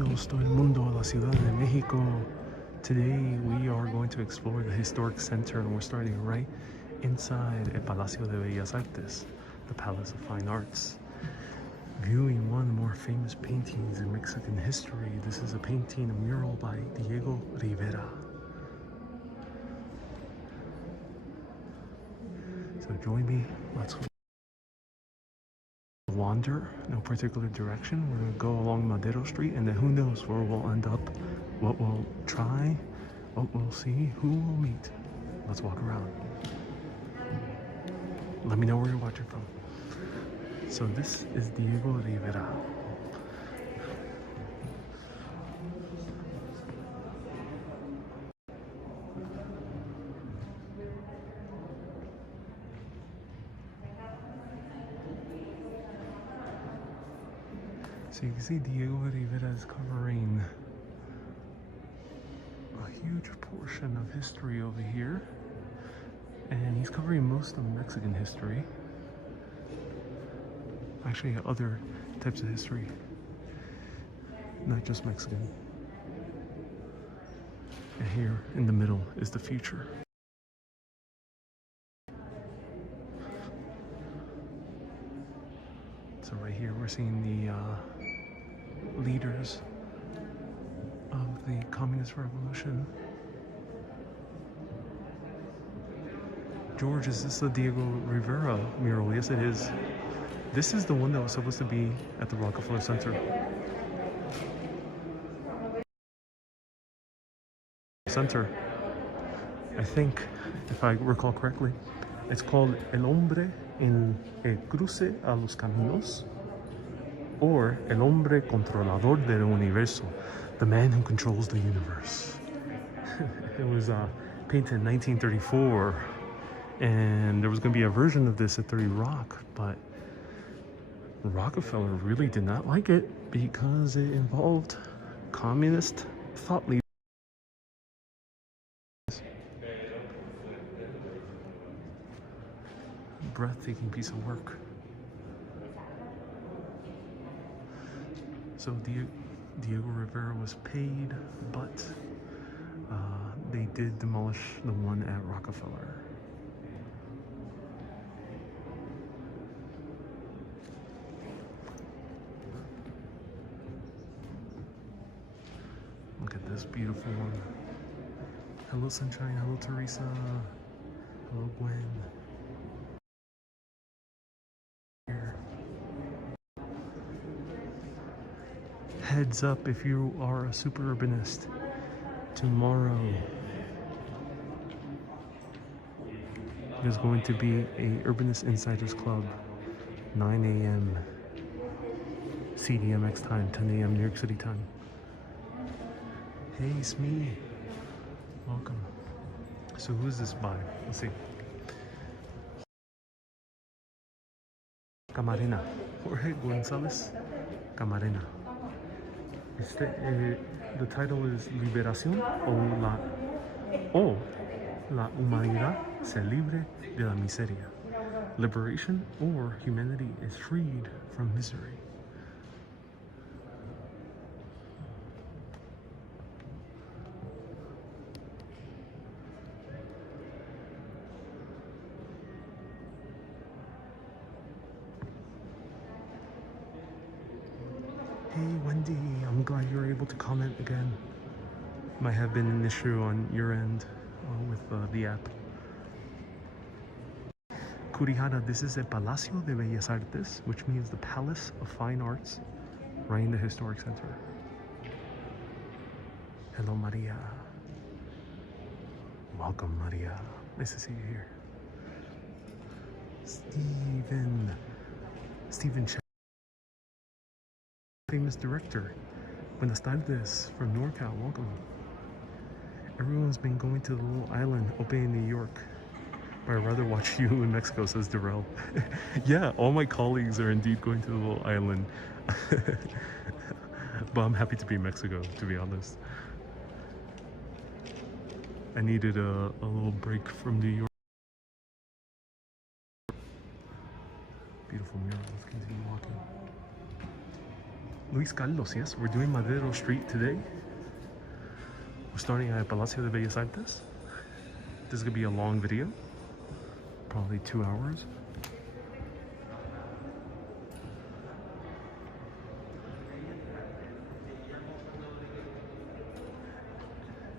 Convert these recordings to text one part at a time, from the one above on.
Bienvenidos todo el mundo a la Ciudad de México. Today we are going to explore the historic center, and we're starting right inside el Palacio de Bellas Artes, the Palace of Fine Arts. Viewing one of the more famous paintings in Mexican history. This is a painting, a mural by Diego Rivera. So join me, let's wander, no particular direction. We're gonna go along Madero Street, and then who knows where we'll end up, what we'll try, what we'll see, who we'll meet. Let's walk around. Let me know where you're watching from. So this is Diego Rivera. So you can see Diego Rivera is covering a huge portion of history over here. And he's covering most of Mexican history. Actually, other types of history, not just Mexican. And here in the middle is the future. So right here we're seeing the leaders of the Communist Revolution. George, is this the Diego Rivera mural? Yes, it is. This is the one that was supposed to be at the Rockefeller Center. I think, if I recall correctly, it's called El Hombre en el Cruce a los Caminos, or El Hombre Controlador del Universo, the man who controls the universe. It was painted in 1934, and there was going to be a version of this at 30 Rock, but Rockefeller really did not like it because it involved communist thought leaders. Breathtaking piece of work. So Diego Rivera was paid, but they did demolish the one at Rockefeller. Look at this beautiful one. Hello, Sunshine. Hello, Teresa. Hello, Gwen. Here. Heads up if you are a super urbanist. Tomorrow there's going to be a Urbanist Insiders Club, 9 a.m. CDMX time, 10 a.m. New York City time. Hey, it's me. Welcome. So who is this by? Let's see. Camarena. Jorge González Camarena. The title is Liberación o la humanidad se libre de la miseria. Liberation or humanity is freed from misery. Hey Wendy, I'm glad you were able to comment again. Might have been an issue on your end with the app. Curijada, this is a Palacio de Bellas Artes, which means the Palace of Fine Arts, right in the historic center. Hello Maria. Welcome Maria. Nice to see you here. Stephen famous director. Buenas tardes from NorCal, welcome. Everyone's been going to the little island open in New York, but I'd rather watch you in Mexico, says Darrell. Yeah, all my colleagues are indeed going to the little island. But I'm happy to be in Mexico, to be honest. I needed a little break from New York. Beautiful mural, let's continue walking. Luis Carlos, yes. We're doing Madero Street today. We're starting at Palacio de Bellas Artes. This is gonna be a long video, probably 2 hours.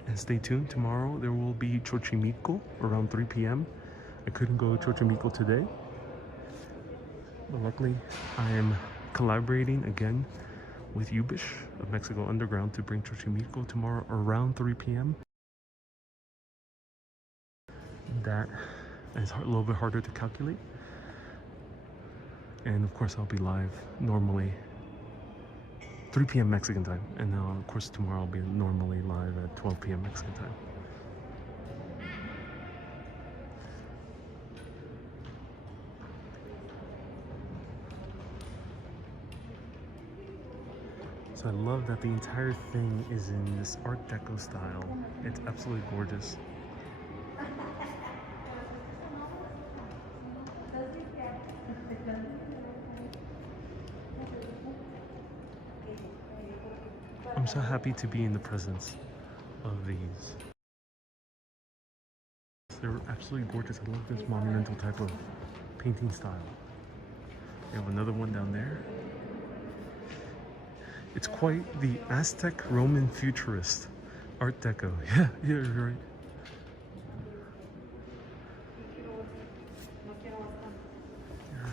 And stay tuned, tomorrow there will be Xochimilco around 3 p.m. I couldn't go to Xochimilco today, but luckily I am collaborating again with Ubish of Mexico Underground to bring Xochimilco tomorrow around 3 p.m. That is a little bit harder to calculate. And of course I'll be live normally 3 p.m. Mexican time, and now of course tomorrow I'll be normally live at 12 p.m. Mexican time. So I love that the entire thing is in this Art Deco style. It's absolutely gorgeous. I'm so happy to be in the presence of these. They're absolutely gorgeous. I love this monumental type of painting style. We have another one down there. It's quite the Aztec Roman futurist Art Deco. Yeah, you're right. Yeah.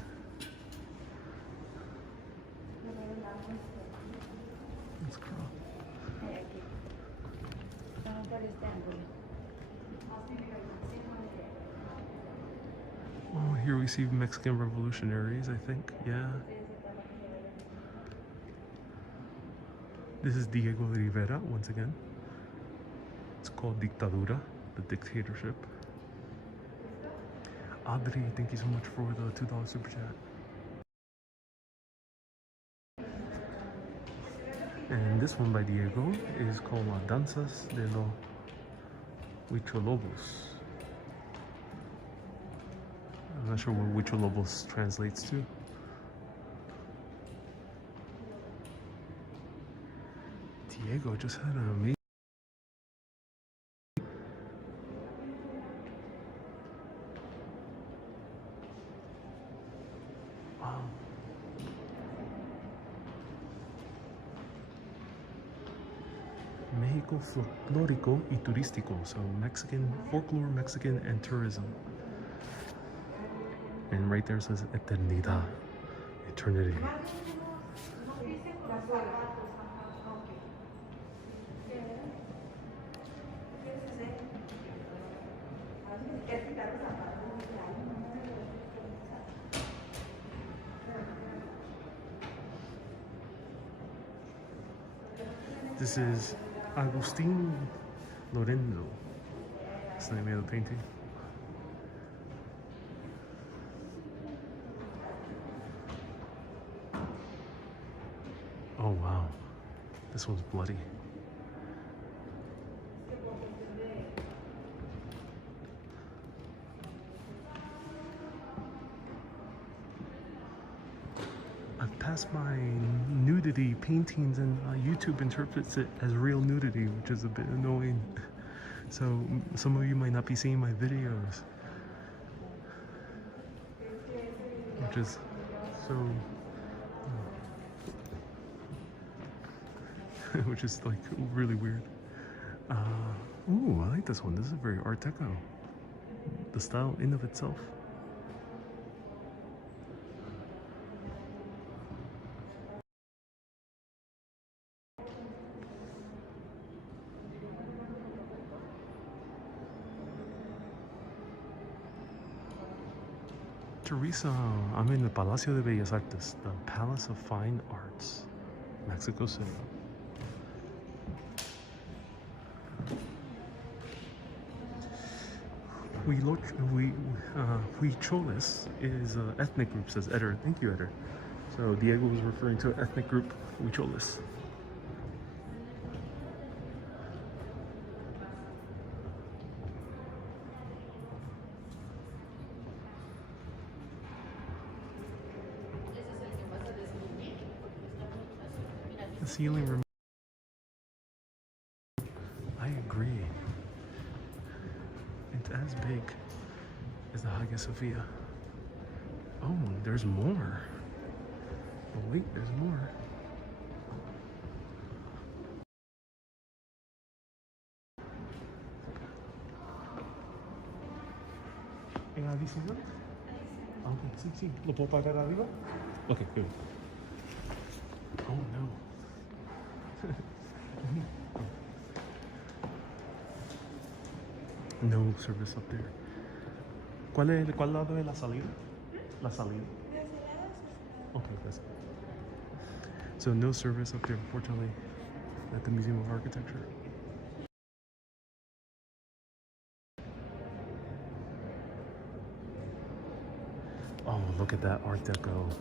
That's cool. Oh, here we see Mexican revolutionaries, I think. Yeah. This is Diego Rivera once again. It's called Dictadura, the dictatorship. Adri, thank you so much for the $2 super chat. And this one by Diego is called La Danzas de los Huicholobos. I'm not sure what Huicholobos translates to. Diego just had an amazing. Wow. México folclórico y turístico. So Mexican folklore, Mexican, and tourism. And right there says Eternidad, eternity. This is Agustin Lorenzo. That's the name of the painting. Oh wow, this one's bloody. I've passed by nudity paintings and YouTube interprets it as real nudity, which is a bit annoying. So some of you might not be seeing my videos, which is so, which is like really weird. Ooh, I like this one. This is very Art Deco. The style in of itself. Teresa, I'm in the Palacio de Bellas Artes, the Palace of Fine Arts, Mexico City. Huicholes is an ethnic group, says Eder. Thank you, Eder. So Diego was referring to an ethnic group, Huicholes. ceiling room. I agree. It's as big as the Hagia Sophia. Oh, there's more. Oh, wait, there's more. ¿En adicional? Ok, sí, sí. ¿Lo puedo pagar arriba? Ok, good. Oh, no. No service up there. ¿Cuál lado es la salida? La salida. Okay, that's so no service up there, unfortunately, at the Museum of Architecture. Oh, look at that Art Deco.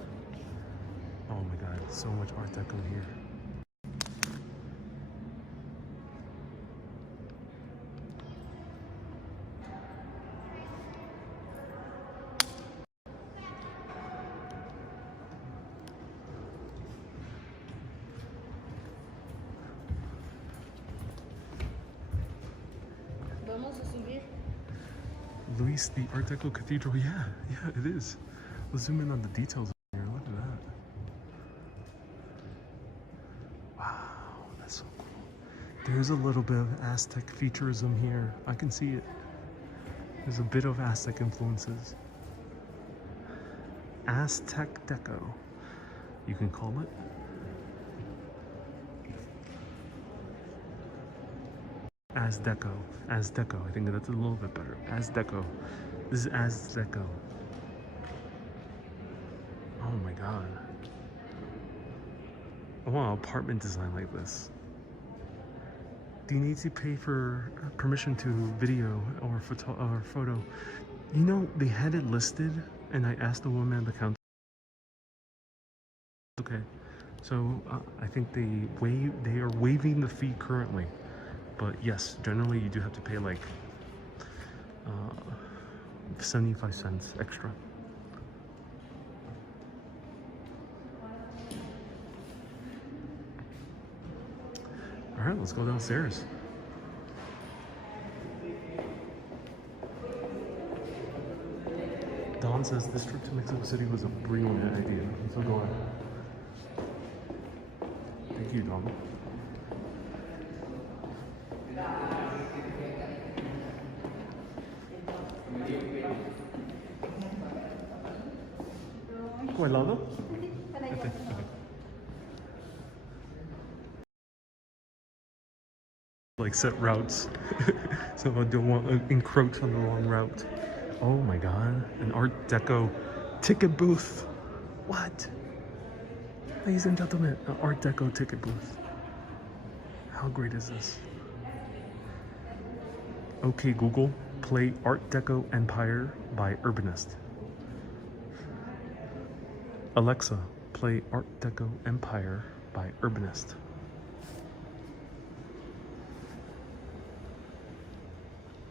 Oh my God, so much Art Deco here. Vamos a subir. Luis, the Art Deco Cathedral. Yeah, it is. Let's zoom in on the details here. Look at that. Wow, that's so cool. There's a little bit of Aztec featurism here. I can see it. There's a bit of Aztec influences. Aztec Deco, you can call it. Azteco. I think that's a little bit better. Azteco. This is Azteco. Oh my God. I want an apartment design like this. Do you need to pay for permission to video or photo? You know, they had it listed, and I asked the woman at the counter. Okay, so I think they are waiving the fee currently, but yes, generally you do have to pay like 75 cents extra. All right, let's go downstairs. Don says this trip to Mexico City was a brilliant idea. So go ahead. Thank you, Don. ¿Cuál lado? Okay. Like set routes, so I don't want to encroach on the wrong route. Oh my God, an Art Deco ticket booth. What? Ladies and gentlemen, an Art Deco ticket booth. How great is this? Okay, Google, play Art Deco Empire by Urbanist. Alexa, play Art Deco Empire by Urbanist.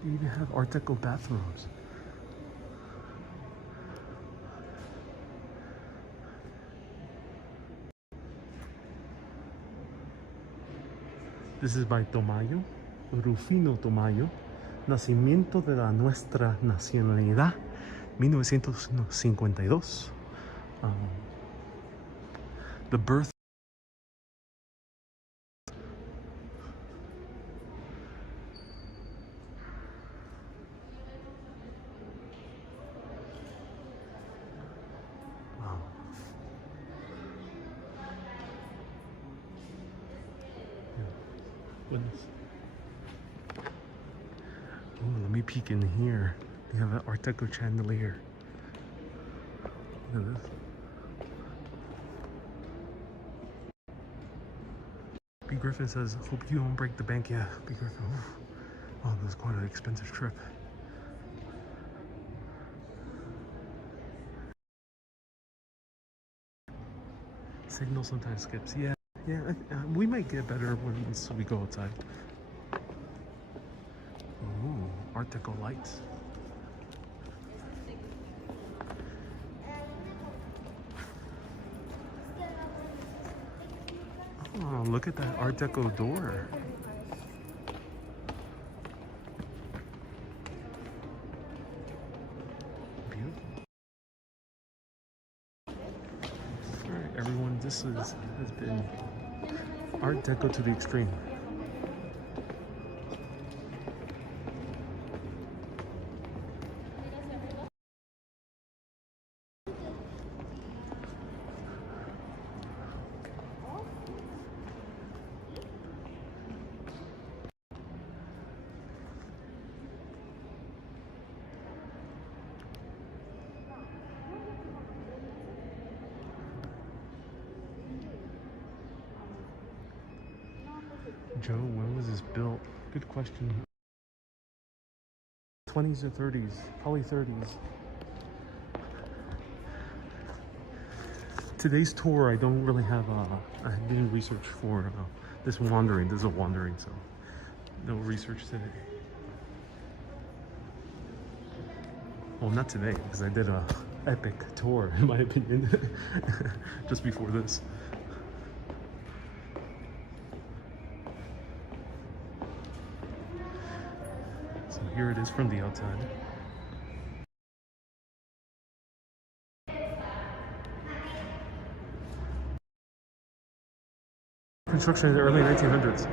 You even have Art Deco bathrooms. This is by Tomayo, Rufino Tomayo. Nacimiento de la nuestra nacionalidad, 1952. The birth. Wow. Yeah. Goodness. Oh, let me peek in here. They have an Art Deco chandelier. Look at this. B. Griffin says, hope you don't break the bank. Yeah, B. Griffin. Oof. Oh, this is quite an expensive trip. Signal sometimes skips. Yeah, we might get better once we go outside. Ooh, Art Deco lights. Oh, Oh, look at that Art Deco door. Beautiful. Alright, everyone, this has been Art Deco to the extreme. Joe, when was this built? Good question. 20s or 30s? Probably 30s. Today's tour, I don't really have I didn't research for this wandering. This is a wandering, so no research today. Well, not today, because I did a epic tour, in my opinion, just before this. So here it is from the outside. Construction in the early 1900s.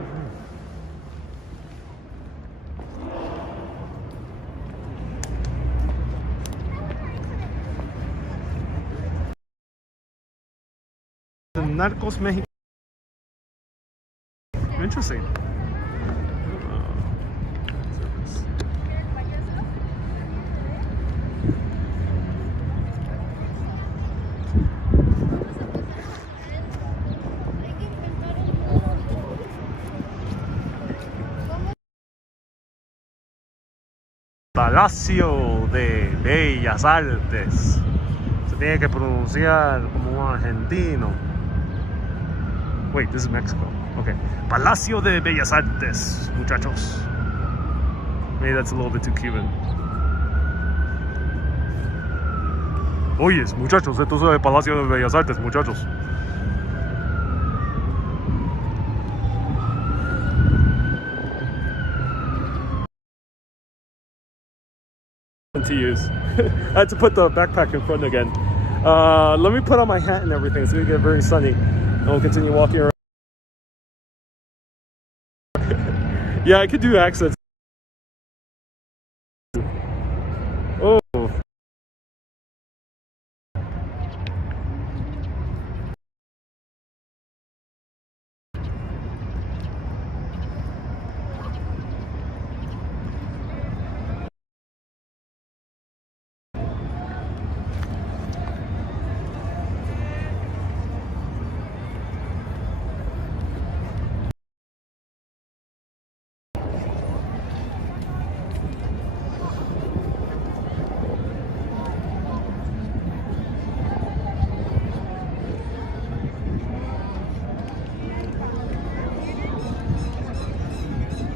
The Narcos Mexico. Interesting. Palacio de Bellas Artes. Se tiene que pronunciar como un argentino. Wait, this is Mexico. Okay. Palacio de Bellas Artes, muchachos. Maybe that's a little bit too Cuban. Oyes, muchachos, esto es el Palacio de Bellas Artes, muchachos. To use. I had to put the backpack in front again. Let me put on my hat and everything. It's gonna get very sunny. And we'll continue walking around. Yeah, I could do accents. Oh.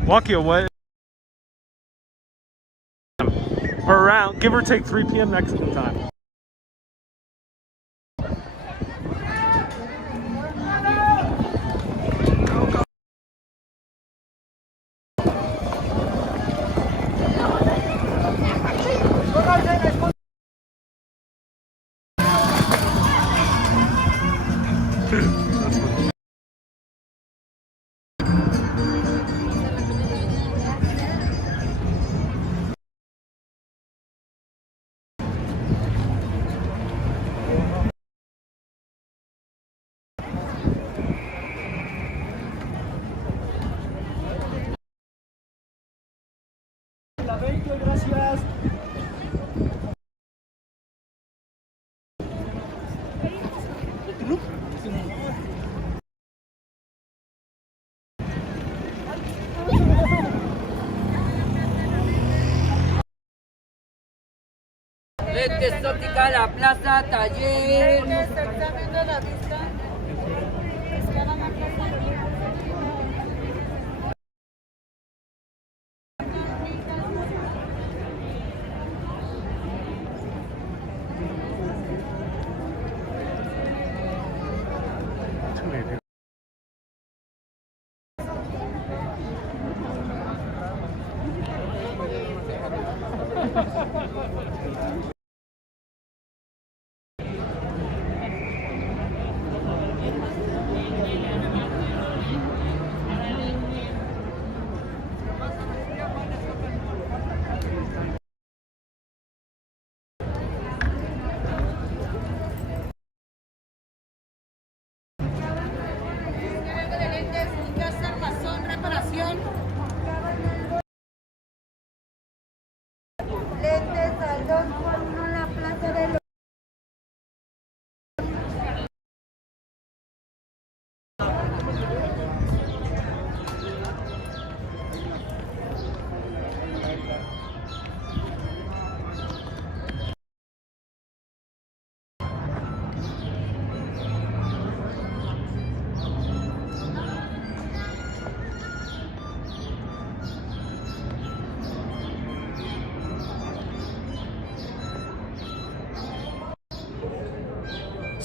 Walk your way. Around, give or take 3 p.m. Mexican time. Gracias. Lente exótica, la plaza, taller. ¿Está viendo la vista? Está en la plaza.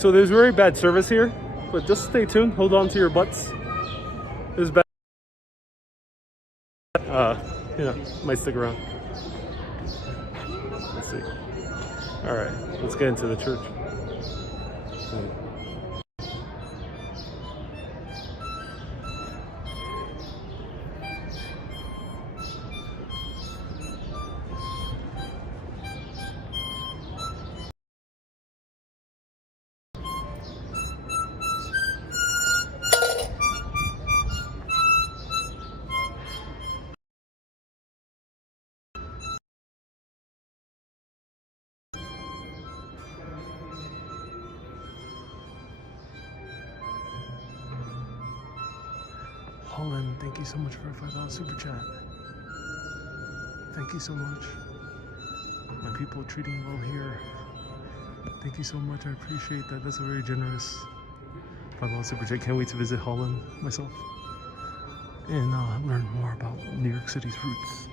So there's very bad service here, but just stay tuned. Hold on to your butts. There's bad. You know, might stick around. Let's see. All right, let's get into the church. Holland, thank you so much for a $5 super chat. Thank you so much. My people are treating well here. Thank you so much. I appreciate that. That's a very generous $5 super chat. Can't wait to visit Holland myself and learn more about New York City's roots.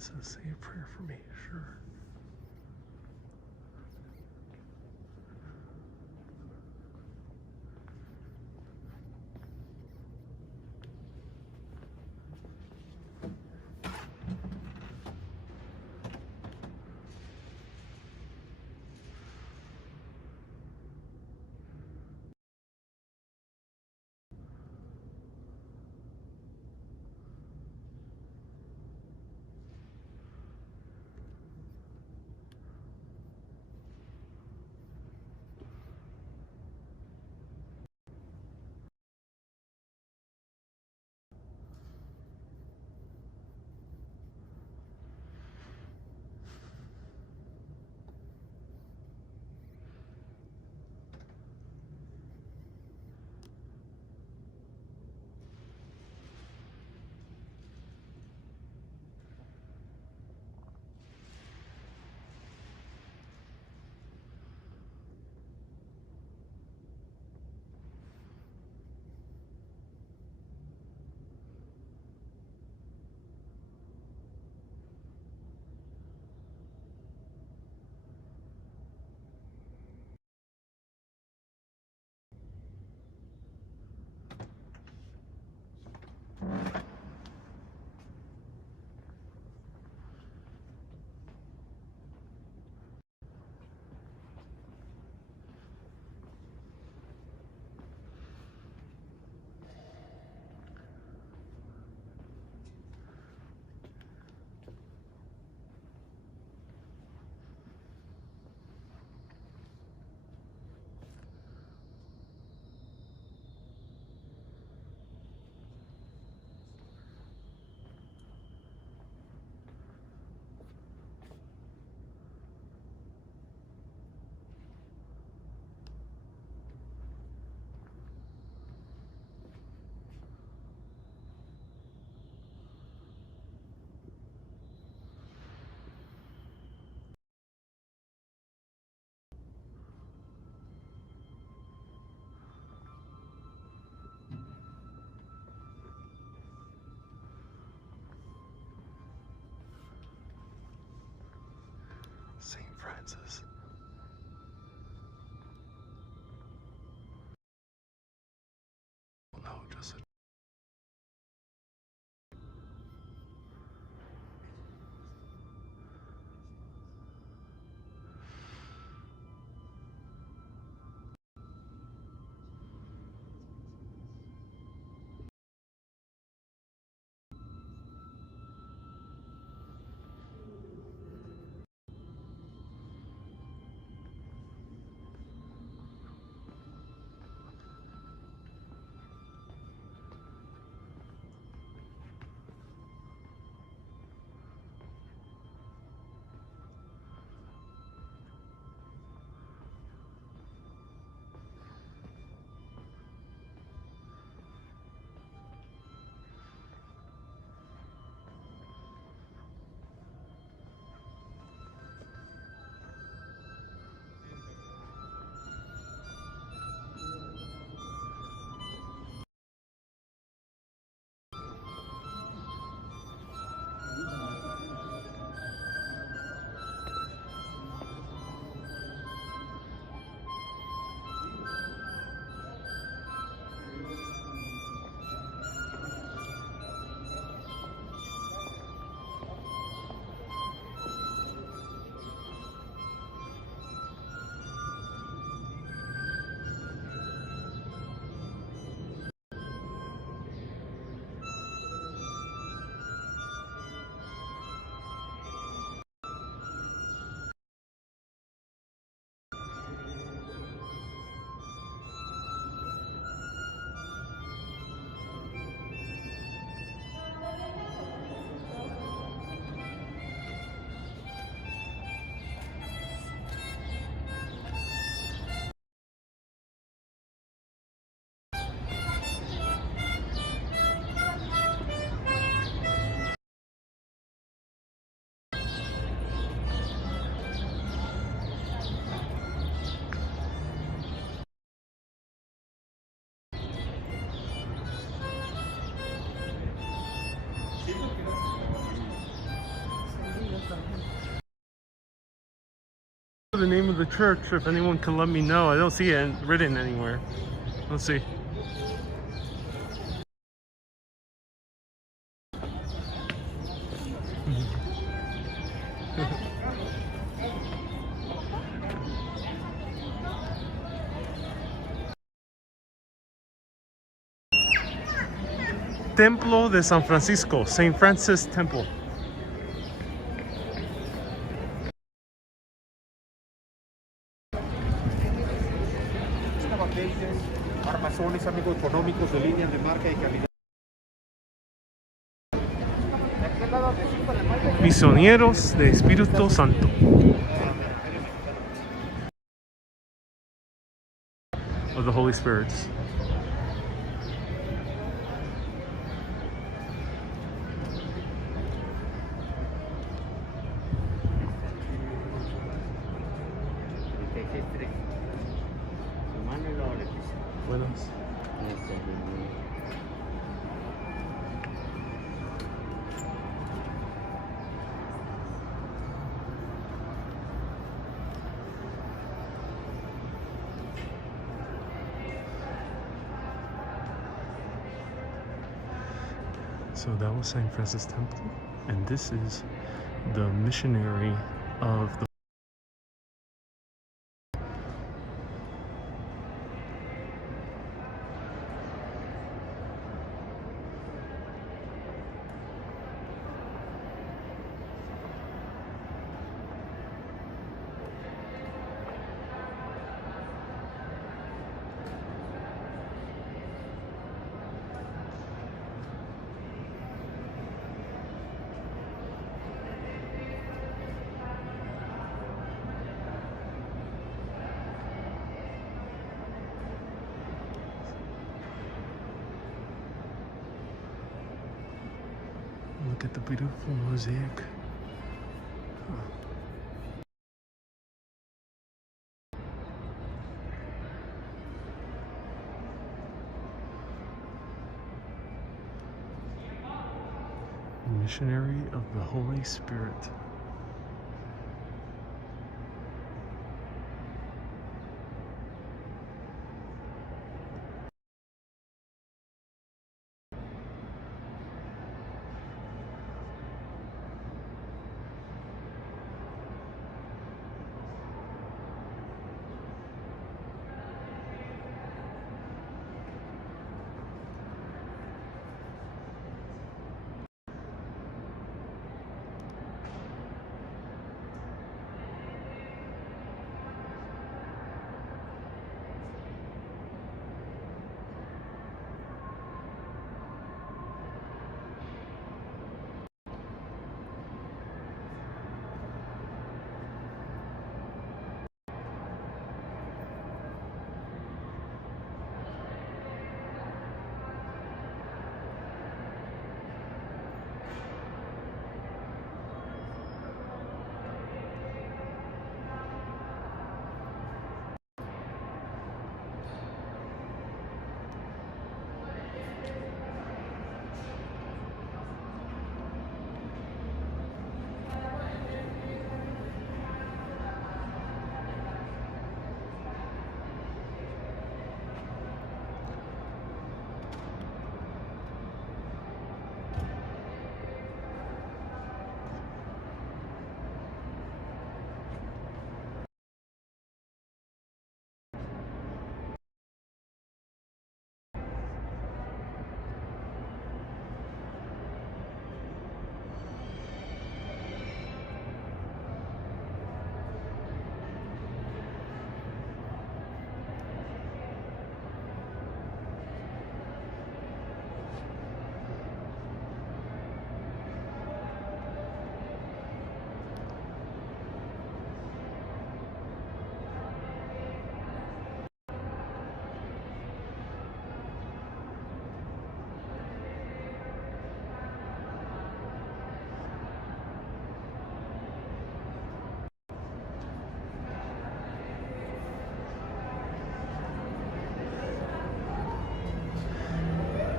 Says, say a prayer for me, sure. Francis. No, just a the name of the church, if anyone can let me know. I don't see it written anywhere. Let's see. Templo de San Francisco, St. Francis Temple. Armazones, amigos económicos de líneas de marca y calidad. Misioneros de Espíritu Santo. Of the Holy Spirits. Buenas. So that was St. Francis Temple, and this is the missionary of the Look at the beautiful mosaic. Missionary of the Holy Spirit.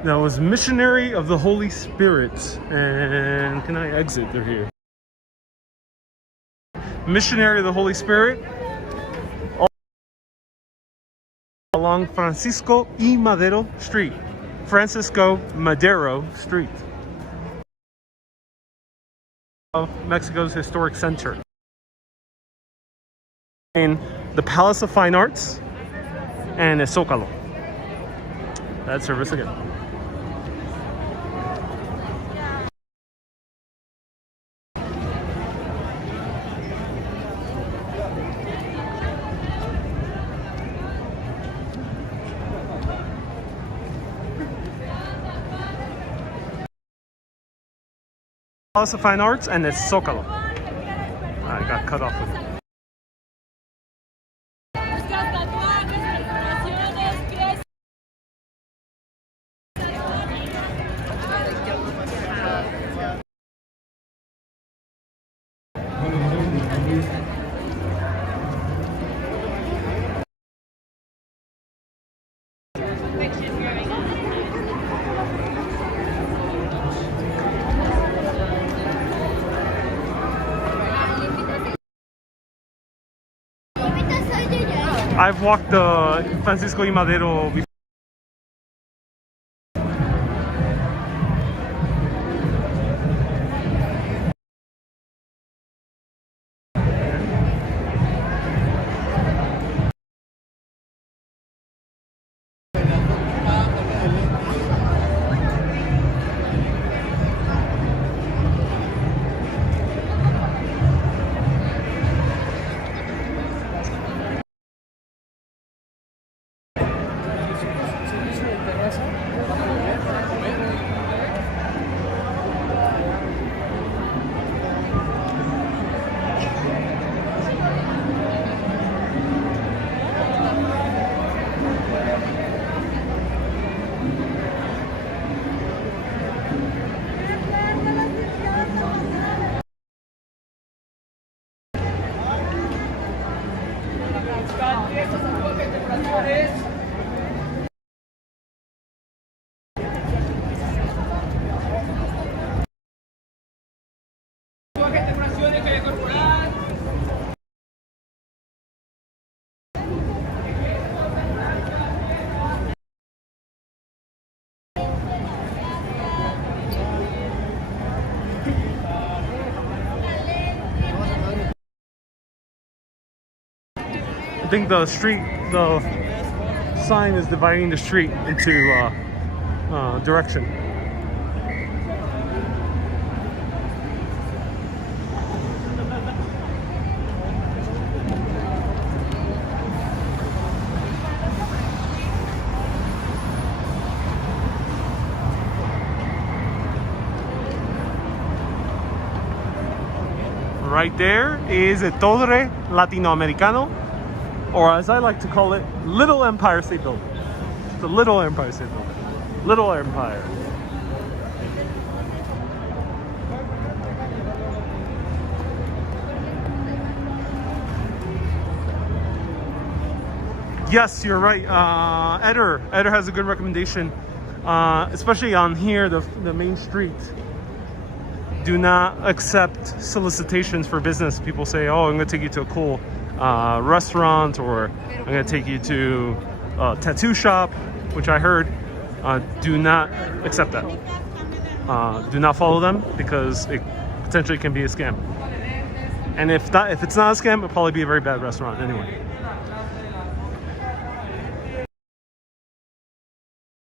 That was Missionary of the Holy Spirit. And can I exit through here? Missionary of the Holy Spirit. Along Francisco y Madero Street. Francisco Madero Street. Of Mexico's historic center. In the Palace of Fine Arts and Zocalo. That service again. Palace of Fine Arts and it's Zocalo. I got cut off with it. I've walked the Francisco y Madero before. I think the sign is dividing the street into direction. Right there is a Torre Latinoamericano, or as I like to call it, Little Empire State Building. The Little Empire State Building. Little Empire. Yes, you're right. Eder has a good recommendation, especially on here, the main street. Do not accept solicitations for business. People say, oh, I'm going to take you to a cool restaurant, or I'm going to take you to a tattoo shop, which I heard. Do not accept that. Do not follow them, because it potentially can be a scam. And if it's not a scam, it'll probably be a very bad restaurant anyway.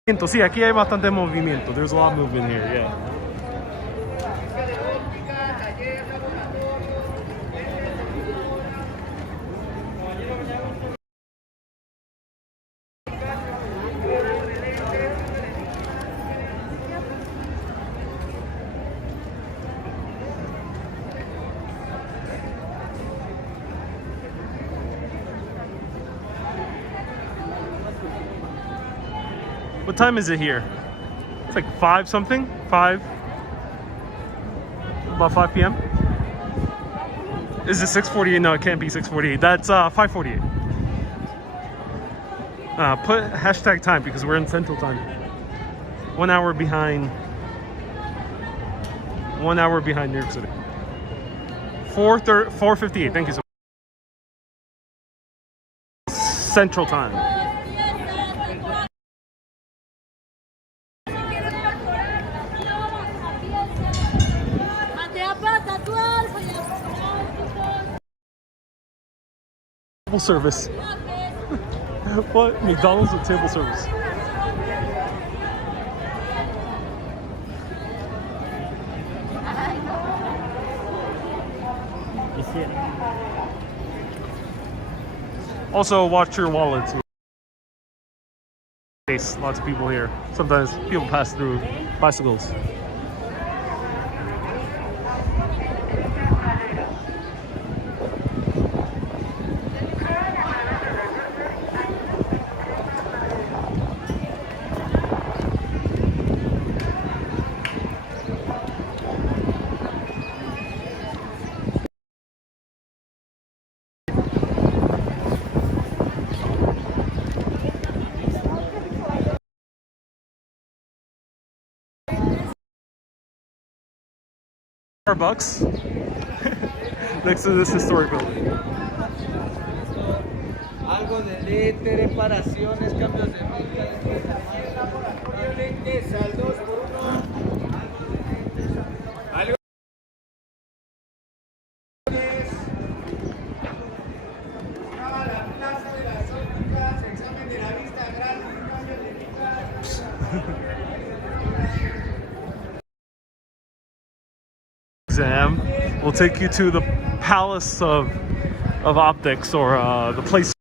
Sí, aquí hay bastante movimiento. There's a lot of movement here, yeah. What time is it here? It's like 5 something? 5? About 5 p.m.? Is it 6:48? No, it can't be 6:48. That's 5:48. Put hashtag time, because we're in Central Time. 1 hour behind. 1 hour behind New York City. 4:58. Thank you so much. Central Time. Table service. What? McDonald's with table service. Also, watch your wallets. Lots of people here. Sometimes people pass through bicycles. Starbucks next to this historic building. Algo de leche, reparaciones, cambios de marca, al 2 por 1. Algo a la plaza de las ópticas, examen de la vista gratis, cambio de Exam will take you to the Palace of Optics, or the place.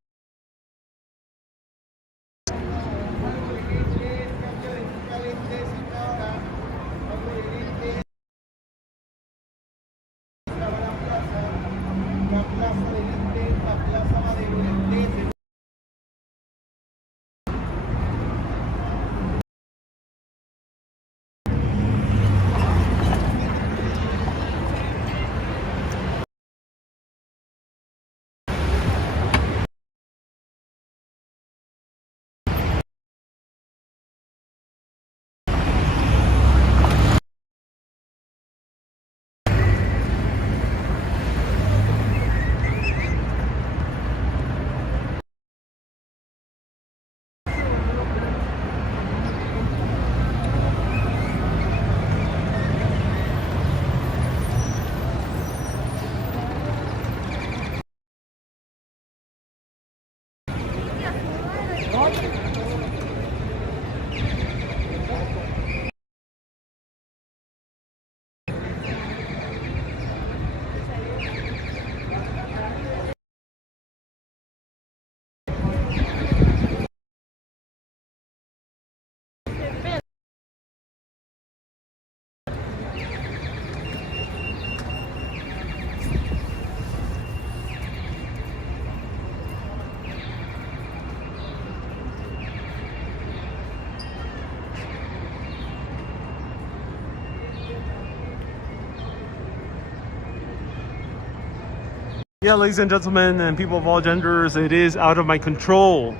Yeah, ladies and gentlemen, and people of all genders, it is out of my control.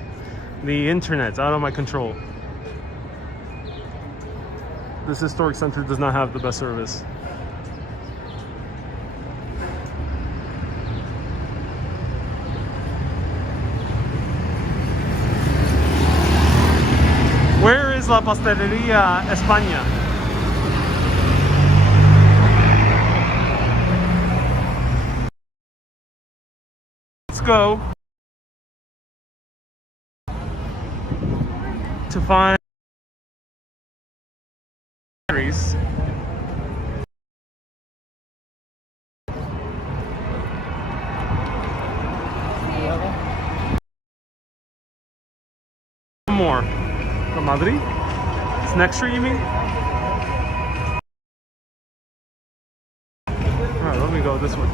The internet's out of my control. This historic center does not have the best service. Where is La Pastelería España? Let's go to find Pastries. One more. From Madrid? It's next street, you mean? Alright, let me go this way.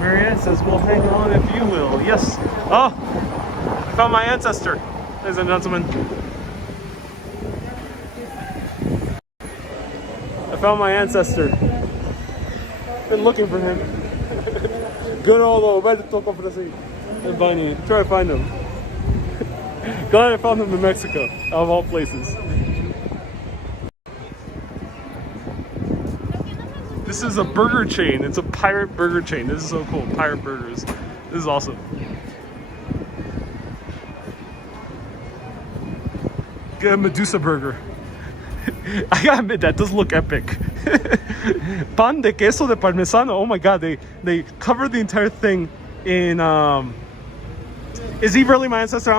Marianne? Francis will hang on if you will. Yes. Oh, I found my ancestor, ladies and gentlemen. I found my ancestor. Been looking for him. Good old Roberto Cofresi. And Bunny. Try to find him. Glad I found him in Mexico, of all places. This is a burger chain. It's a pirate burger chain. This is so cool. Pirate burgers. This is awesome. Get a Medusa burger. I gotta admit, that does look epic. Pan de queso de parmesano. Oh my god, they covered the entire thing in is he really my ancestor?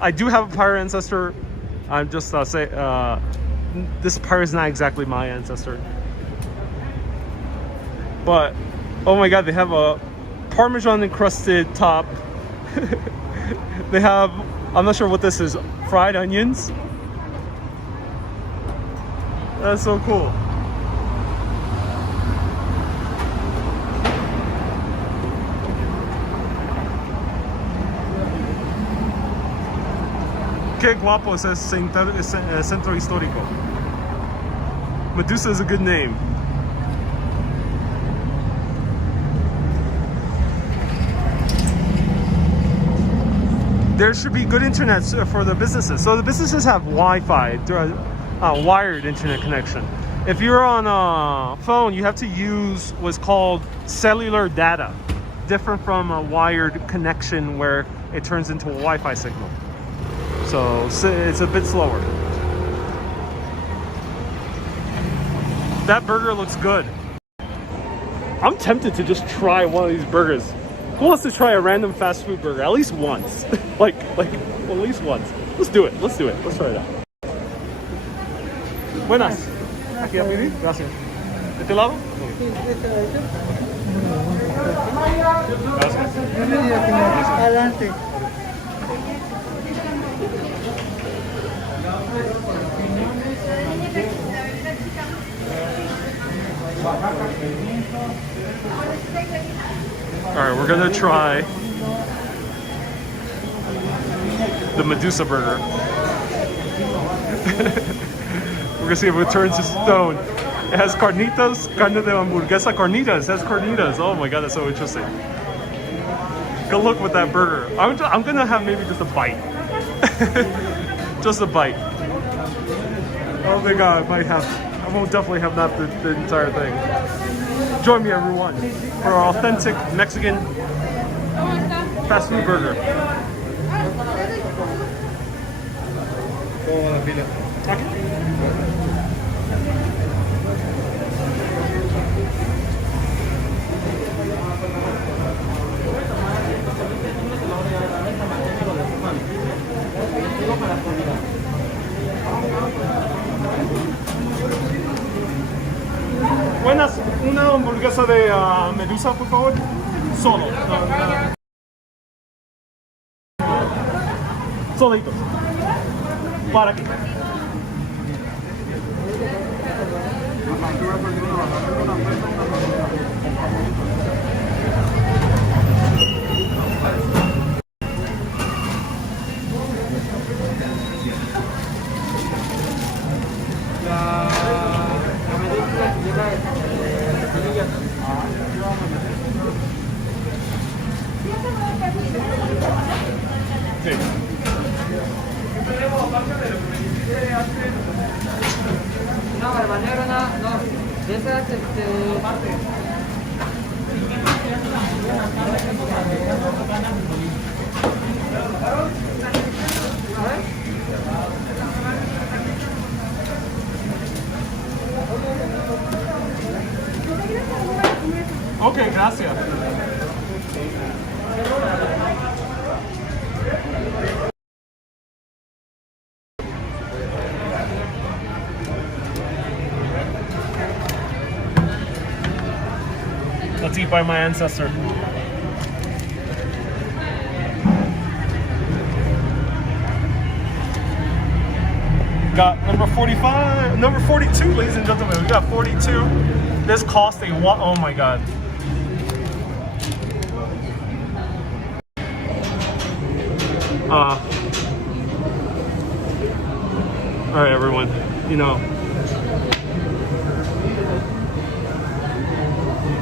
I do have a pirate ancestor. I'm just this pirate is not exactly my ancestor. But oh my god, they have a Parmesan encrusted top. They have, I'm not sure what this is, fried onions. That's so cool. Qué guapo es centro histórico. Medusa is a good name. There should be good internet for the businesses. So the businesses have Wi-Fi, wired internet connection. If you're on a phone, you have to use what's called cellular data, different from a wired connection where it turns into a Wi-Fi signal. So it's a bit slower. That burger looks good. I'm tempted to just try one of these burgers. Who wants to try a random fast food burger at least once? like at least once. Let's do it. Let's do it. Let's try it out. Buenas. Aquí a pedir. Gracias. ¿De este lado? Gracias. Adelante. All right, we're gonna try the Medusa burger. We're gonna see if it turns to stone. It has carnitas, carne de hamburguesa, carnitas. It has carnitas. Oh my god, that's so interesting. Good luck with that burger. I'm gonna have maybe just a bite. Just a bite. I don't think I might have. I won't definitely have not the entire thing. Join me, everyone, for our authentic Mexican fast food burger. Buenas, una hamburguesa de Medusa, por favor. Solo. Solitos. Para aquí. Sí. No, barbanero, no. De esas, Ok, gracias. Let's eat by my ancestor. Got number 45, number 42, ladies and gentlemen. We got 42. This cost oh my god. All right, everyone. You know,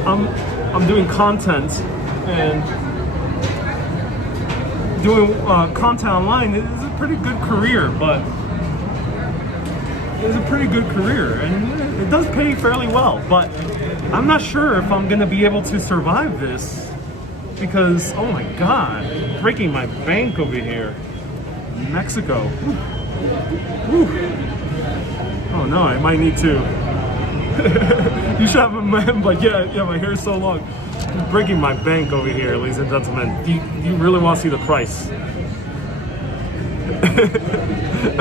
I'm doing content, and doing content online is a pretty good career, but it's a pretty good career, and it does pay fairly well. But I'm not sure if I'm gonna be able to survive this, because oh my god, breaking my bank over here, Mexico. Whew. Oh no, I might need to. You should have a man, but yeah, my hair is so long. Breaking my bank over here, ladies and gentlemen. Do you really want to see the price?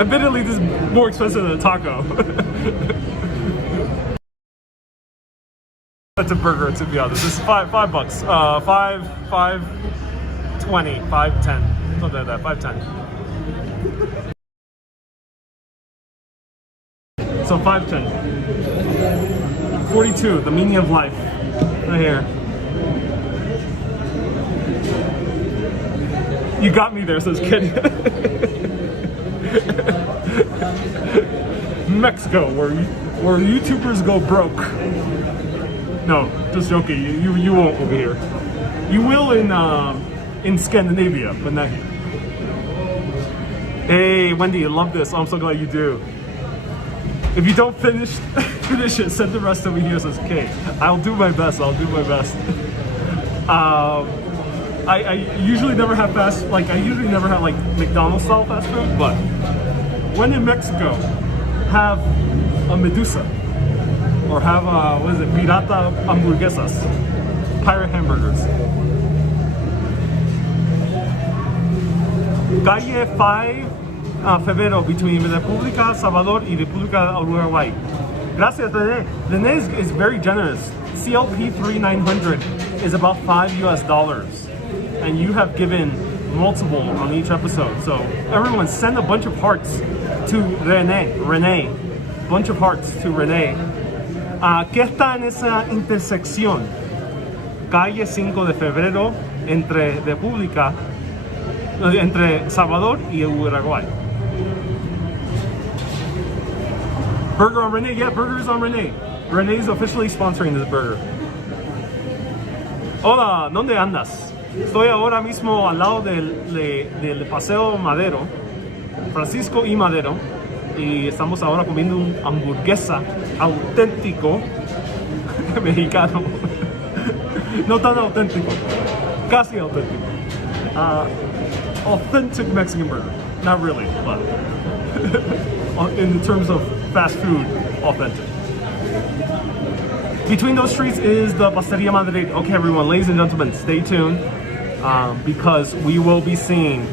Admittedly, this is more expensive than a taco. That's a burger, to be honest. This is $5. $5.20, $5.10, something like that. $5.10. So $5.10. 42, the meaning of life. Right here. You got me there, says Kenny. Mexico, where YouTubers go broke. No, just joking. You won't over here. You will in Scandinavia, but not here. Hey, Wendy, I love this. I'm so glad you do. If you don't finish it, send the rest over here. Says okay. I'll do my best. I usually never have I usually never have like McDonald's style fast food, but when in Mexico, have a Medusa or have what is it, pirata hamburguesas, pirate hamburgers. Calle 5 Febrero, between República Salvador y República Uruguay. Gracias, Rene. Rene is very generous. CLP 3900 is about $5 US, and you have given multiple on each episode. So everyone, send a bunch of hearts to Rene. Bunch of hearts to Rene. ¿Qué está en esa intersección? Calle 5 de Febrero entre Salvador y Uruguay. Burger on Rene? Yeah, burgers on Rene. Rene's officially sponsoring this burger. Hola, ¿dónde andas? Estoy ahora mismo al lado del Paseo Madero, Francisco y Madero, y estamos ahora comiendo un hamburguesa auténtico mexicano. No tan auténtico, casi auténtico. Authentic Mexican burger. Not really, but in terms of fast food, authentic. Between those streets is the Pastries Madero. Okay, everyone, ladies and gentlemen, stay tuned because we will be seeing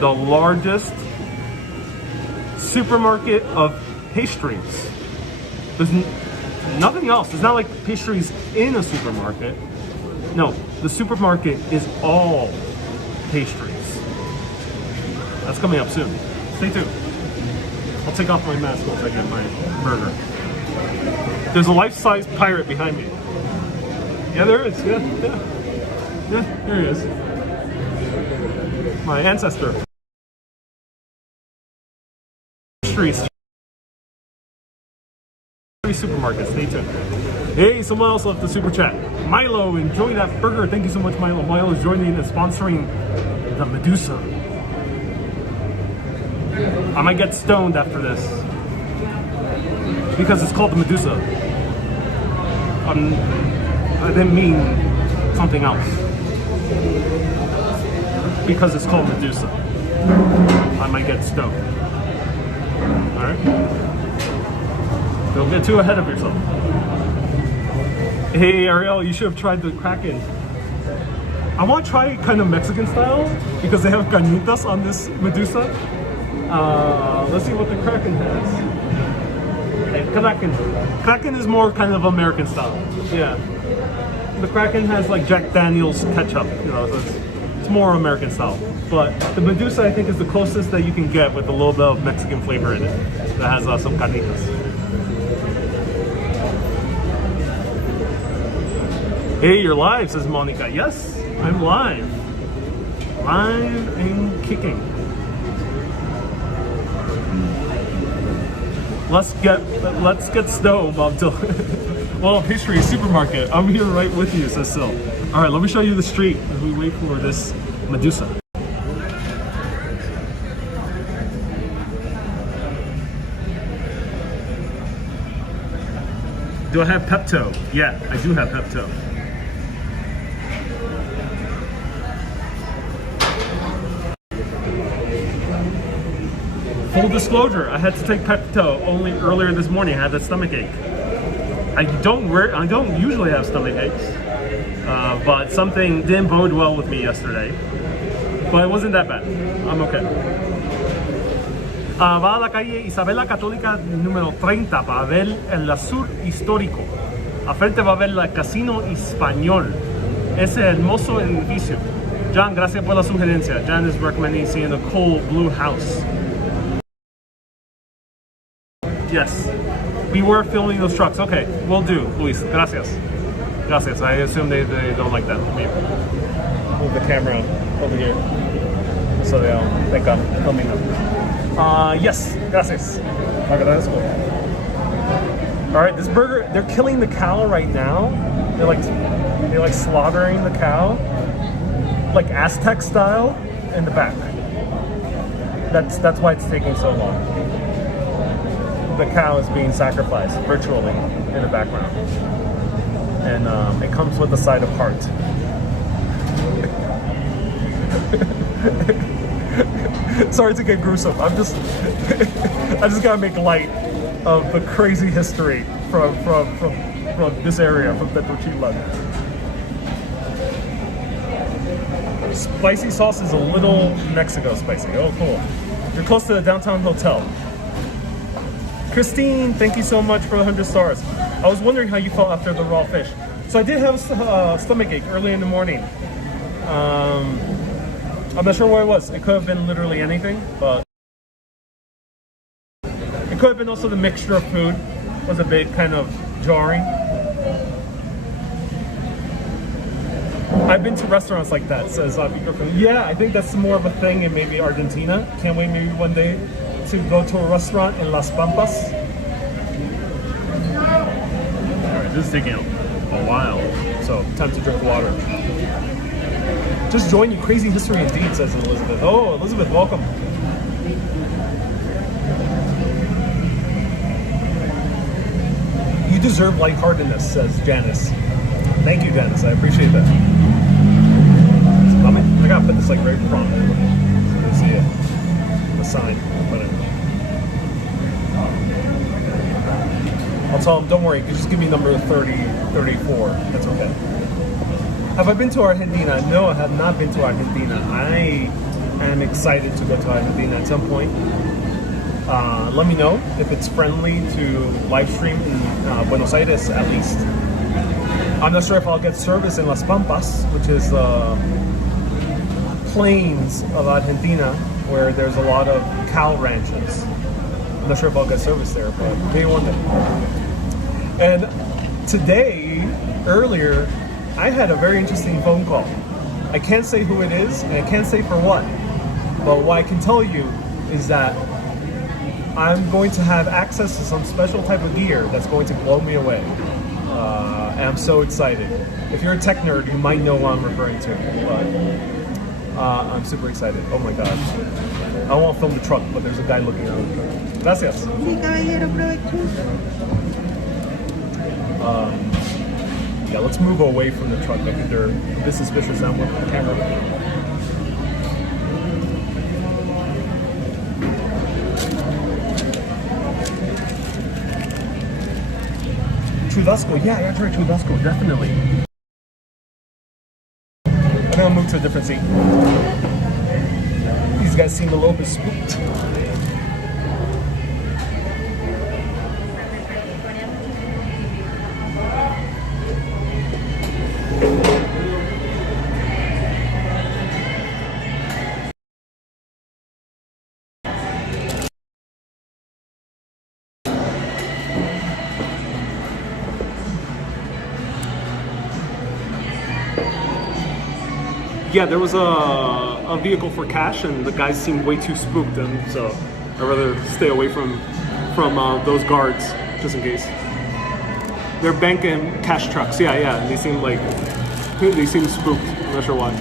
the largest supermarket of pastries. There's nothing else. It's not like pastries in a supermarket. No, the supermarket is all pastries. That's coming up soon. Stay tuned. I'll take off my mask once I get my burger. There's a life-size pirate behind me. Yeah, there is. Yeah, there he is. My ancestor. Streets. Supermarket. Stay tuned. Hey, someone else left the super chat. Milo, enjoy that burger. Thank you so much, Milo. Milo is joining and sponsoring the Medusa. I might get stoned after this because it's called the Medusa. I didn't mean something else. Because it's called Medusa, I might get stoned. All right. Don't get too ahead of yourself. Hey Ariel, you should have tried the Kraken. I want to try it kind of Mexican style because they have carnitas on this Medusa. Let's see what the Kraken has. Hey, Kraken is more kind of American style. Yeah. The Kraken has like Jack Daniel's ketchup, you know, so it's more American style. But the Medusa, I think, is the closest that you can get with a little bit of Mexican flavor in it. That has some carnitas. Hey, you're live, says Monica. Yes, I'm live. Live and kicking. let's get stoned until well, pastry supermarket. I'm here right with you, Cecil. All right, let me show you the street as we wait for this Medusa. Do I have Pepto? Yeah, I do have Pepto. Full disclosure, I had to take Pepto only earlier this morning. I had that stomach ache. I don't usually have stomach aches, but something didn't bode well with me yesterday. But it wasn't that bad. I'm okay. Va a la calle Isabela Católica número 30 para ver el sur histórico. A frente va a ver el Casino Español. Ese hermoso edificio. John, gracias por la sugerencia. John is recommending seeing the cool blue house. Yes, we were filming those trucks. Okay, we'll do, Luis. Gracias. Gracias. I assume they don't like that. Let me move the camera over here so they don't think I'm filming them. Yes, gracias. Okay, that's cool. All right, this burger, they're killing the cow right now. They're like slaughtering the cow, like Aztec style, in the back. That's why it's taking so long. The cow is being sacrificed virtually in the background, and it comes with a side of heart. Sorry to get gruesome. I just gotta make light of the crazy history from this area, from Petrochila. Spicy sauce is a little Mexico spicy. Oh, cool. You're close to the downtown hotel. Christine, thank you so much for the 100 stars. I was wondering how you felt after the raw fish. So I did have a stomach ache early in the morning. I'm not sure what it was. It could have been literally anything, but it could have been also the mixture of food was a bit kind of jarring. I've been to restaurants like that, says yeah, I think that's more of a thing in maybe Argentina. Can't wait maybe one day to go to a restaurant in Las Pampas. Alright, this is taking a while, so time to drink water. Just join you. Crazy history indeed, says Elizabeth. Oh, Elizabeth, welcome. You deserve lightheartedness, says Janice. Thank you, Janice. I appreciate that. I gotta put this like right prominent. You can see it. The sign. I'll tell them, don't worry, you can just give me number 30, 34. That's okay. Have I been to Argentina? No, I have not been to Argentina. I am excited to go to Argentina at some point. Let me know if it's friendly to live stream in Buenos Aires at least. I'm not sure if I'll get service in Las Pampas, which is the plains of Argentina, where there's a lot of cow ranches. I'm not sure if I'll get service there, but maybe one day. And today, earlier, I had a very interesting phone call. I can't say who it is, and I can't say for what. But what I can tell you is that I'm going to have access to some special type of gear that's going to blow me away. And I'm so excited. If you're a tech nerd, you might know what I'm referring to. But I'm super excited. Oh my god. I won't film the truck, but there's a guy looking at the truck. Gracias. Sí, caballero, provecho. Yeah, let's move away from the truck. I think they're a bit suspicious now with the camera. Churrasco, yeah, I gotta try churrasco, definitely. I'm gonna move to a different seat. These guys seem a little bit spooked. Yeah, there was a vehicle for cash, and the guys seemed way too spooked, and so I'd rather stay away from from those guards, just in case. They're bank and cash trucks. Yeah. They seem spooked. I'm not sure why.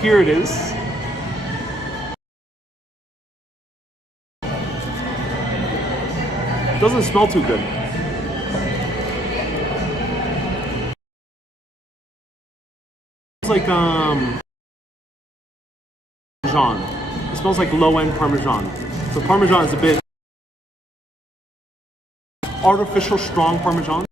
Here it is. Doesn't smell too good. It's like Parmesan. It smells like low-end Parmesan. So Parmesan is a bit artificial strong Parmesan.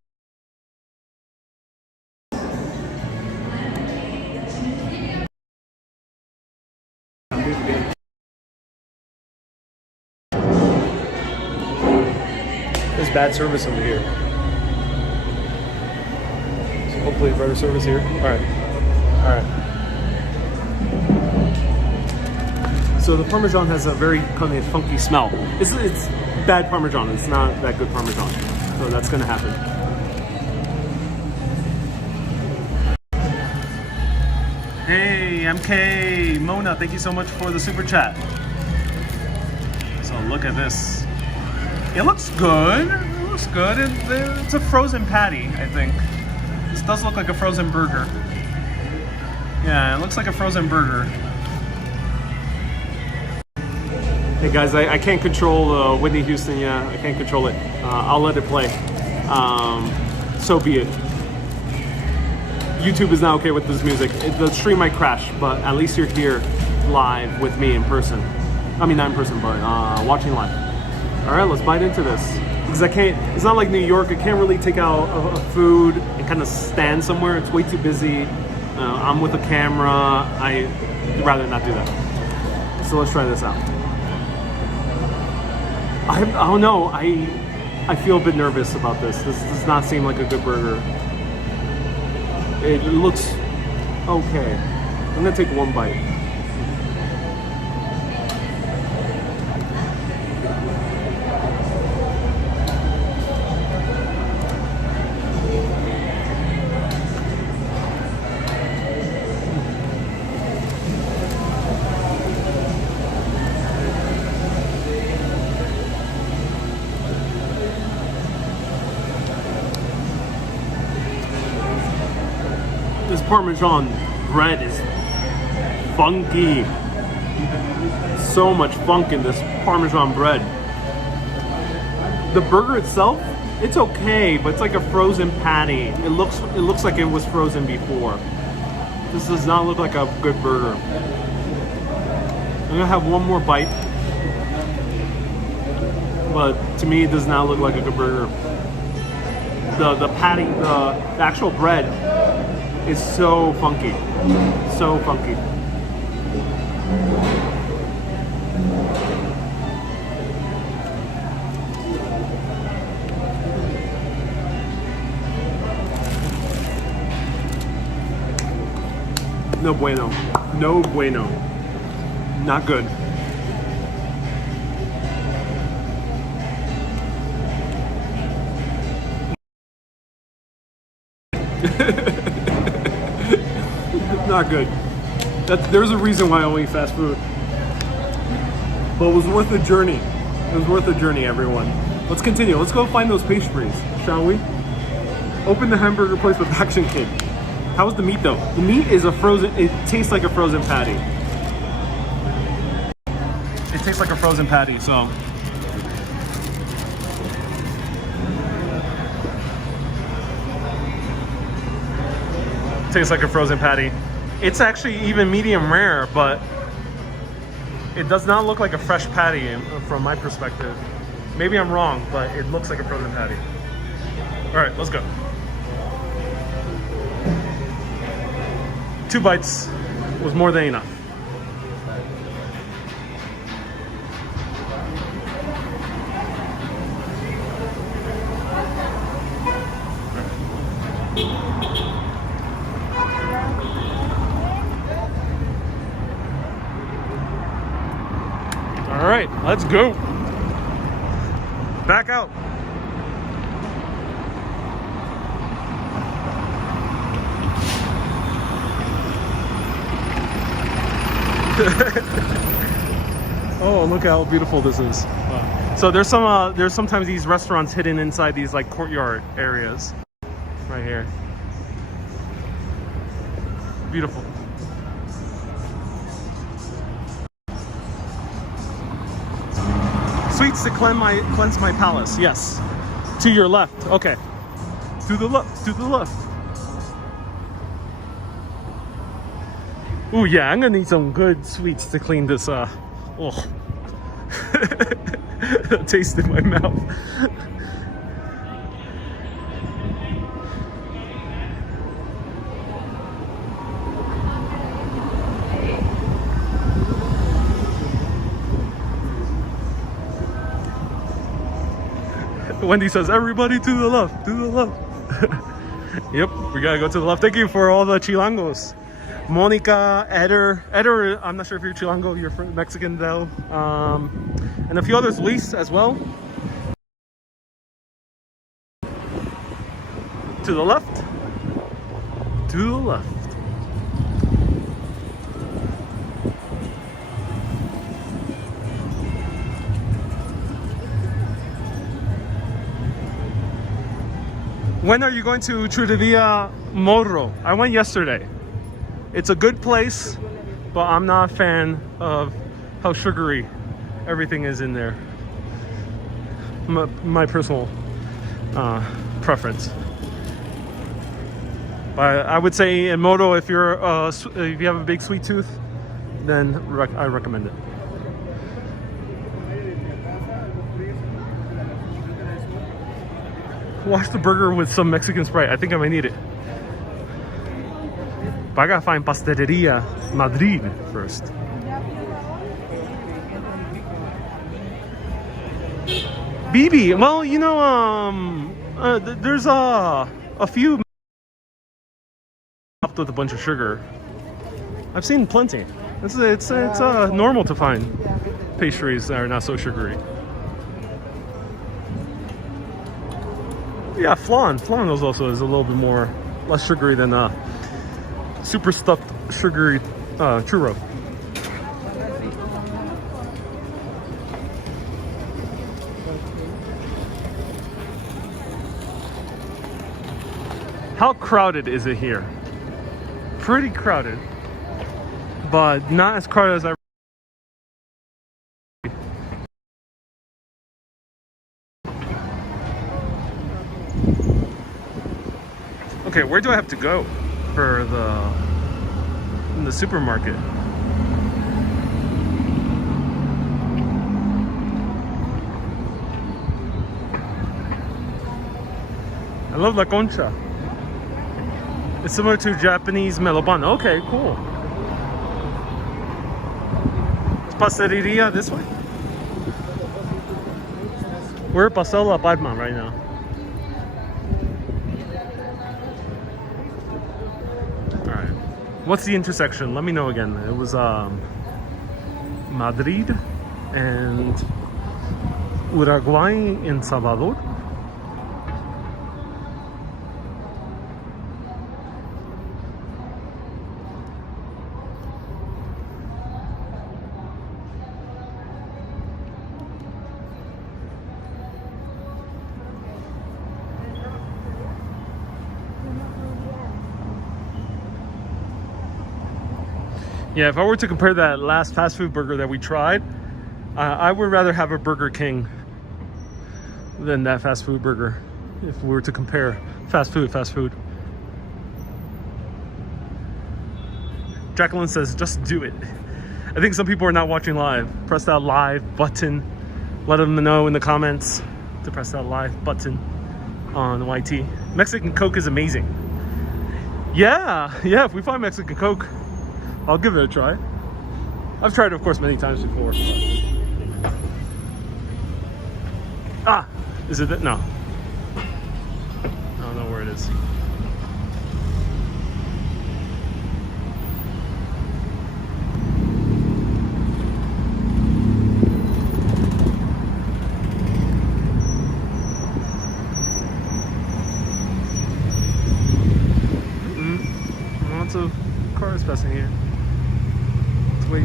There's bad service over here. So hopefully better service here. Alright. So the Parmesan has a very kind of funky smell. It's bad Parmesan. It's not that good Parmesan. So that's gonna happen. Hey, MK Mona, thank you so much for the super chat. So look at this. It looks good. It's a frozen patty, I think. This does look like a frozen burger. Yeah, it looks like a frozen burger. Hey guys, I can't control Whitney Houston. Yeah, I can't control it. I'll let it play. So be it. YouTube is not okay with this music. The stream might crash, but at least you're here live with me in person. I mean, not in person, but watching live. All right, let's bite into this. Because I can't, it's not like New York. I can't really take out a food and kind of stand somewhere. It's way too busy. I'm with a camera. I'd rather not do that. So let's try this out. I don't know. I feel a bit nervous about this. This does not seem like a good burger. It looks okay. I'm gonna take one bite. This Parmesan bread is funky. So much funk in this Parmesan bread. The burger itself, it's okay, but it's like a frozen patty. It looks like it was frozen before. This does not look like a good burger. I'm gonna have one more bite, but to me, it does not look like a good burger. The patty, the actual bread is so funky. So funky. No bueno. No bueno. Not good. Not good. There's a reason why I only eat fast food. But it was worth the journey. It was worth the journey, everyone. Let's continue. Let's go find those pastries, shall we? Open the hamburger place with Action Kid. How's the meat though? The meat is a frozen, it tastes like a frozen patty. It tastes like a frozen patty, so. Tastes like a frozen patty. It's actually even medium rare, but it does not look like a fresh patty from my perspective. Maybe I'm wrong, but it looks like a frozen patty. All right, let's go. 2 bites was more than enough. All right, let's go. Back out. Oh, look how beautiful this is. Wow. So there's sometimes these restaurants hidden inside these like courtyard areas right here. Beautiful. Sweets to cleanse my palace. Yes. To your left. Okay. To the left. To the left. Oh yeah, I'm gonna need some good sweets to clean this. Taste in my mouth. Wendy says, everybody to the left, to the left. Yep, we gotta go to the left. Thank you for all the chilangos. Monica, Eder, I'm not sure if you're Chilango, you're Mexican though. And a few others, Luis as well. To the left. To the left. When are you going to Trudevilla Morro? I went yesterday. It's a good place, but I'm not a fan of how sugary everything is in there. My personal preference. But I would say in Morro, if you have a big sweet tooth, then I recommend it. Wash the burger with some Mexican Sprite. I think I might need it. But I gotta find Pasteleria Madrid first. BB, well, you know, there's a few topped with a bunch of sugar. I've seen plenty. It's normal to find pastries that are not so sugary. Yeah, flan. Flan is also a little bit less sugary than super stuffed sugary churro. How crowded is it here? Pretty crowded, but not as crowded as I. Okay, where do I have to go for the supermarket? I love La Concha. It's similar to Japanese melon. Okay, cool. Is Pasteleria this way? We're at Paseo La Palma right now. What's the intersection? Let me know again. It was Madrid and Uruguay in Salvador. Yeah, if I were to compare that last fast food burger that we tried, I would rather have a Burger King than that fast food burger. If we were to compare fast food. Jacqueline says, just do it. I think some people are not watching live. Press that live button. Let them know in the comments to press that live button on YT. Mexican Coke is amazing. Yeah, if we find Mexican Coke, I'll give it a try. I've tried it, of course, many times before. Ah, is it that? No. I don't know where it is. Lots of cars passing here. Wait.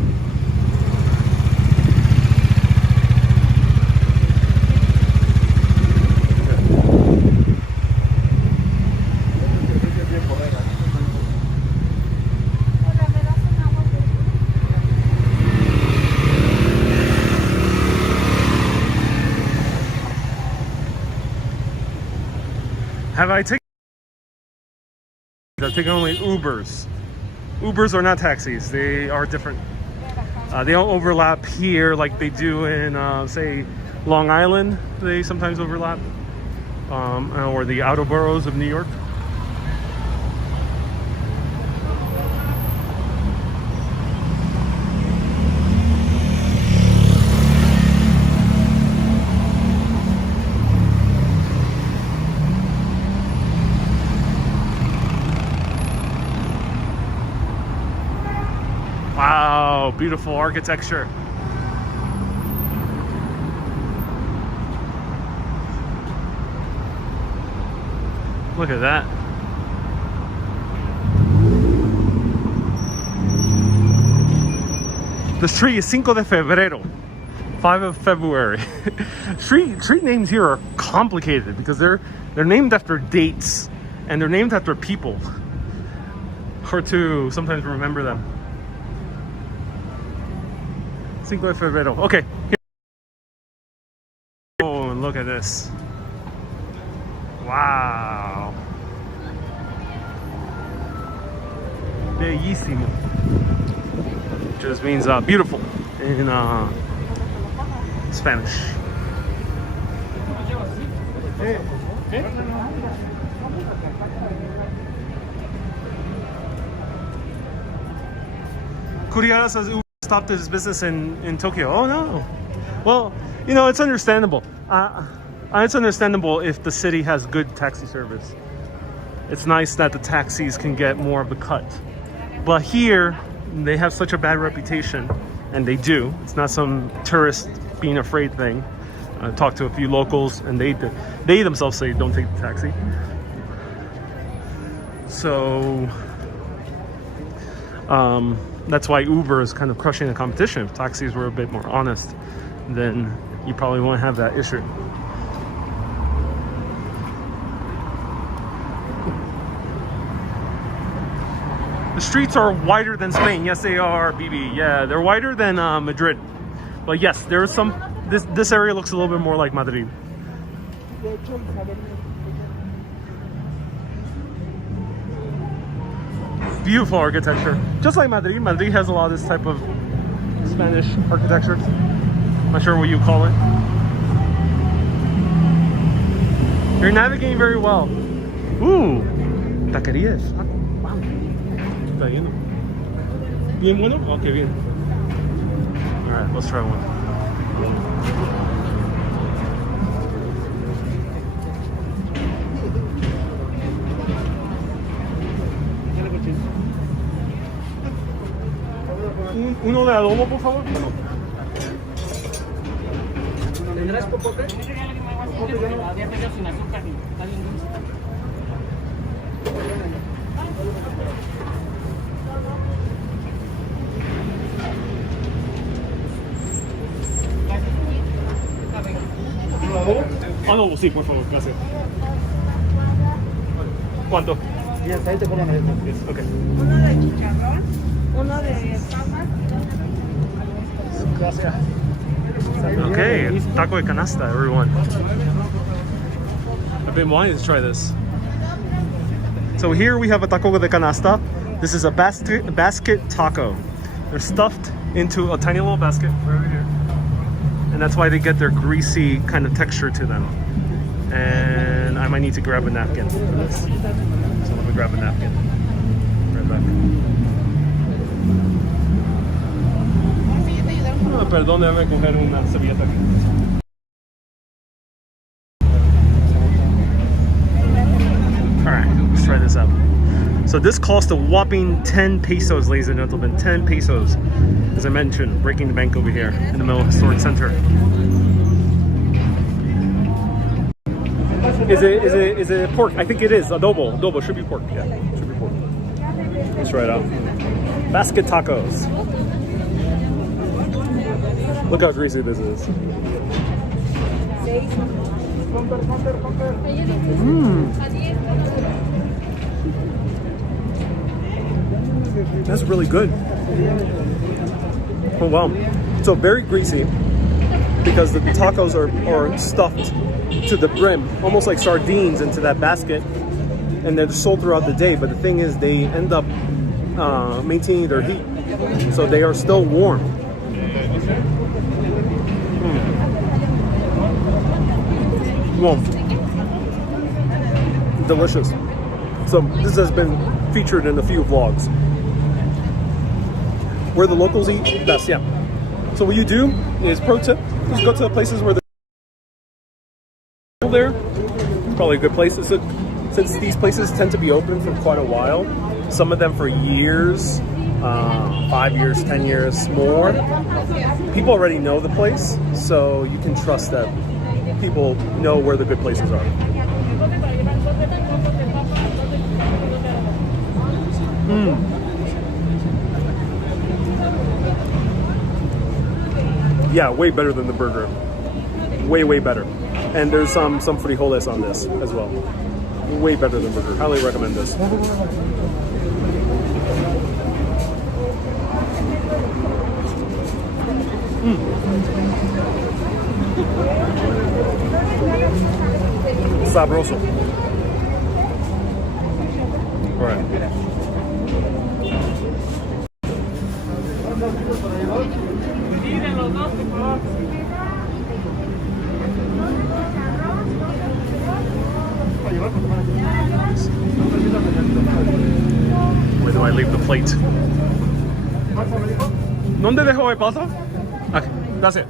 Have I taken? I've taken only Ubers. Ubers are not taxis. They are different. They don't overlap here like they do in, say, Long Island. They sometimes overlap. Or the outer boroughs of New York. Wow, beautiful architecture. Look at that. The street is 5 de Febrero, 5 of February. Street names here are complicated because they're named after dates and they're named after people. Hard to sometimes remember them. 5 de Febrero. Okay. Oh, and look at this. Wow. Bellísimo. Just means beautiful in Spanish. Kuriara says Uber stopped his business in Tokyo. Oh no. Well, you know, it's understandable. It's understandable if the city has good taxi service. It's nice that the taxis can get more of the cut. But here, they have such a bad reputation, and they do. It's not some tourist being afraid thing. I talked to a few locals, and they themselves say don't take the taxi. So that's why Uber is kind of crushing the competition. If taxis were a bit more honest, then you probably won't have that issue. The streets are wider than Spain. Yes, they are, BB. Yeah, they're wider than Madrid. But yes, there is some. This area looks a little bit more like Madrid. Beautiful architecture, just like Madrid. Madrid has a lot of this type of Spanish architecture. Not sure what you call it. You're navigating very well. Ooh, taquerías. Está lleno. Bien bueno? Okay, bien. All right, let's try one. Uno de adobo, por favor. ¿Tendrás popote? Adobo, sí, por favor, gracias. ¿Cuánto? 10, ahí te pongo 10. Ok. Uno de chicharrón, uno de papas. Gracias. Okay, taco de canasta, everyone. I've been wanting to try this. So here we have a taco de canasta. This is a basket taco. They're stuffed into a tiny little basket right over here. And that's why they get their greasy kind of texture to them. And I might need to grab a napkin for this. So let me grab a napkin. Right back. Oh, perdón, déjame coger una servilleta aquí. Alright, let's try this out. So this cost a whopping 10 pesos, ladies and gentlemen. 10 pesos. As I mentioned, breaking the bank over here in the middle of the historic center. Is it pork? I think it is. Adobo. Adobo should be pork. Yeah, should be pork. Let's try it out. Basket tacos. Look how greasy this is. That's really good. Oh wow. So very greasy because the tacos are stuffed to the brim, almost like sardines, into that basket, and they're sold throughout the day. But the thing is, they end up maintaining their heat, so they are still warm. Warm. Delicious. So this has been featured in a few vlogs. Where the locals eat best, yeah. So what you do is, pro tip, just go to the places where there. Probably a good place. Since these places tend to be open for quite a while, some of them for years, 5 years, 10 years, more. People already know the place, so you can trust that people know where the good places are. Yeah, way better than the burger. Way better. And there's some frijoles on this as well. Way better than burger. Highly recommend this. Sabroso. All right. Where do I leave the plate? ¿Dónde dejo el plato? Okay, that's it.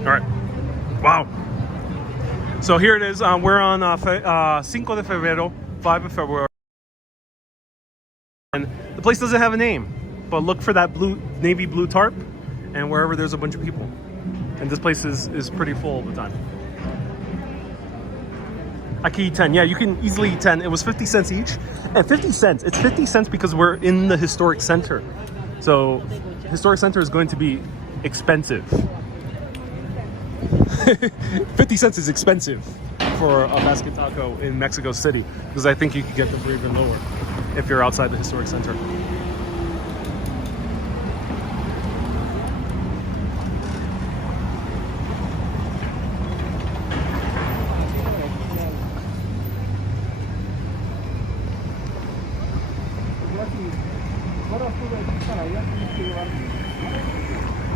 All right. Wow. So here it is. We're on 5 de Febrero, 5 of February. And the place doesn't have a name, but look for that navy blue tarp and wherever there's a bunch of people. And this place is pretty full all the time. I can eat 10. Yeah, you can easily eat 10. It was 50 cents each. And 50 cents, it's 50 cents because we're in the historic center. So historic center is going to be expensive. 50 cents is expensive for a basket taco in Mexico City, because I think you could get them for even lower if you're outside the historic center.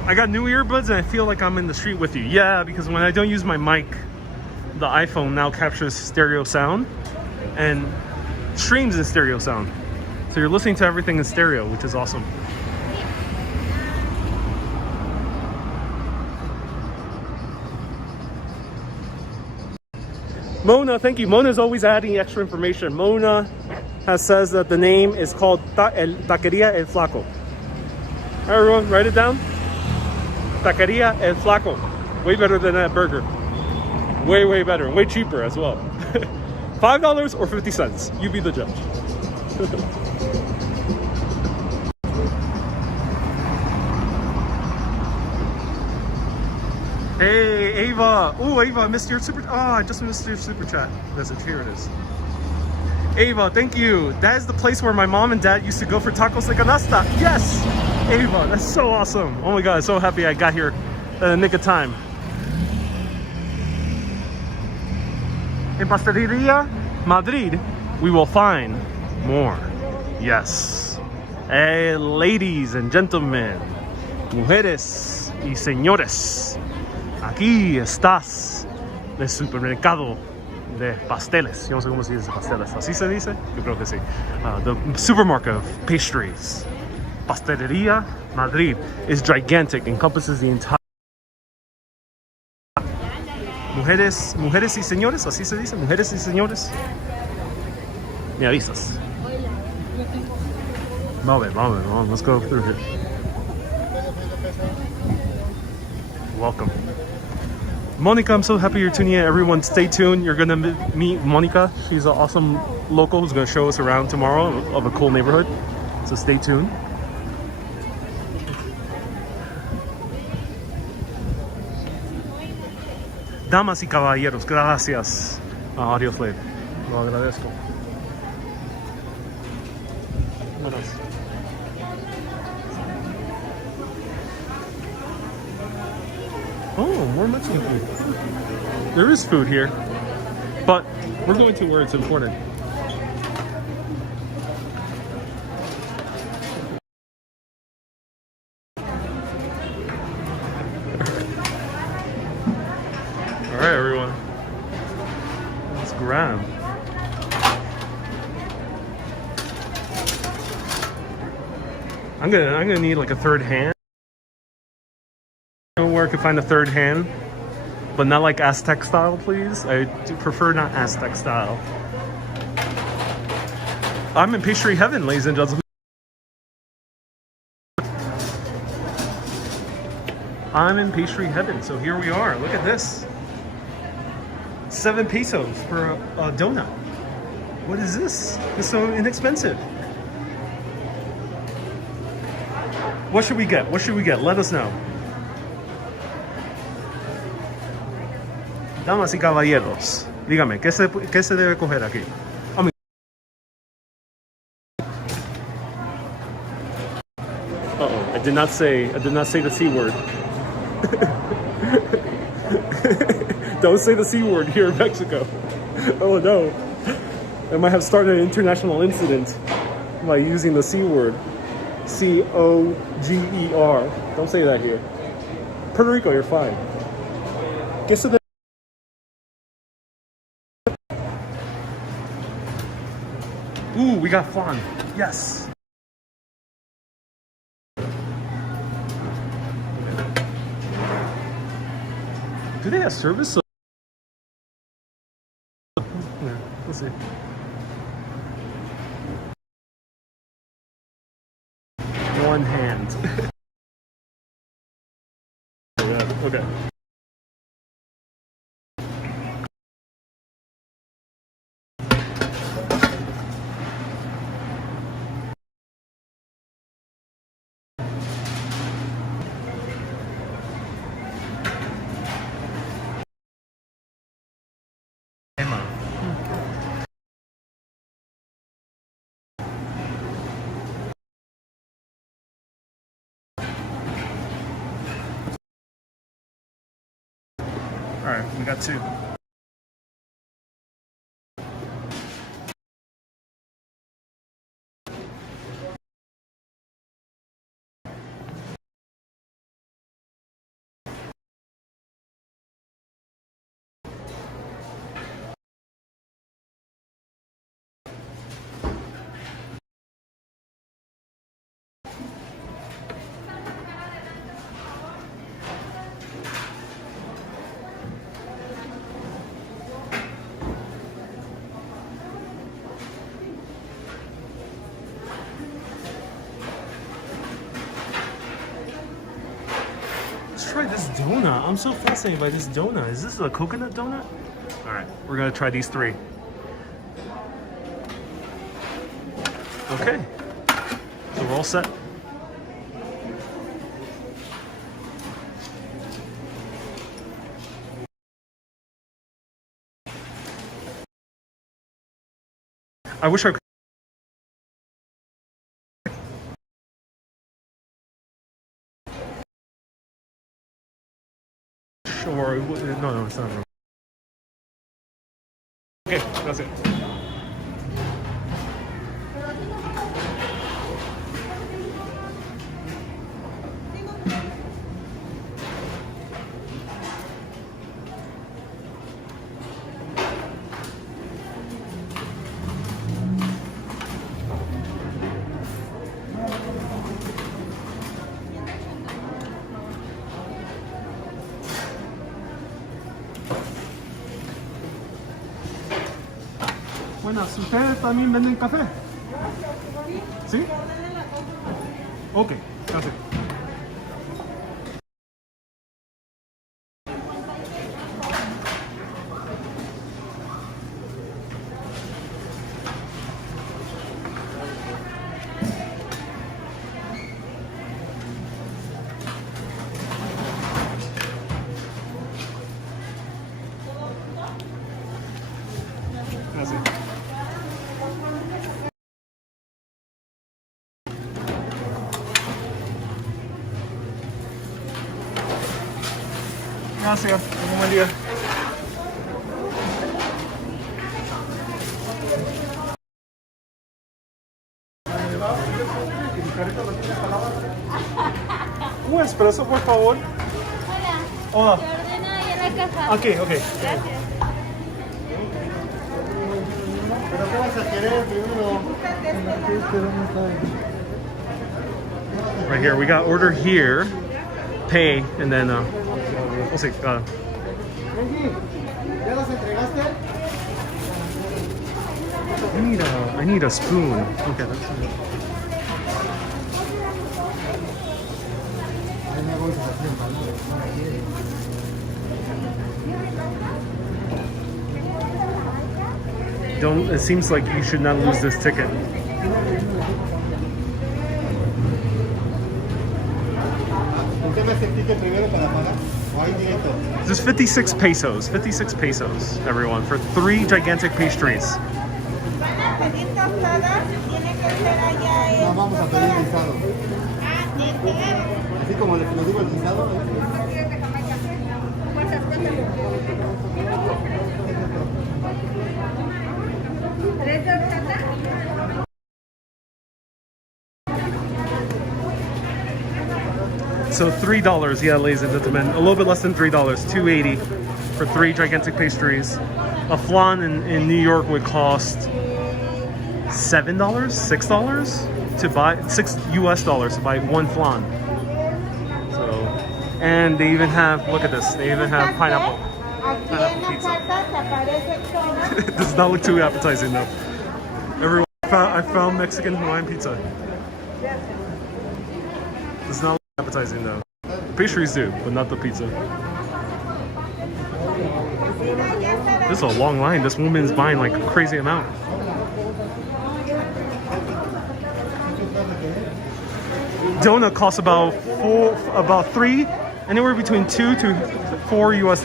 I got new earbuds and I feel like I'm in the street with you. Yeah, because when I don't use my mic, the iPhone now captures stereo sound and streams in stereo sound. So you're listening to everything in stereo, which is awesome. Mona, thank you. Mona's always adding extra information. Mona says that the name is called Taqueria El Flaco. All right, everyone, write it down. Taqueria El Flaco. Way better than that burger. Way better. Way cheaper as well. $5 or 50 cents. You be the judge. Hey, Ava. Oh, Ava, I missed your super. Oh, I just missed your super chat message. Here it is. Ava, thank you. That is the place where my mom and dad used to go for tacos de canasta. Yes, Ava, that's so awesome. Oh my God, so happy I got here in the nick of time. In Pastelería Madrid, we will find more. Yes. Hey, ladies and gentlemen, mujeres y señores, aquí estás del supermercado de pasteles. Yo no sé cómo se dice pasteles. ¿Así se dice? Yo creo que sí. The supermarket of pastries. Pastelería Madrid is gigantic, encompasses the entire. Mujeres y señores, así se dice. Mujeres y señores. Me avisas. Vamos, let's go through here. Welcome. Monica, I'm so happy you're tuning in. Everyone, stay tuned. You're gonna meet Monica. She's an awesome local who's gonna show us around tomorrow of a cool neighborhood. So stay tuned. Damas y caballeros, gracias, Audio Flame. Lo agradezco. Buenas. Oh, more Mexican food. There is food here, but we're going to where it's important. All right, everyone. Let's grab. I'm gonna need like a third hand. I don't know where I can find a third hand, but not like Aztec style, please. I do prefer not Aztec style. I'm in pastry heaven, ladies and gentlemen. I'm in pastry heaven, so here we are. Look at this. 7 pesos for a donut. What is this? It's so inexpensive. What should we get? What should we get? Let us know. Damas y caballeros, dígame, ¿qué se debe coger aquí? Uh-oh, I did not say the C word. Don't say the C word here in Mexico. Oh no. I might have started an international incident by using the C word. C-O-G-E-R. Don't say that here. Puerto Rico, you're fine. Queso de... Ooh, we got flan. Yes. Do they have service? Yeah, let's see. One hand. Yeah, okay. All right, we got 2. Let's try this donut. I'm so fascinated by this donut. Is this a coconut donut? All right, we're gonna try these 3. Okay, so we're all set. I wish I could. Or no, it's not. Okay, that's it. Buenas, ¿ustedes también venden café? ¿Sí? Ok, café. Gracias. Gracias, tengo un buen día. espresso, por favor. Hola. Hola. Se ordena ahí en la caja. Okay, okay. Gracias. ¿Pero qué vas a querer primero? Right here, we got order here, pay, and then we'll see. Benji, ¿ya los entregaste? I need a spoon. Okay, that's it. Don't. It seems like you should not lose this ticket. ¿Usted me hace el ticket primero para pagar? ¿O ahí directo? This is 56 pesos. 56 pesos, everyone, for 3 gigantic pastries. Van a pedir tostadas, tiene que ser allá No, vamos a pedir guisado. Así como le digo el guisado. ¿Tres horchatas? So $3, yeah, ladies and gentlemen, a little bit less than $3, $2.80 for 3 gigantic pastries. A flan in New York would cost $7, $6 to buy, $6 to buy 1 flan. So, and they even have, look at this, they even have pineapple. Pineapple pizza. It does not look too appetizing though. Everyone, I found Mexican Hawaiian pizza. Does not look appetizing though. The pastries do, but not the pizza. This is a long line. This woman's buying like a crazy amount. Donut costs about anywhere between $2 to $4 US.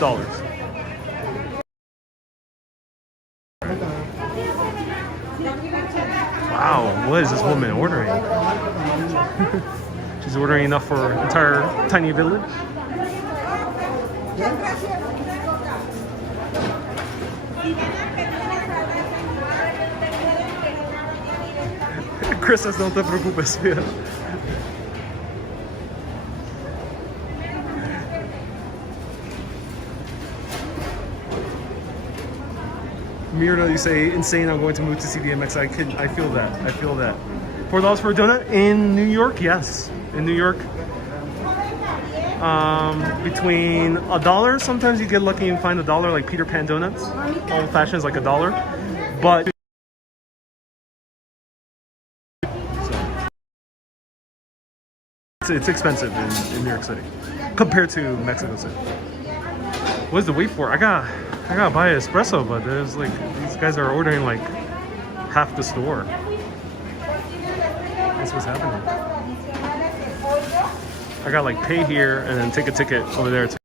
Wow, what is this woman ordering? She's ordering enough for an entire tiny village. Chris says, no te preocupes, mira. Mirna, you say insane. I'm going to move to CDMX. I feel that. I feel that. $4 for a donut in New York. Yes, in New York. Between $1. Sometimes you get lucky and find $1, like Peter Pan donuts. Old fashioned is like $1, but it's expensive in New York City compared to Mexico City. What is the wait for? I gotta buy an espresso, but there's like these guys are ordering like half the store. That's what's happening. I got like pay here and then take a ticket over there too.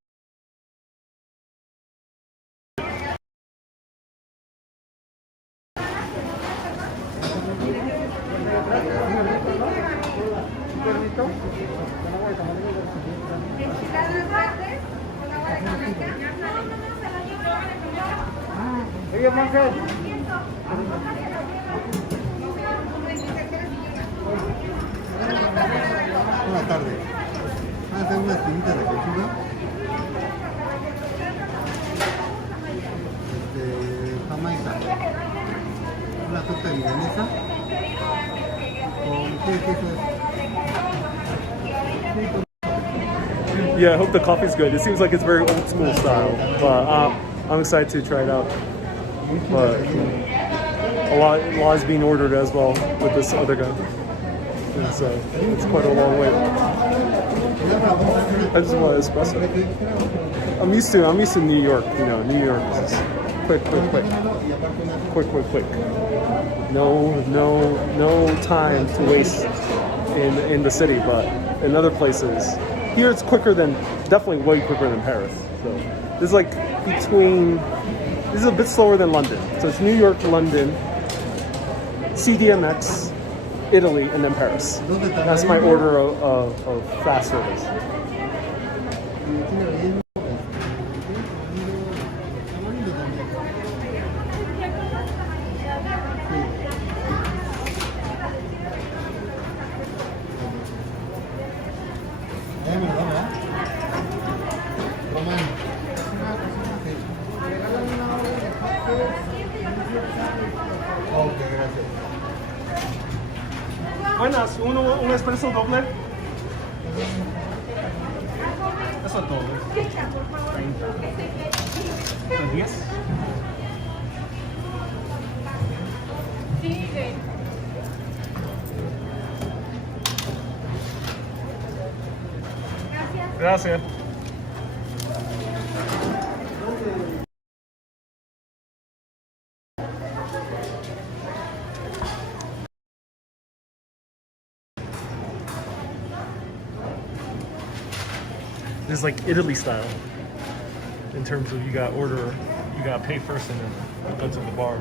Oye, Monse. Buenas tardes. Van a hacer unas tiritas de pechuga. Jamaica. Una torta milanesa. ¿Con qué queso es? Yeah, I hope the coffee's good. It seems like it's very old school style, but I'm excited to try it out. But a lot is being ordered as well with this other guy. It's quite a long wait. I just want espresso. I'm used to New York. You know, New York is just quick. No time to waste in the city, but in other places. Here it's definitely way quicker than Paris. So this is like this is a bit slower than London. So it's New York, London, CDMX, Italy, and then Paris. That's my order of fast service. Buenas, un espresso doble. Eso es todo. 30. ¿Son 10? Sigue. Gracias. It's like Italy style in terms of you got pay first and then go to the bar.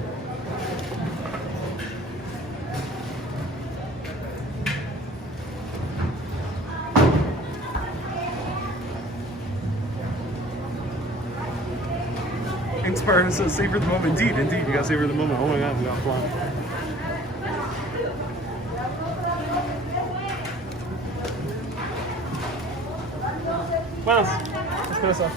Inspire, savor the moment. Indeed, you gotta savor the moment. Oh my god, we got fly. Buenas, espresso.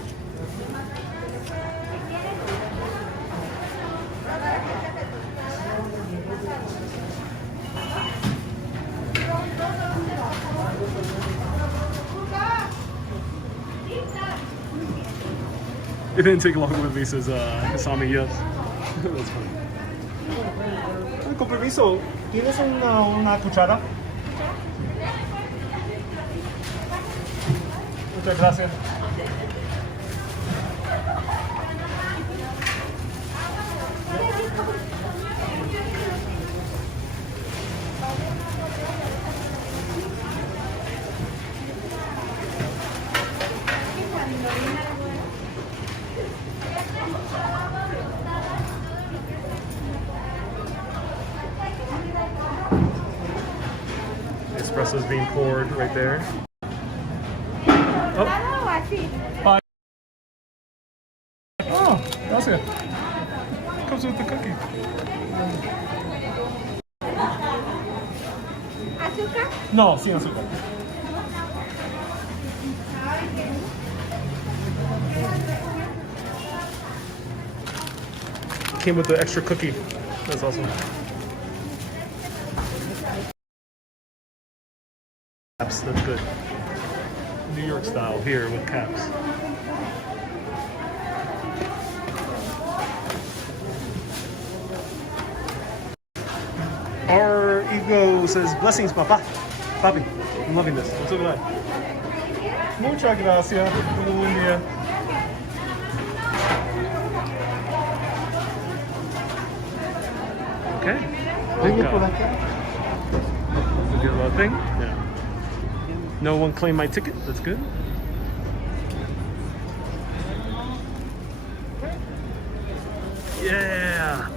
It didn't take long with me, says Isami, yes. That's funny. Con permiso, ¿tienes una cuchara? Muchas gracias. Espresso's being poured right there. Oh, gracias. Comes with the cookie. ¿Azúcar? No, sin azúcar. Came with the extra cookie. That's awesome. Caps, that's good. New York style here with caps. Our ego says, blessings, papa. Papi, I'm loving this. I'm so glad. Muchas gracias. Buen día. Okay. Good little thing. Yeah. No one claimed my ticket. That's good. Yeah.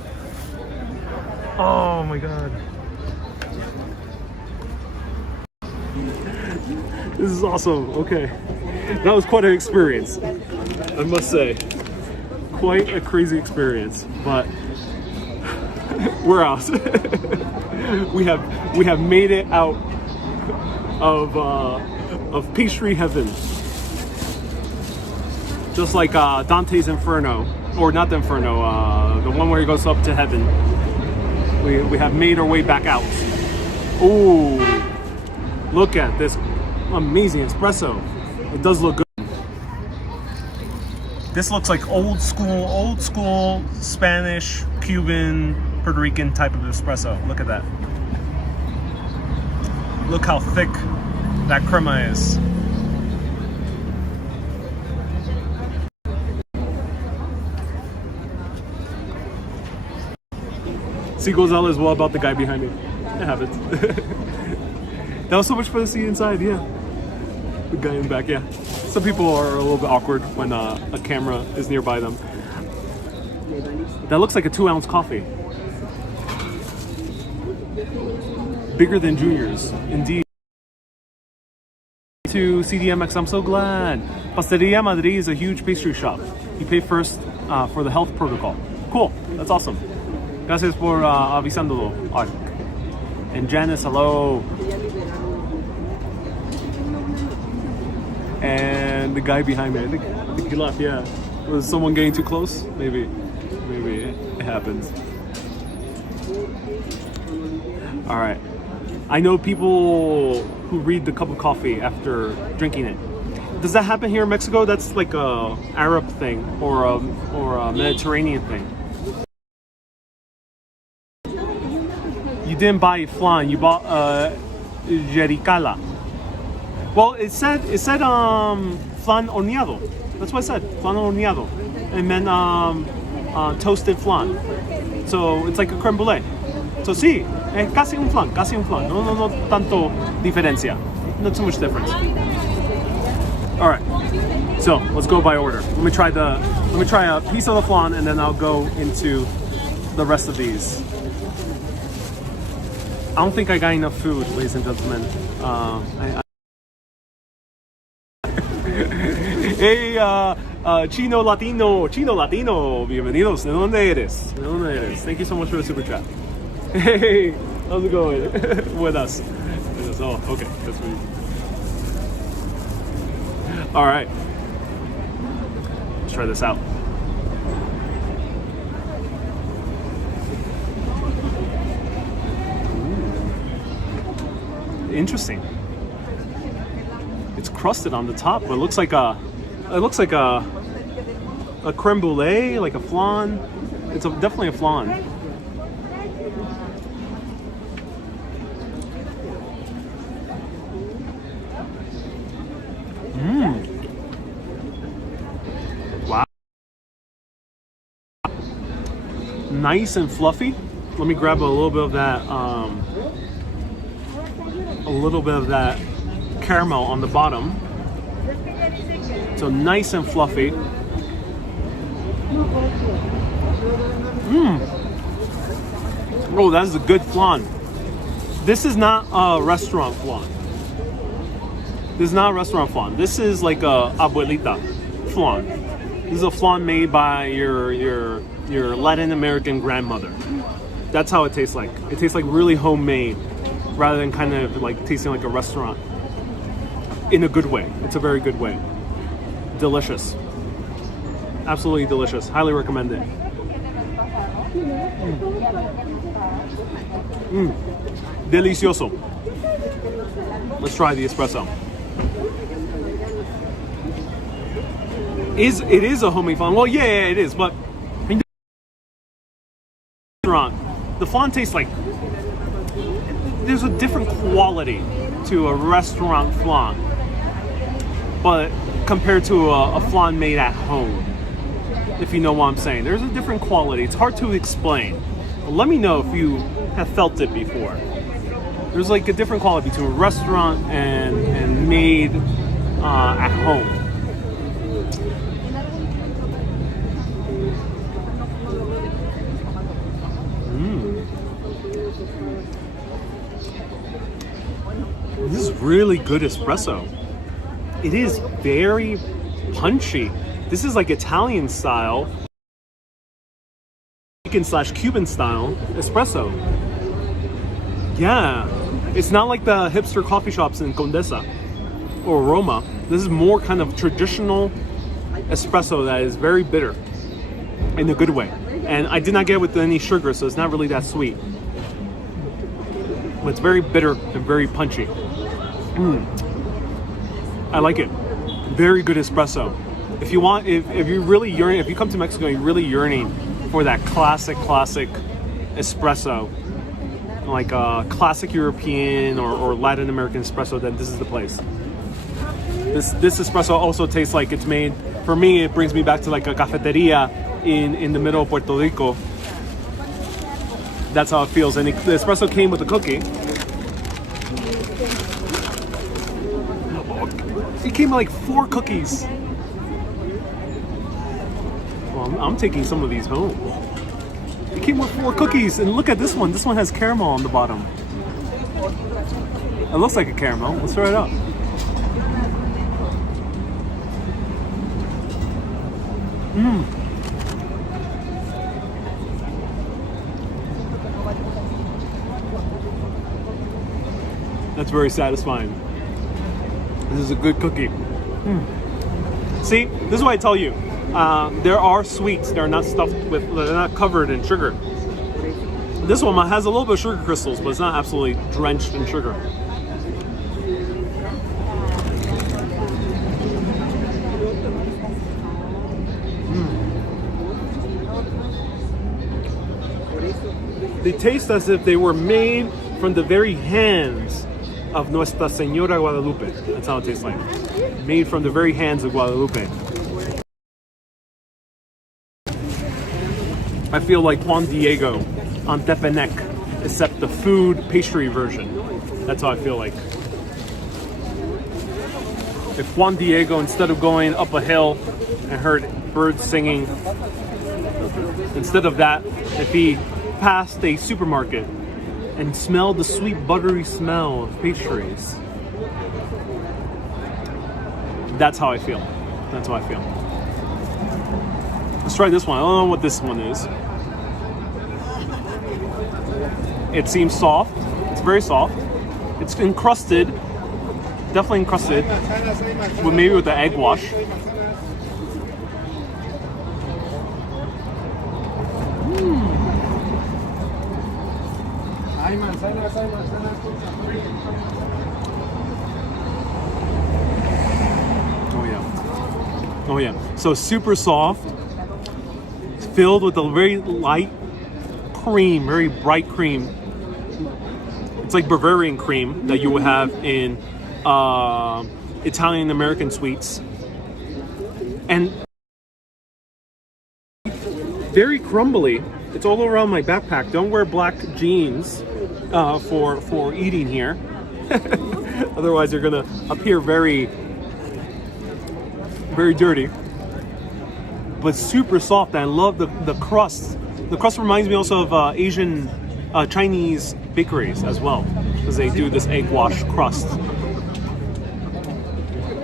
Oh my god. This is awesome. Okay. That was quite an experience, I must say. Quite a crazy experience, but we're out. we have made it out of pastry heaven. Just like Dante's Inferno, or not the Inferno, the one where he goes up to heaven. We have made our way back out. Ooh, look at this amazing espresso. It does look good. This looks like old school Spanish, Cuban, Puerto Rican type of espresso. Look at that. Look how thick that crema is. See Gonzalo as well about the guy behind me. It happens. That was so much fun to see inside, yeah. The guy in the back, yeah. Some people are a little bit awkward when a camera is nearby them. That looks like a 2-ounce coffee. Bigger than Junior's, indeed. To CDMX, I'm so glad. Pastries Madrid is a huge pastry shop. You pay first for the health protocol. Cool, that's awesome. Gracias por avisándolo. And Janice, hello. And the guy behind me, I think he left, yeah. Was someone getting too close? Maybe it happens. All right. I know people who read the cup of coffee after drinking it. Does that happen here in Mexico? That's like a Arab thing or a Mediterranean thing. You didn't buy flan. You bought jericala. Well, it said flan horneado. That's what it said, flan horneado, and then toasted flan. So it's like a creme brulee. So sí, casi un flan. No tanto diferencia. Not too much difference. All right. So let's go by order. Let me try a piece of the flan, and then I'll go into the rest of these. I don't think I got enough food, ladies and gentlemen. Hey, Chino Latino, bienvenidos. ¿De dónde eres? Thank you so much for the super chat. Hey, how's it going? Buenas. Oh, okay, that's really good. All right, let's try this out. Interesting. It's crusted on the top, but it looks like a creme brulee, like a flan. It's definitely a flan. Wow. Nice and fluffy. Let me grab a little bit of that caramel on the bottom. So nice and fluffy. Oh, that's a good flan. This is not a restaurant flan. This is not a restaurant flan. This is like a abuelita flan. This is a flan made by your Latin American grandmother. That's how it tastes like. It tastes like really homemade, rather than kind of like tasting like a restaurant. In a good way. It's a very good way. Delicious. Absolutely delicious. Highly recommend it. Delicioso. Let's try the espresso. It is a homemade flan. Well, yeah, it is, but in the restaurant, the flan tastes like there's a different quality to a restaurant flan, but compared to a flan made at home, if you know what I'm saying, there's a different quality. It's hard to explain. Let me know if you have felt it before. There's like a different quality between a restaurant and made at home. This is really good espresso. It is very punchy. This is like Italian style, Cuban style espresso. Yeah, it's not like the hipster coffee shops in Condesa or Roma. This is more kind of traditional espresso that is very bitter in a good way. And I did not get it with any sugar, so it's not really that sweet. But it's very bitter and very punchy. I like it. Very good espresso. If you want, if you really yearn, if you come to Mexico, you're really yearning for that classic espresso, like a classic European or Latin American espresso, then this is the place. This espresso also tastes like it's made. For me, it brings me back to like a cafeteria in the middle of Puerto Rico. That's how it feels. And the espresso came with a cookie. It came with like 4 cookies. Well, I'm taking some of these home. It came with 4 cookies, and look at this one. This one has caramel on the bottom. It looks like a caramel. Let's try it out. That's very satisfying. This is a good cookie. See, this is what I tell you. There are sweets that are not stuffed with, they're not covered in sugar. This one has a little bit of sugar crystals, but it's not absolutely drenched in sugar. They taste as if they were made from the very hands of Nuestra Señora Guadalupe. That's how it tastes like. Made from the very hands of Guadalupe. I feel like Juan Diego on Tepenec, except the food pastry version. That's how I feel like. If Juan Diego, instead of going up a hill and heard birds singing, instead of that, if he passed a supermarket and smelled the sweet buttery smell of pastries, that's how I feel. That's how I feel. Let's try this one. I don't know what this one is. It seems soft. It's very soft. It's encrusted, definitely encrusted, with maybe with the egg wash. Oh yeah. Oh yeah. So super soft. It's filled with a very light cream, very bright cream. It's like Bavarian cream that you would have in Italian American sweets. And very crumbly. It's all around my backpack. Don't wear black jeans for eating here. Otherwise you're gonna appear very, very dirty. But super soft. I love the crust. The crust reminds me also of Asian, Chinese bakeries as well, because they do this egg wash crust.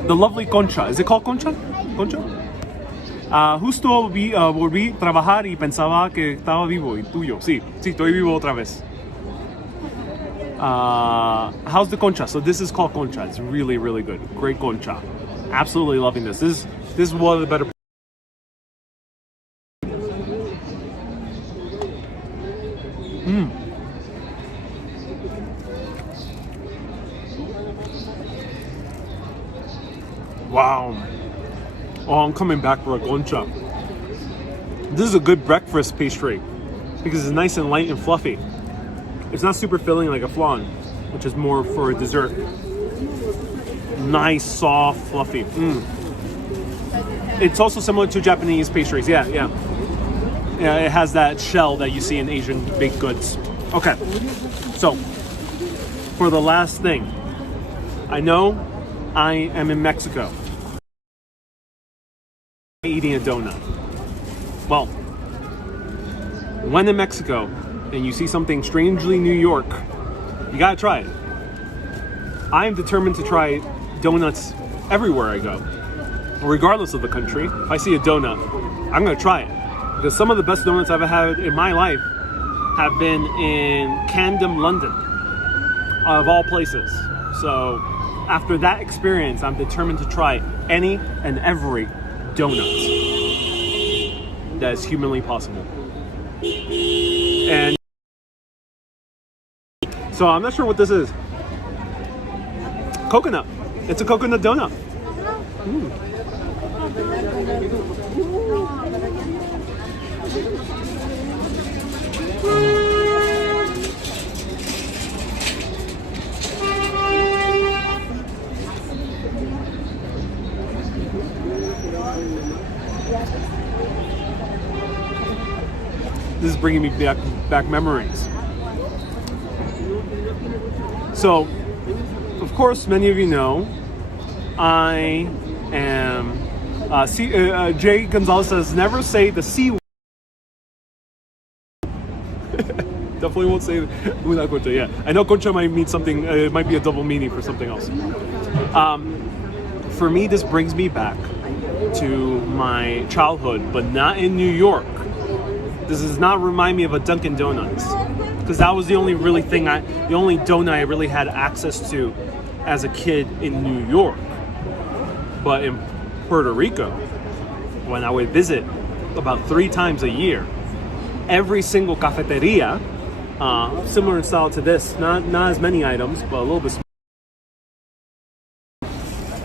The lovely concha. Is it called concha? Concha? Justo volví a trabajar y pensaba que estaba vivo y tuyo. Sí, estoy vivo otra vez. How's the concha? So this is called concha. It's really, really good. Great concha. Absolutely loving this. This is one of the better. Wow. Oh, I'm coming back for a concha. This is a good breakfast pastry because it's nice and light and fluffy. It's not super filling like a flan, which is more for a dessert. Nice, soft, fluffy. It's also similar to Japanese pastries. Yeah, it has that shell that you see in Asian baked goods. Okay, so for the last thing, I know I am in Mexico eating a donut. Well, when in Mexico and you see something strangely New York, you gotta try it. I am determined to try donuts everywhere I go, regardless of the country. If I see a donut, I'm gonna try it, because some of the best donuts I've had in my life have been in Camden, London, of all places. So after that experience, I'm determined to try any and every donut that is humanly possible. And so I'm not sure what this is. Coconut. It's a coconut donut. This is bringing me back memories. So, of course, many of you know, I am, Jay Gonzalez says, never say the C word. Definitely won't say without concha, yeah. I know concha might mean something, it might be a double meaning for something else. For me, this brings me back to my childhood, but not in New York. This does not remind me of a Dunkin' Donuts, because that was the only the only donut I really had access to as a kid in New York. But in Puerto Rico, when I would visit about 3 times a year, every single cafeteria similar in style to this. Not as many items, but a little bit smaller.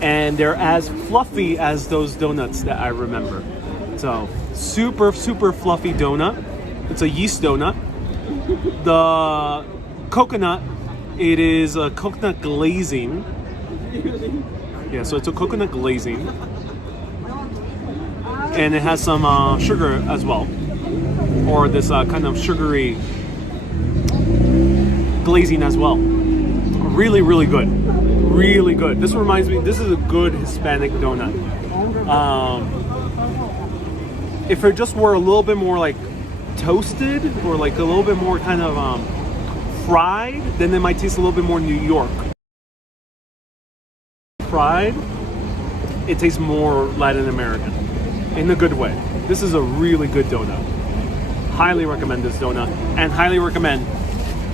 And they're as fluffy as those donuts that I remember. So super fluffy donut. It's a yeast donut. The coconut, it is a coconut glazing. Yeah, so it's a coconut glazing. And it has some sugar as well. Or this kind of sugary glazing as well. Really good. Really good. This reminds me, this is a good Hispanic donut. If it just were a little bit more like toasted or like a little bit more kind of fried, then it might taste a little bit more New York. Fried, it tastes more Latin American in a good way. This is a really good donut. Highly recommend this donut, and highly recommend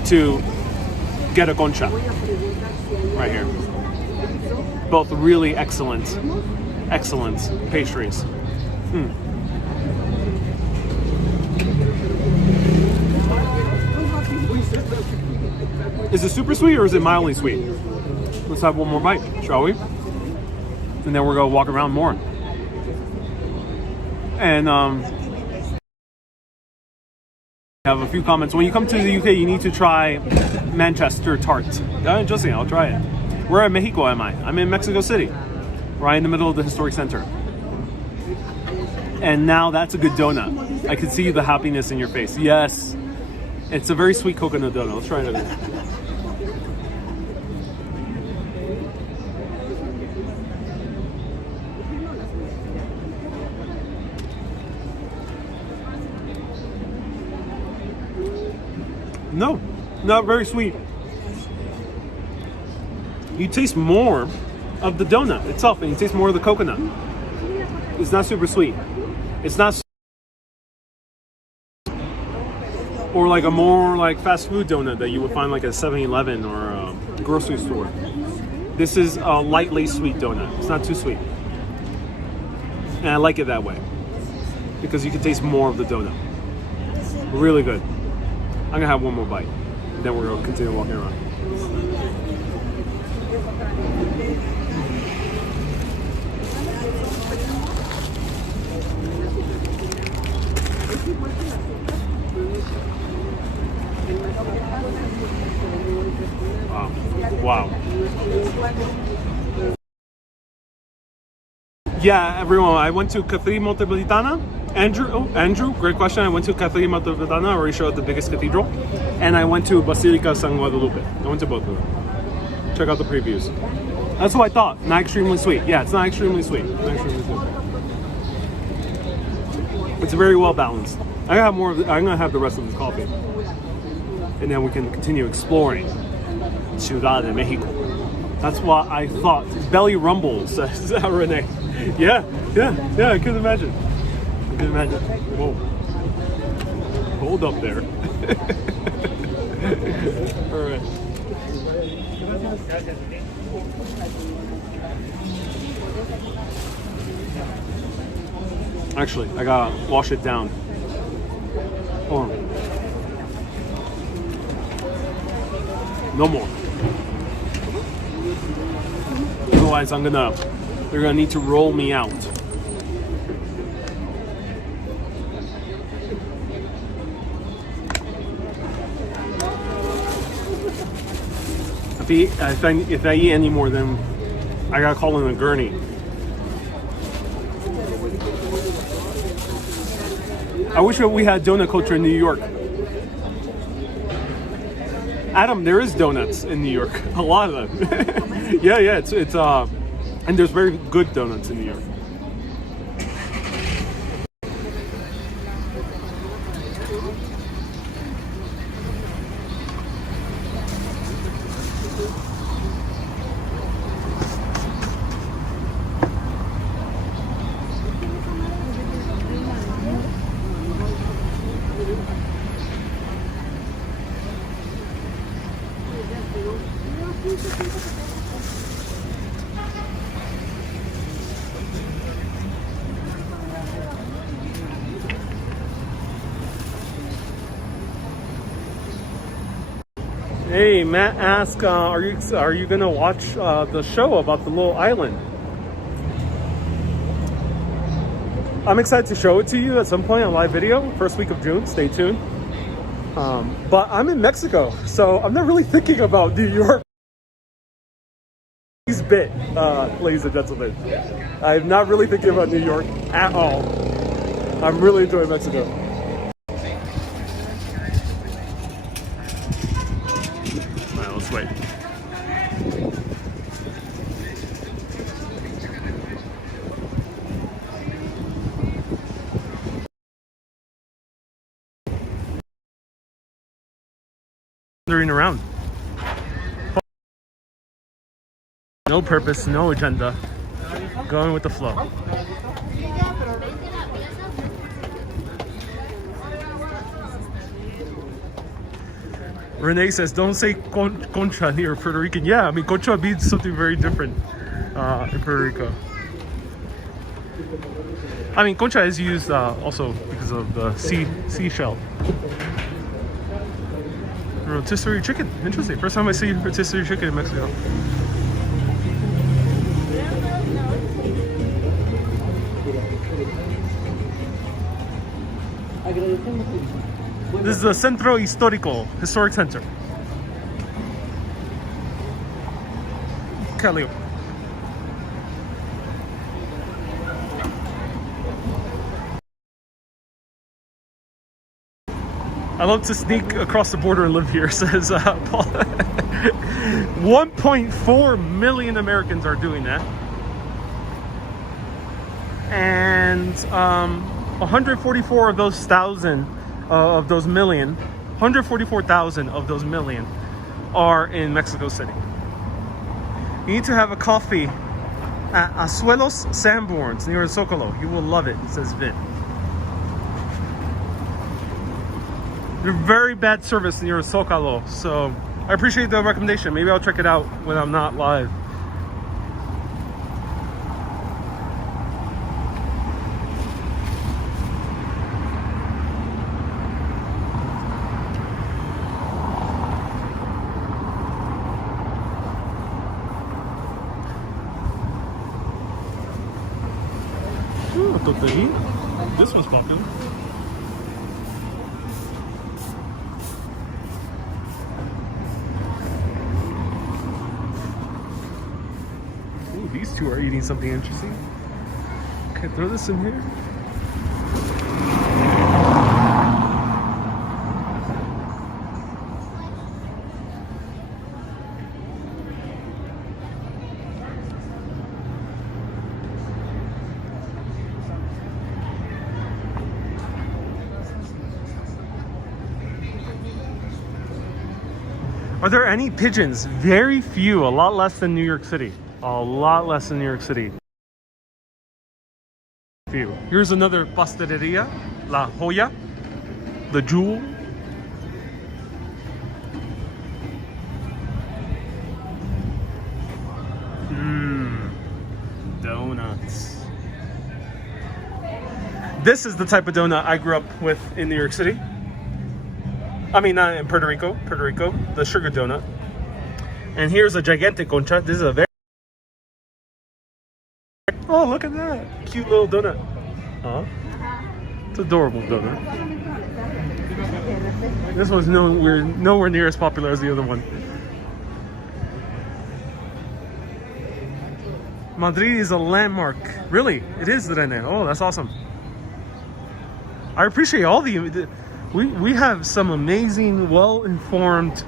to get a concha right here. Both really excellent pastries. Is it super sweet or is it mildly sweet? Let's have one more bite, shall we? And then we're gonna walk around more. And have a few comments. When you come to the UK, you need to try Manchester tart. Interesting, I'll try it. Where in Mexico am I? I'm in Mexico City, right in the middle of the historic center. And now that's a good donut. I can see the happiness in your face. Yes, it's a very sweet coconut donut. Let's try it again. No, not very sweet. You taste more of the donut itself, and you taste more of the coconut. It's not super sweet. It's not, or like a more like fast food donut that you would find like at 7-Eleven or a grocery store. This is a lightly sweet donut. It's not too sweet, and I like it that way because you can taste more of the donut. Really good. I'm gonna have one more bite, and then we're gonna continue walking around. Wow. Yeah, everyone. I went to Cathedral Metropolitana. Andrew, great question. I went to Cathedral Metropolitana. I already showed the biggest cathedral. And I went to Basilica San Guadalupe. I went to both of them. Check out the previews. That's what I thought. Not extremely sweet. Yeah, it's not extremely sweet. Not extremely sweet. It's very well balanced. I'm gonna have more of it. I'm gonna have the rest of this coffee, and then we can continue exploring Ciudad de Mexico. That's what I thought. Belly rumbles, says Renee. Yeah. I could imagine. Whoa. Hold up there. All right. Actually, I gotta wash it down. Hold on. No more. Otherwise, they're gonna need to roll me out. If I eat any more, then I gotta call in a gurney. I wish we had donut culture in New York. Adam, there is donuts in New York. A lot of them. yeah. It's and there's very good donuts in New York. Hey, Matt asked, are you gonna watch the show about the little island? I'm excited to show it to you at some point on live video, first week of June. Stay tuned. But I'm in Mexico, so I'm not really thinking about New York. Bit, ladies and gentlemen. I'm not really thinking about New York at all. I'm really enjoying Mexico. Alright, let's wait. Wandering around. No purpose, no agenda. Going with the flow. Renee says, don't say concha near Puerto Rican. Yeah, I mean, concha means something very different in Puerto Rico. I mean, concha is used also because of the seashell. Rotisserie chicken. Interesting. First time I see rotisserie chicken in Mexico. This is the Centro Histórico, historic center. Calio. I love to sneak across the border and live here, says Paul. 1.4 million Americans are doing that. And 144 of those thousand, of those million, 144,000 of those million are in Mexico City. You need to have a coffee at Azuelos Sanborns near Zocalo. You will love it, says Vin. They're very bad service near Zocalo, so I appreciate the recommendation. Maybe I'll check it out when I'm not live. This one's popular. Ooh, these two are eating something interesting. Okay, throw this in here. Are there any pigeons? Very few, a lot less than New York City. A lot less than New York City. Few. Here's another pasteleria, La Joya, the Jewel. Donuts. This is the type of donut I grew up with in New York City. I mean, not in Puerto Rico, the sugar donut. And here's a gigantic concha. This is a very... Oh, look at that. Cute little donut. It's an adorable donut. This one's nowhere near as popular as the other one. Madrid is a landmark. Really? It is, Rene. Oh, that's awesome. I appreciate all the... We have some amazing, well-informed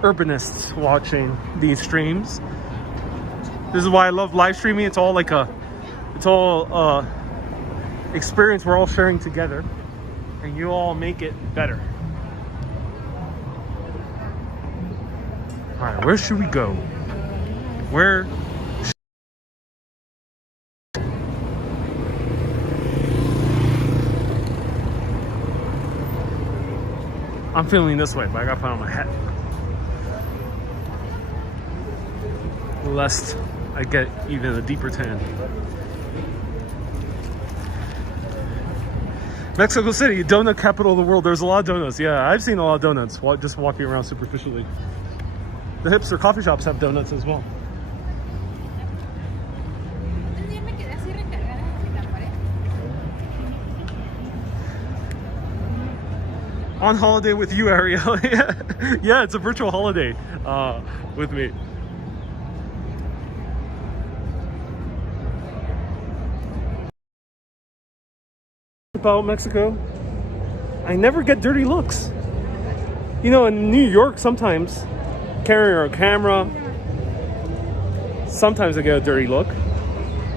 urbanists watching these streams. This is why I love live streaming. It's all like experience we're all sharing together, and you all make it better. All right, where should we go? Where? I'm feeling this way, but I gotta put on my hat. Lest I get even a deeper tan. Mexico City, donut capital of the world. There's a lot of donuts. Yeah, I've seen a lot of donuts just walking around superficially. The hipster coffee shops have donuts as well. On holiday with you, Ariel. Yeah, it's a virtual holiday with me. About Mexico, I never get dirty looks. You know, in New York, sometimes carrying a camera, sometimes I get a dirty look.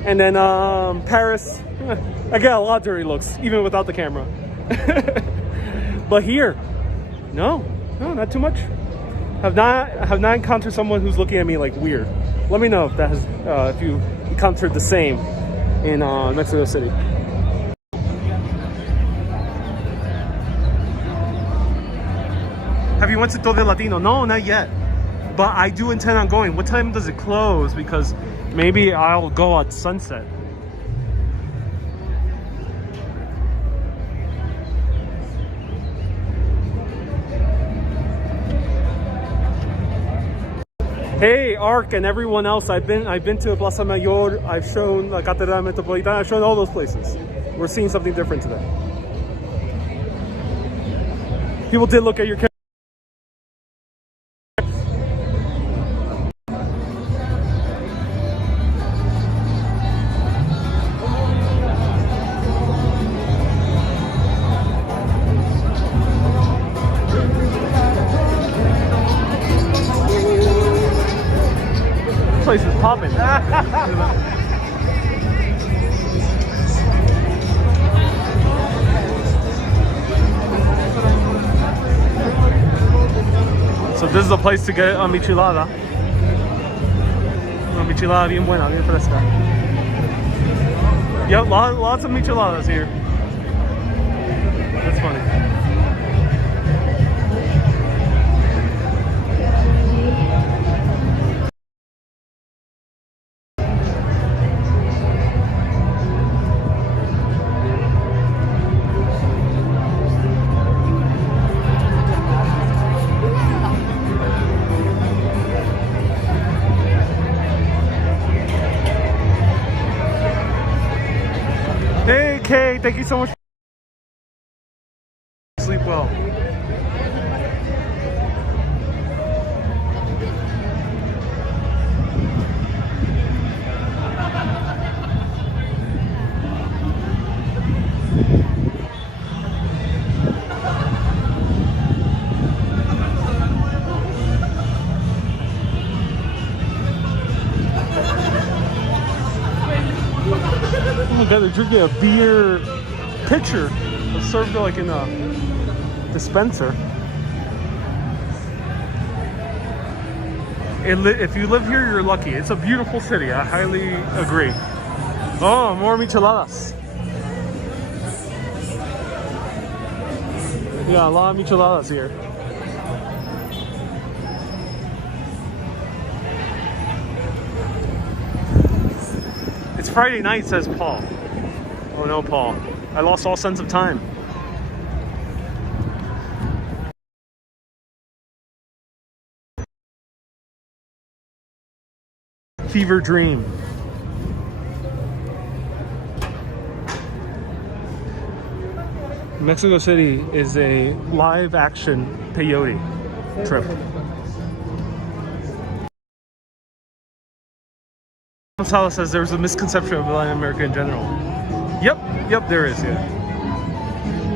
And then Paris, I get a lot of dirty looks, even without the camera. But here, no, not too much. Have not encountered someone who's looking at me like weird. Let me know if that has, if you encountered the same in Mexico City. Have you went to Todo Latino? No, not yet. But I do intend on going. What time does it close? Because maybe I'll go at sunset. Hey, Ark and everyone else, I've been to Plaza Mayor, I've shown La Catedral Metropolitana, I've shown all those places. We're seeing something different today. People did look at your camera. Place is popping. So this is the place to get a michelada. Una michelada bien buena, bien fresca. Yep, lots of micheladas here. That's funny. Hey Kay, thank you so much. Sleep well. Oh my god, they're drinking a beer pitcher. It's served like in a dispenser. If you live here, you're lucky. It's a beautiful city. I highly agree. Oh, more micheladas. Yeah, a lot of micheladas here. It's Friday night, says Paul. Oh no, Paul. I lost all sense of time. Fever dream. Mexico City is a live action peyote trip. Gonzalo says there's a misconception of Latin America in general. Yep, there is, yeah.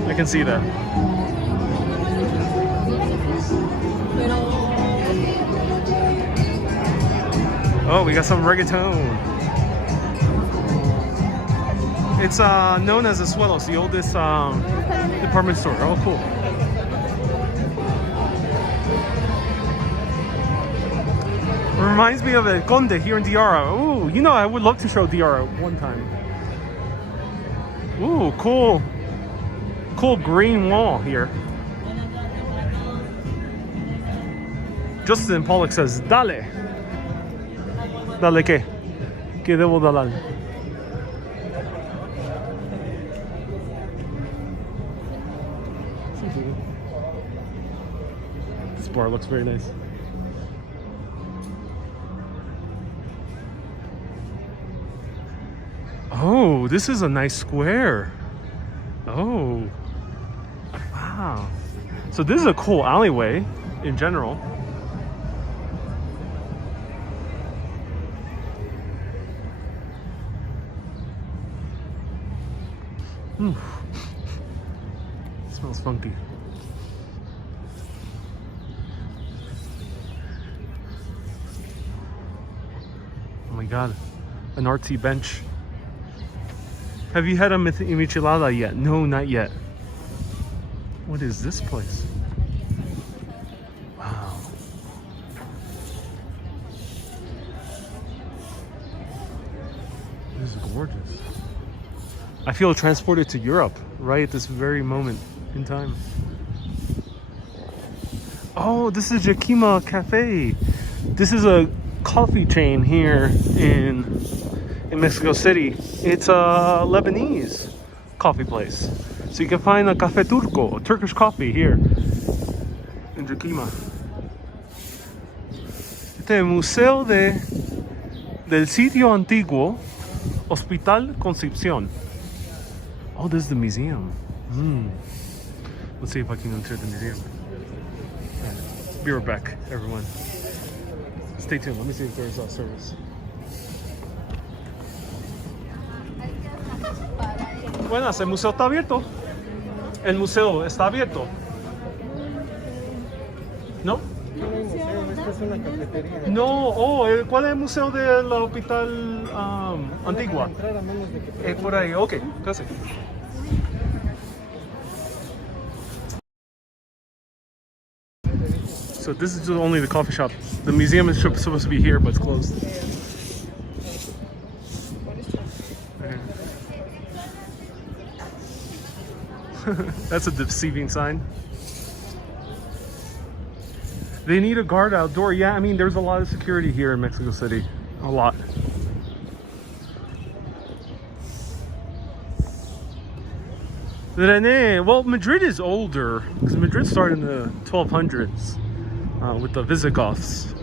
I can see that. Oh, we got some reggaeton. It's known as Zocalo, the oldest department store. Oh, cool. It reminds me of El Conde here in Diara. Ooh, you know, I would love to show Diara one time. Ooh, cool green wall here. Justin Pollock says, Dale. Dale qué? ¿Qué debo dar? bar looks very nice. Oh, this is a nice square. Oh, wow. So this is a cool alleyway in general. Smells funky. Oh my god, an artsy bench. Have you had a michelada yet? No, not yet. What is this place? Wow. This is gorgeous. I feel transported to Europe right at this very moment in time. Oh, this is Yakima Cafe. This is a coffee chain here in Mexico City. It's a Lebanese coffee place. So you can find a Café Turco, a Turkish coffee here in Yakima. Este es el Museo del Sitio Antiguo, Hospital Concepción. Oh, this is the museum. Let's see if I can enter the museum. Be right back, everyone. Stay tuned. Let me see if there's a service. Buenas, ¿el museo está abierto? ¿El museo está abierto? ¿No? Esta es una cafetería. No, ¿cuál es el museo del hospital Antigua? Entrar a menos de que Por ahí, ok, casi. So this is only the coffee shop. The museum is supposed to be here, but it's closed. That's a deceiving sign. They need a guard outdoor. Yeah, I mean, there's a lot of security here in Mexico City. A lot. Rene, well, Madrid is older because Madrid started in the 1200s with the Visigoths.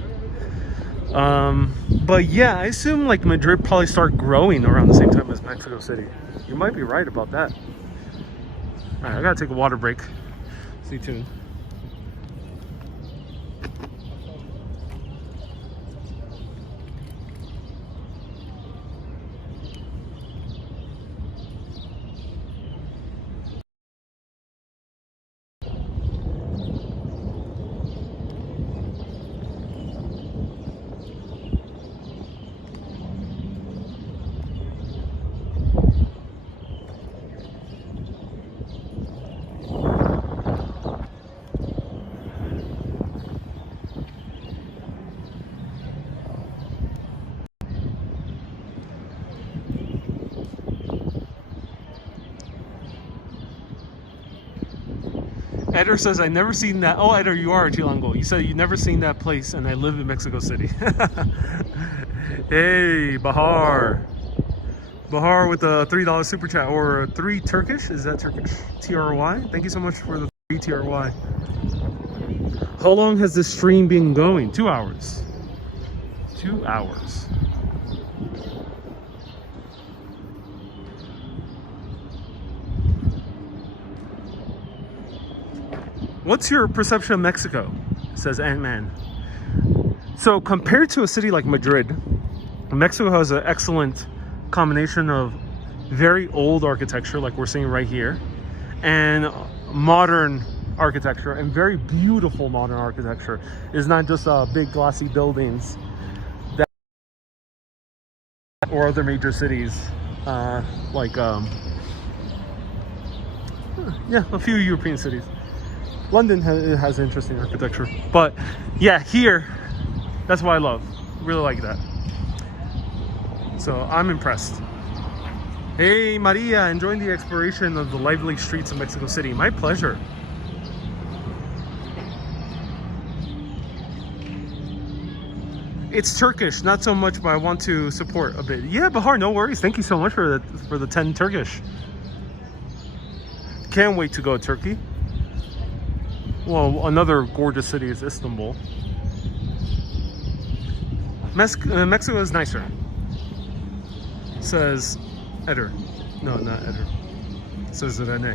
But yeah, I assume like Madrid probably started growing around the same time as Mexico City. You might be right about that. All right, I gotta take a water break. Stay tuned. Eder says, I never seen that. Oh, Eder, you are a Chilango. You said you never seen that place, and I live in Mexico City. Hey, Bahar. Bahar with a $3 super chat, or 3 Turkish. Is that Turkish? TRY? Thank you so much for the 3 TRY. How long has this stream been going? 2 hours. 2 hours. What's your perception of Mexico? Says Ant-Man. So compared to a city like Madrid, Mexico has an excellent combination of very old architecture, like we're seeing right here, and modern architecture, and very beautiful modern architecture. It's not just big glossy buildings that, or other major cities like yeah, a few European cities. London has interesting architecture, but yeah, here, that's what I love. Really like that. So I'm impressed. Hey, Maria, enjoying the exploration of the lively streets of Mexico City. My pleasure. It's Turkish, not so much, but I want to support a bit. Yeah, Bahar, no worries. Thank you so much for the 10 Turkish. Can't wait to go to Turkey. Well, another gorgeous city is Istanbul. Mexico is nicer. Says Eder. No, not Eder. Says Rene.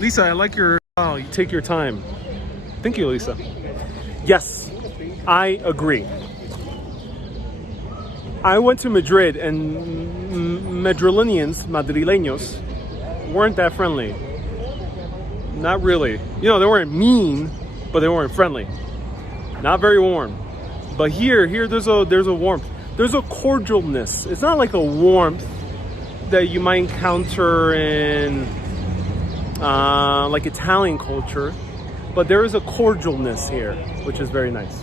Lisa, I like your style. You take your time. Thank you, Lisa. Yes, I agree. I went to Madrid and Madrileños, weren't that friendly. Not really. You know, they weren't mean, but they weren't friendly. Not very warm. But here there's a warmth. There's a cordialness. It's not like a warmth that you might encounter in like Italian culture, but there is a cordialness here, which is very nice.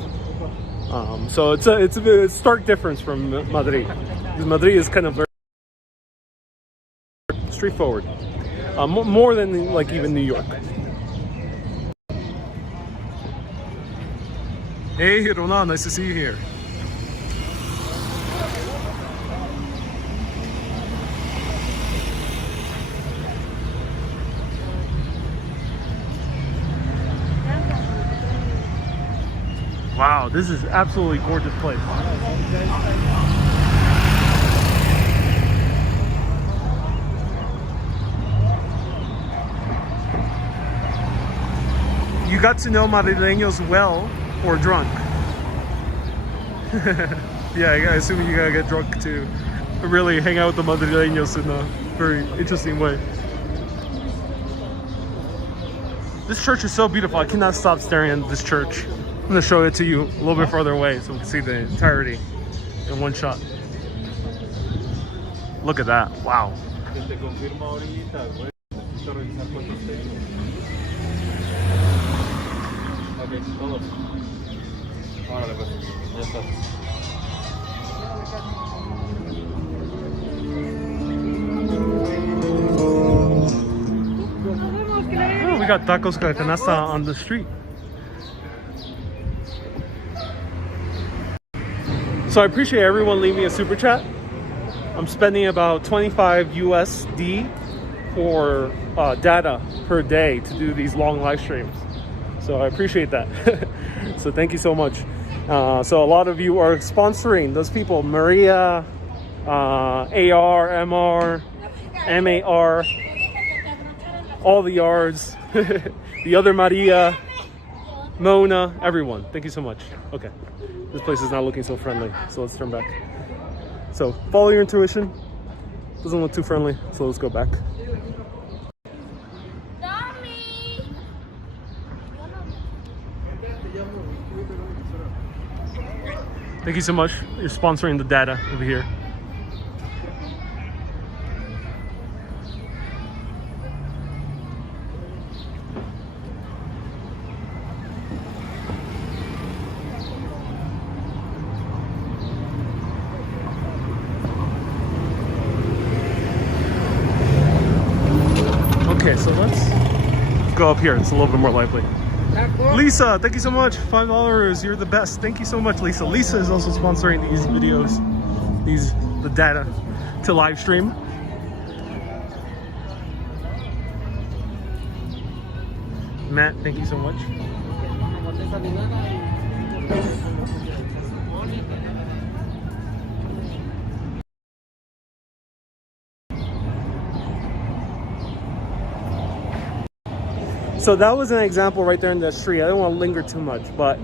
So it's a stark difference from Madrid. Because Madrid is kind of very straightforward, more than like even New York. Hey, Rona, nice to see you here. Wow, this is absolutely gorgeous place. You got to know Madrileños well or drunk? Yeah, I assume you gotta get drunk to really hang out with the Madrileños in a very interesting way. This church is so beautiful. I cannot stop staring at this church. I'm gonna show it to you a little bit further away so we can see the entirety in one shot. Look at that, wow. Oh, we got tacos canasta on the street. So I appreciate everyone leaving a super chat. I'm spending about 25 USD for data per day to do these long live streams. So I appreciate that. So thank you so much. So a lot of you are sponsoring those people, Maria, AR, MR, MAR, all the yards, the other Maria, Mona, everyone. Thank you so much. Okay. This place is not looking so friendly, so let's turn back. So follow your intuition. Doesn't look too friendly, so let's go back. Thank you so much. You're sponsoring the data over here. Okay, so let's go up here. It's a little bit more lively. Lisa, thank you so much. $5. You're the best. Thank you so much, Lisa. Lisa is also sponsoring these videos, the data to live stream. Matt, thank you so much. So that was an example right there in the street. I don't want to linger too much, but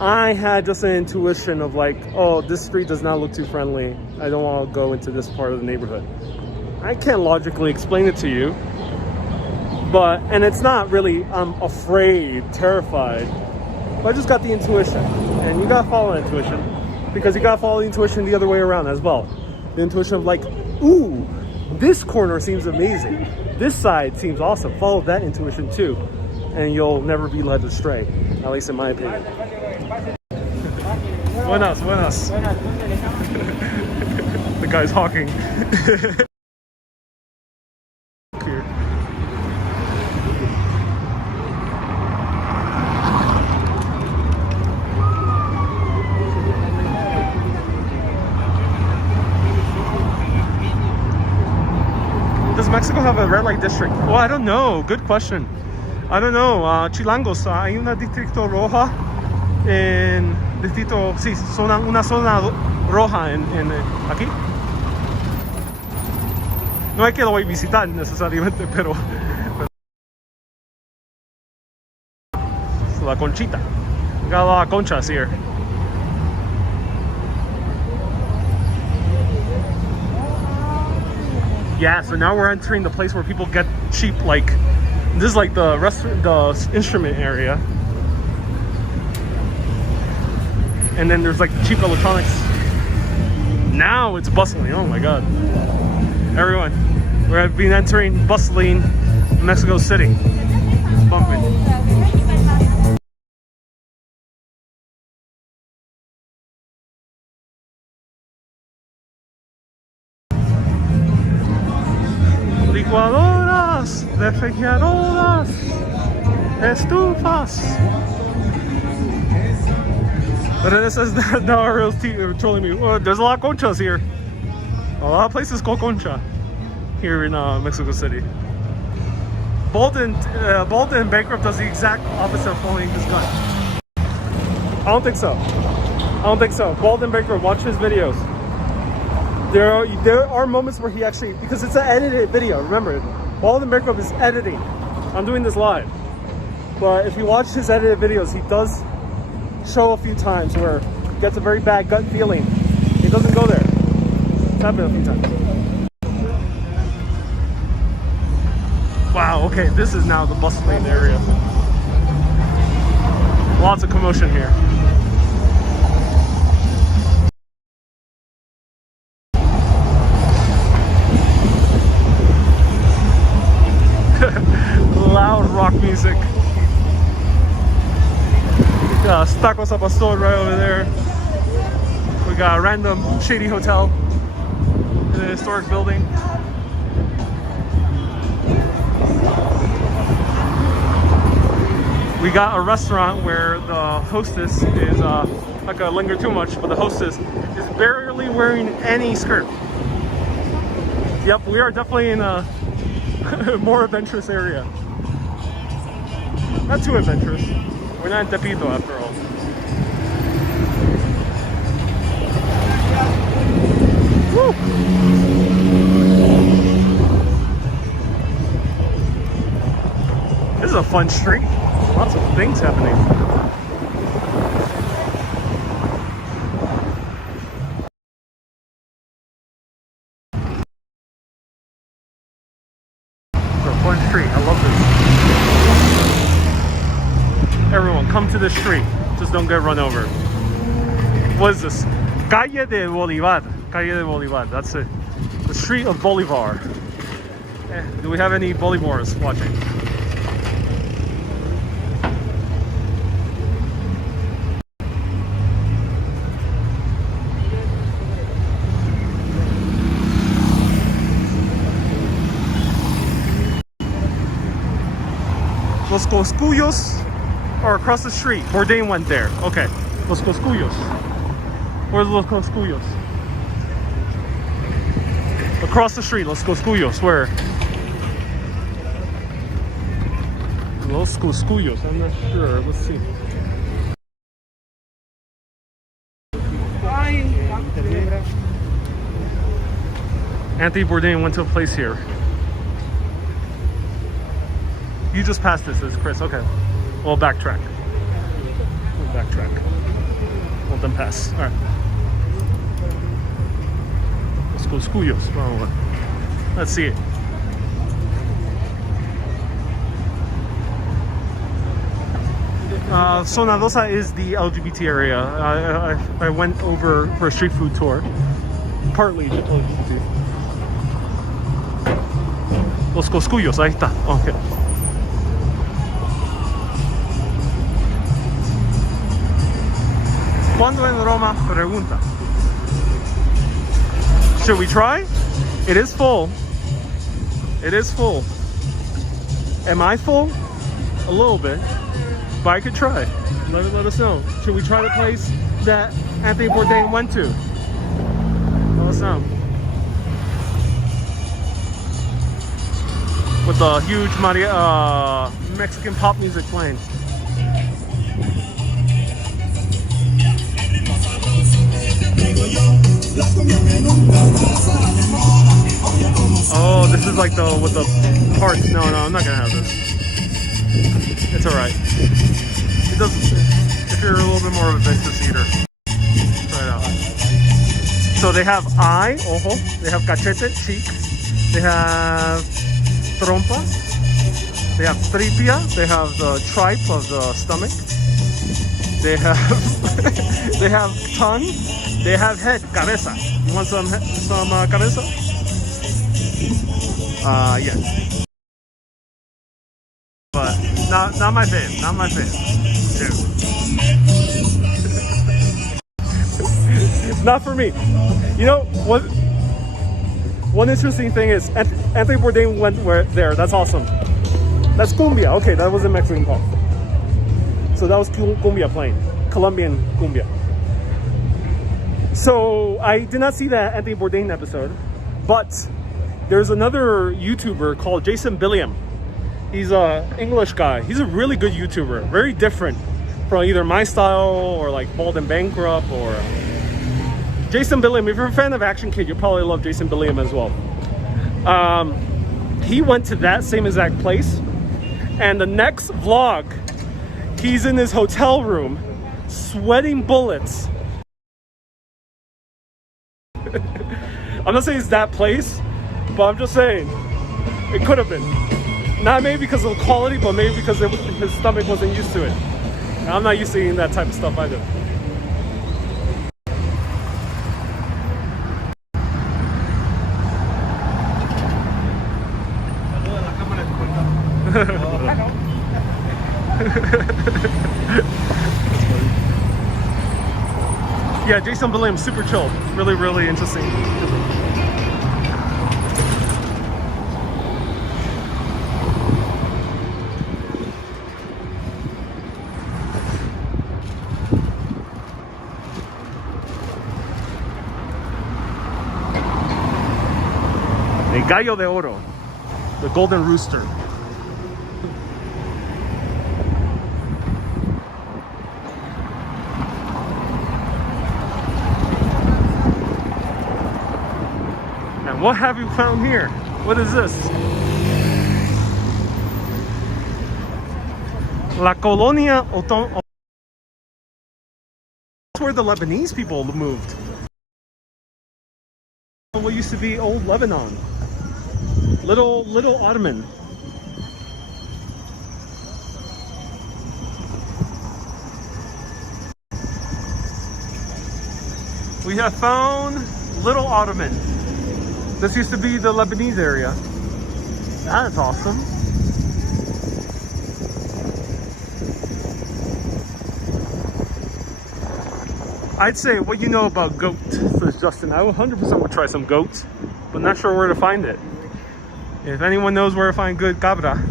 I had just an intuition of like, oh, this street does not look too friendly. I don't want to go into this part of the neighborhood. I can't logically explain it to you, and it's not really, I'm afraid, terrified, but I just got the intuition. And you got to follow intuition, because you got to follow the intuition the other way around as well. The intuition of like, ooh, this corner seems amazing. This side seems awesome. Follow that intuition too, and you'll never be led astray, at least in my opinion. Buenas, buenas. The guy's hawking. Mexico have a red light district? Well, I don't know. Good question. I don't know. Chilangos, hay una distrito roja en distrito, sí, una zona roja en aquí. No hay que lo voy a visitar necesariamente, pero la conchita. Got a lot of conchas here. Yeah, so now we're entering the place where people get cheap, like, this is like the restaurant, the instrument area. And then there's like cheap electronics. Now it's bustling, oh my God. Everyone, we're been entering bustling Mexico City. It's bumping. Licuadoras, refrigeradoras, estufas. But then it says that now our real trolling me. Well, there's a lot of conchas here. A lot of places called concha here in Mexico City. Bald and Bankrupt does the exact opposite of following this gun. I don't think so. I don't think so. Bald and Bankrupt, watch his videos. There are moments where he actually, because it's an edited video, remember, Bald and Bankrupt is editing. I'm doing this live. But if you watch his edited videos, he does show a few times where he gets a very bad gut feeling. He doesn't go there. It's happened a few times. Wow, okay, this is now the bustling area. Lots of commotion here. Loud rock music. Tacos al Pastor right over there. We got a random shady hotel in a historic building. We got a restaurant where the hostess is, not gonna linger too much, but the hostess is barely wearing any skirt. Yep, we are definitely in a more adventurous area. Not too adventurous. We're not in Tepito after all. Woo! This is a fun street. Lots of things happening. It's a fun street. I love this. Everyone, come to this street. Just don't get run over. What is this? Calle de Bolivar. Calle de Bolivar. That's it. The street of Bolivar. Do we have any Bolivars watching? Los Coscuyos are across the street. Bourdain went there. Okay. Los Coscuyos. Where's Los Coscuyos? Across the street, Los Coscuyos. Where? Los Coscuyos. I'm not sure. Let's see. Anthony Bourdain went to a place here. You just passed this, is Chris. Okay. We'll backtrack. We'll backtrack. We'll then pass. All right. Let's go Cuyos. Let's see it. Zona Dosa is the LGBT area. I went over for a street food tour. Partly LGBT. Los Coscuyos, ahí está. Okay. Cuando en Roma, pregunta. Should we try? It is full. It is full. Am I full? A little bit. But I could try. Let us know. Should we try the place that Anthony Bourdain went to? Let us know. with the huge Mexican pop music playing. Oh, this is like the with the parts. No, I'm not gonna have this. It's alright. It doesn't. If you're a little bit more of a viscous eater, try it out. So they have eye, ojo. They have cachete, cheek. They have trompa. They have tripia. They have the tripe of the stomach. They have they have tongue. They have head, cabeza. You want some cabeza? Yeah. But not my fave. Not my fave. Dude. Not for me. You know what? One interesting thing is Anthony Bourdain went there. That's awesome. That's cumbia. Okay, that was a Mexican pop. So that was cumbia playing. Colombian cumbia. So I did not see that Anthony Bourdain episode, but there's another YouTuber called Jason Billiam. He's an English guy. He's a really good YouTuber. Very different from either my style or like Bald and Bankrupt or Jason Billiam. If you're a fan of Action Kid, you'll probably love Jason Billiam as well. He went to that same exact place, and the next vlog, he's in his hotel room, sweating bullets. I'm not saying it's that place, but I'm just saying it could have been. Not maybe because of the quality, but maybe because his stomach wasn't used to it. And I'm not used to eating that type of stuff either. Yeah, Jason Billiam, super chill. Really, really interesting. El gallo de oro, the golden rooster. What have you found here? What is this? La Colonia Otom. That's where the Lebanese people moved. What used to be old Lebanon. Little Ottoman. We have found Little Ottoman. This used to be the Lebanese area. That's awesome. I'd say, what you know about goat, says Justin. I 100% would try some goat, but not sure where to find it. If anyone knows where to find good cabra,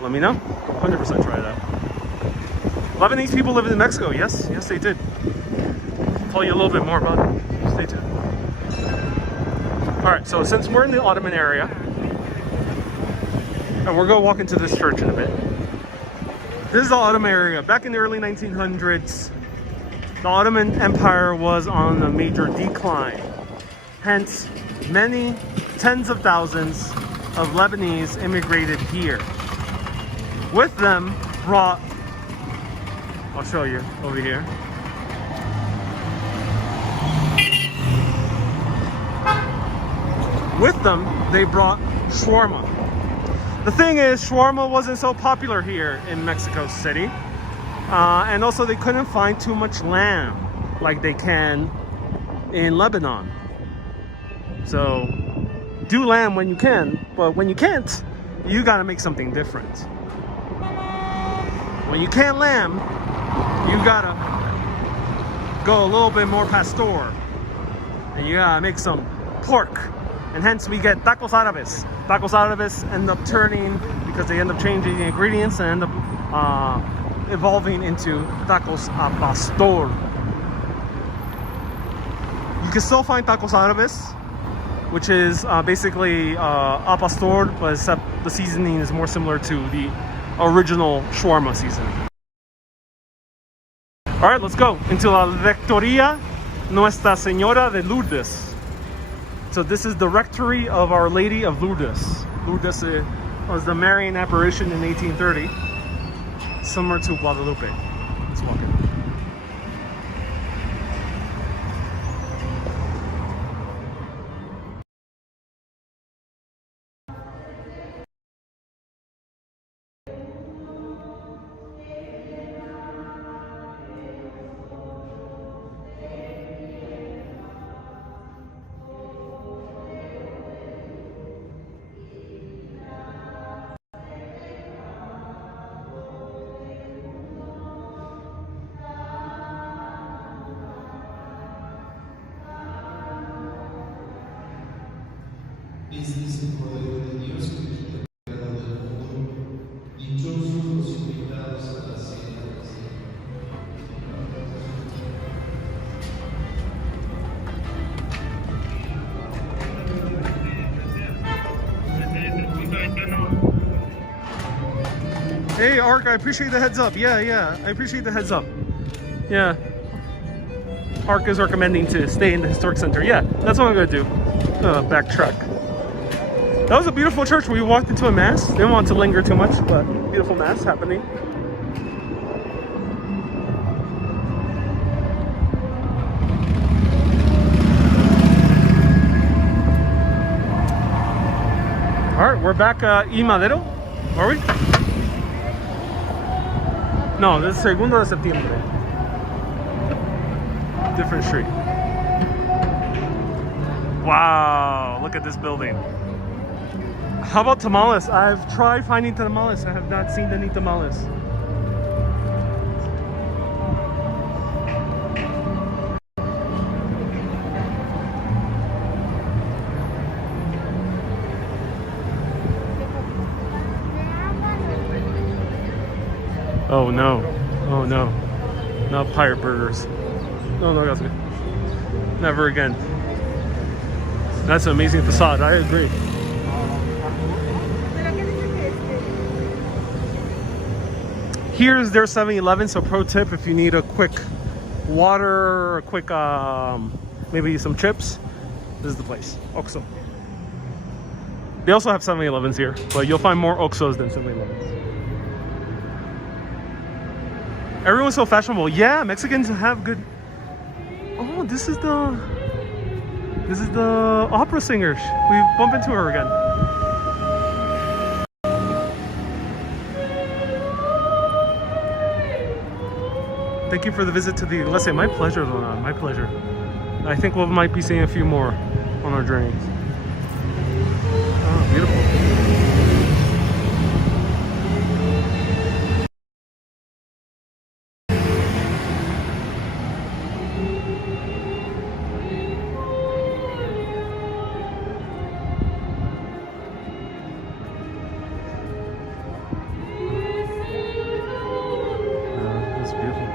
let me know. 100% try it out. Lebanese people live in Mexico. Yes, they did. I'll tell you a little bit more about it. Stay tuned. Alright, so since we're in the Ottoman area, and we're going to walk into this church in a bit. This is the Ottoman area. Back in the early 1900s, the Ottoman Empire was on a major decline. Hence, many tens of thousands of Lebanese immigrated here. With them brought, I'll show you over here. With them, they brought shawarma. The thing is, shawarma wasn't so popular here in Mexico City. And also they couldn't find too much lamb like they can in Lebanon. So, do lamb when you can, but when you can't, you gotta make something different. When you can't lamb, you gotta go a little bit more pastor. And you gotta make some pork. And hence we get tacos árabes. Tacos árabes end up turning, because they end up changing the ingredients and end up evolving into tacos al pastor. You can still find tacos árabes which is basically al pastor, but except the seasoning is more similar to the original shawarma seasoning. All right, let's go into La Rectoría Nuestra Señora de Lourdes. So this is the rectory of Our Lady of Lourdes. Lourdes was the Marian apparition in 1830, similar to Guadalupe. Let's walk in. Este es el Cordero de Dios que quita el pecado del mundo. Dichosos los invitados a la cena del Señor. Hey, Ark, I appreciate the heads up. Yeah, I appreciate the heads up. Yeah. Ark is recommending to stay in the historic center. Yeah, that's what I'm gonna do. Backtrack. That was a beautiful church. We walked into a mass. Didn't want to linger too much, but beautiful mass happening. All right, we're back Madero, are we? No, this is Segundo de Septiembre. Different street. Wow, look at this building. How about tamales? I've tried finding tamales. I have not seen any tamales. Oh no. Oh no. Not pirate burgers. No, that's good. Never again. That's an amazing facade. I agree. Here's their 7-Eleven, so pro tip, if you need a quick water, a quick maybe some chips, this is the place. Oxxo. They also have 7-Elevens here, but you'll find more Oxxos than 7-Elevens. Everyone's so fashionable. Yeah, Mexicans have good. Oh, this is the opera singer. We bump into her again. Thank you for the visit to the Iglesia. My pleasure, Lona. My pleasure. I think we might be seeing a few more on our journeys. Oh, beautiful. That's beautiful.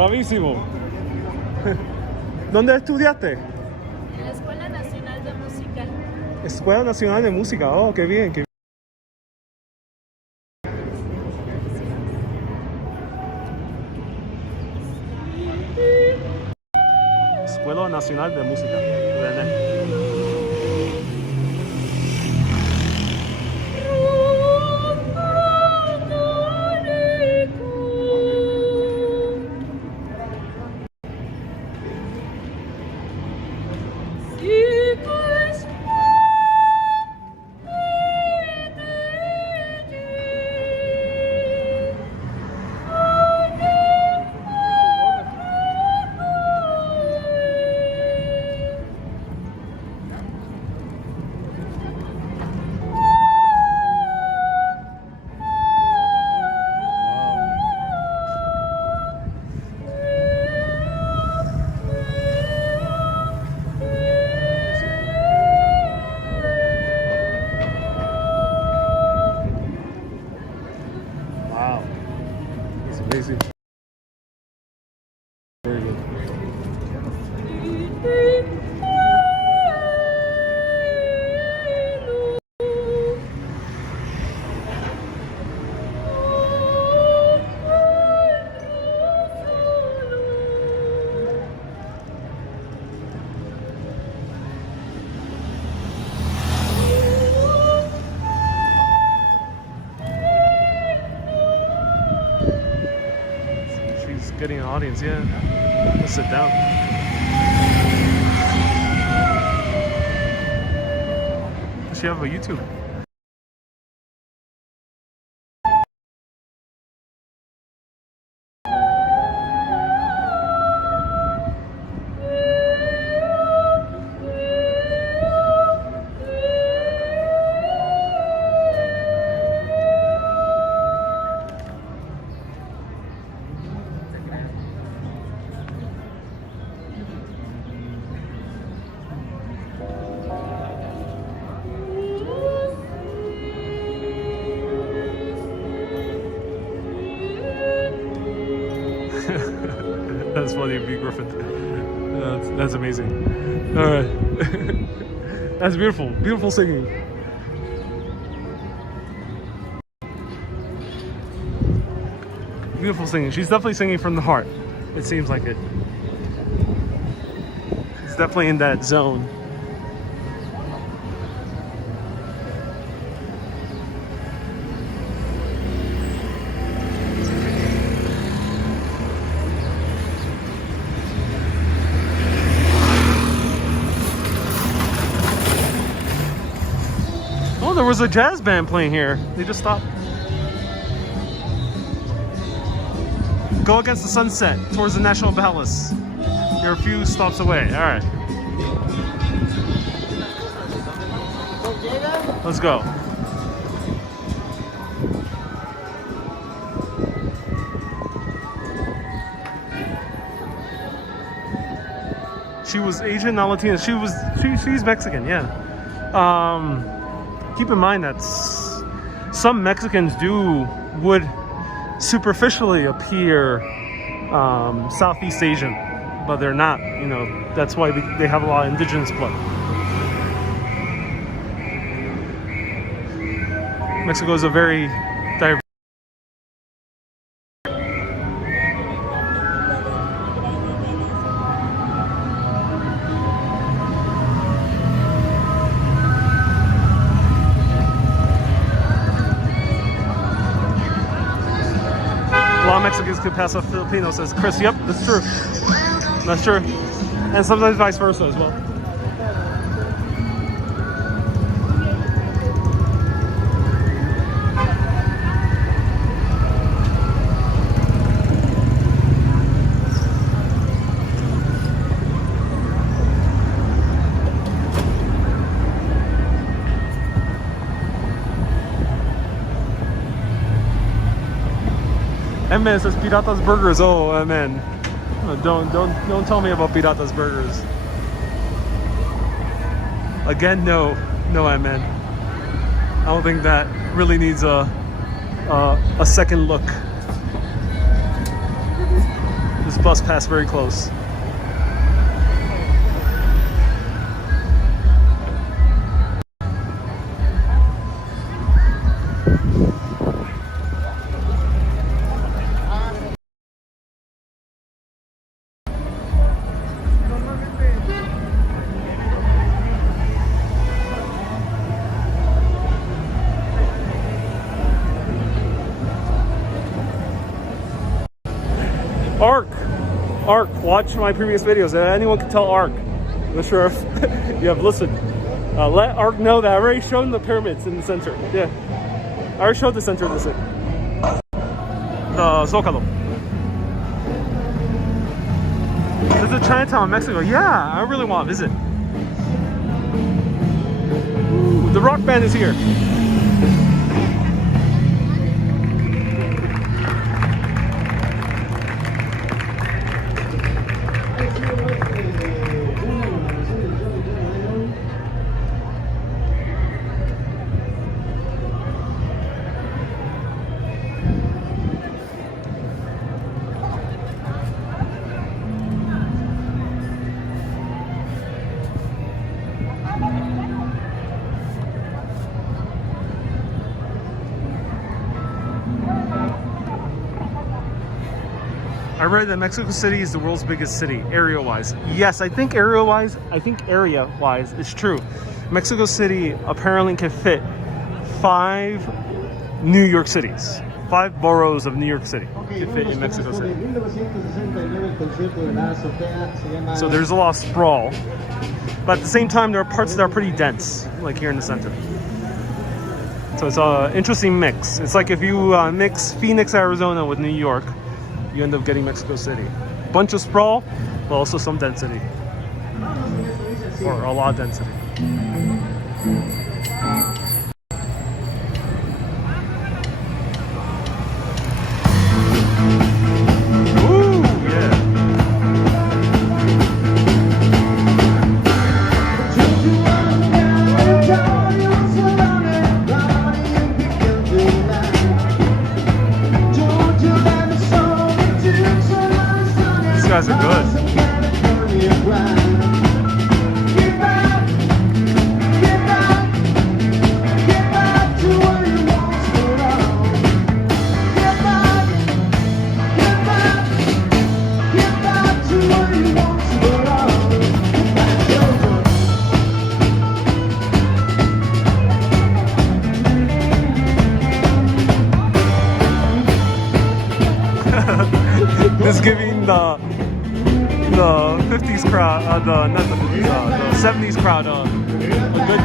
Bravísimo. ¿Dónde estudiaste? En la Escuela Nacional de Música. Escuela Nacional de Música. Oh, qué bien. Qué... Escuela Nacional de Música. Wow. It's amazing. Very good. She's getting an audience, yeah. Let's sit down. Does she have a YouTube? That's funny, B. Griffin. That's amazing. All right. That's beautiful. Beautiful singing. Beautiful singing. She's definitely singing from the heart. It seems like it. It's definitely in that zone. Oh, there was a jazz band playing here. They just stopped. Go against the sunset towards the National Palace. You're a few stops away. All right. Let's go. She was Asian, not Latina. She's Mexican, yeah. Keep in mind that some Mexicans would superficially appear Southeast Asian, but they're not. You know, that's why they have a lot of indigenous blood. Mexico is a very diverse. A lot of Mexicans could pass off Filipinos, says Chris. Yep, that's true. That's true. And sometimes vice versa as well. Man says Piratas Burgers. Oh man, don't tell me about Piratas Burgers. Again, no, man. I don't think that really needs a second look. This bus passed very close. Arc, watch my previous videos. Anyone can tell Arc. I'm not sure if you have listened. Let Arc know that I already shown the pyramids in the center. Yeah, I already showed the center of the city. The Zocalo. This is Chinatown, Mexico. Yeah, I really want to visit. Ooh, the rock band is here. I read that Mexico City is the world's biggest city, area-wise. Yes, I think area-wise, it's true. Mexico City apparently can fit 5 New York cities. 5 boroughs of New York City can fit in Mexico City. So there's a lot of sprawl. But at the same time, there are parts that are pretty dense, like here in the center. So it's an interesting mix. It's like if you mix Phoenix, Arizona with New York, you end up getting Mexico City. Bunch of sprawl, but also some density. Or a lot of density. Ooh, yeah. These guys are good. It's giving the 50s crowd, not the 50s, the 70s crowd a good.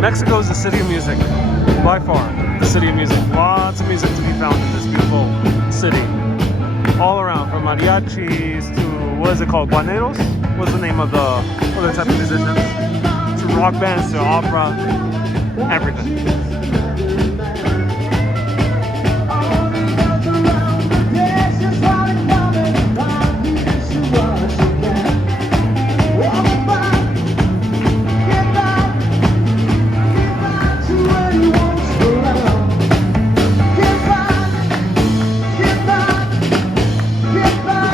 Mexico is the city of music, by far. The city of music. Lots of music to be found in this beautiful city. All around, from mariachis to, what is it called, guaneros? What's the name of the other type of musicians? To rock bands, to opera, everything.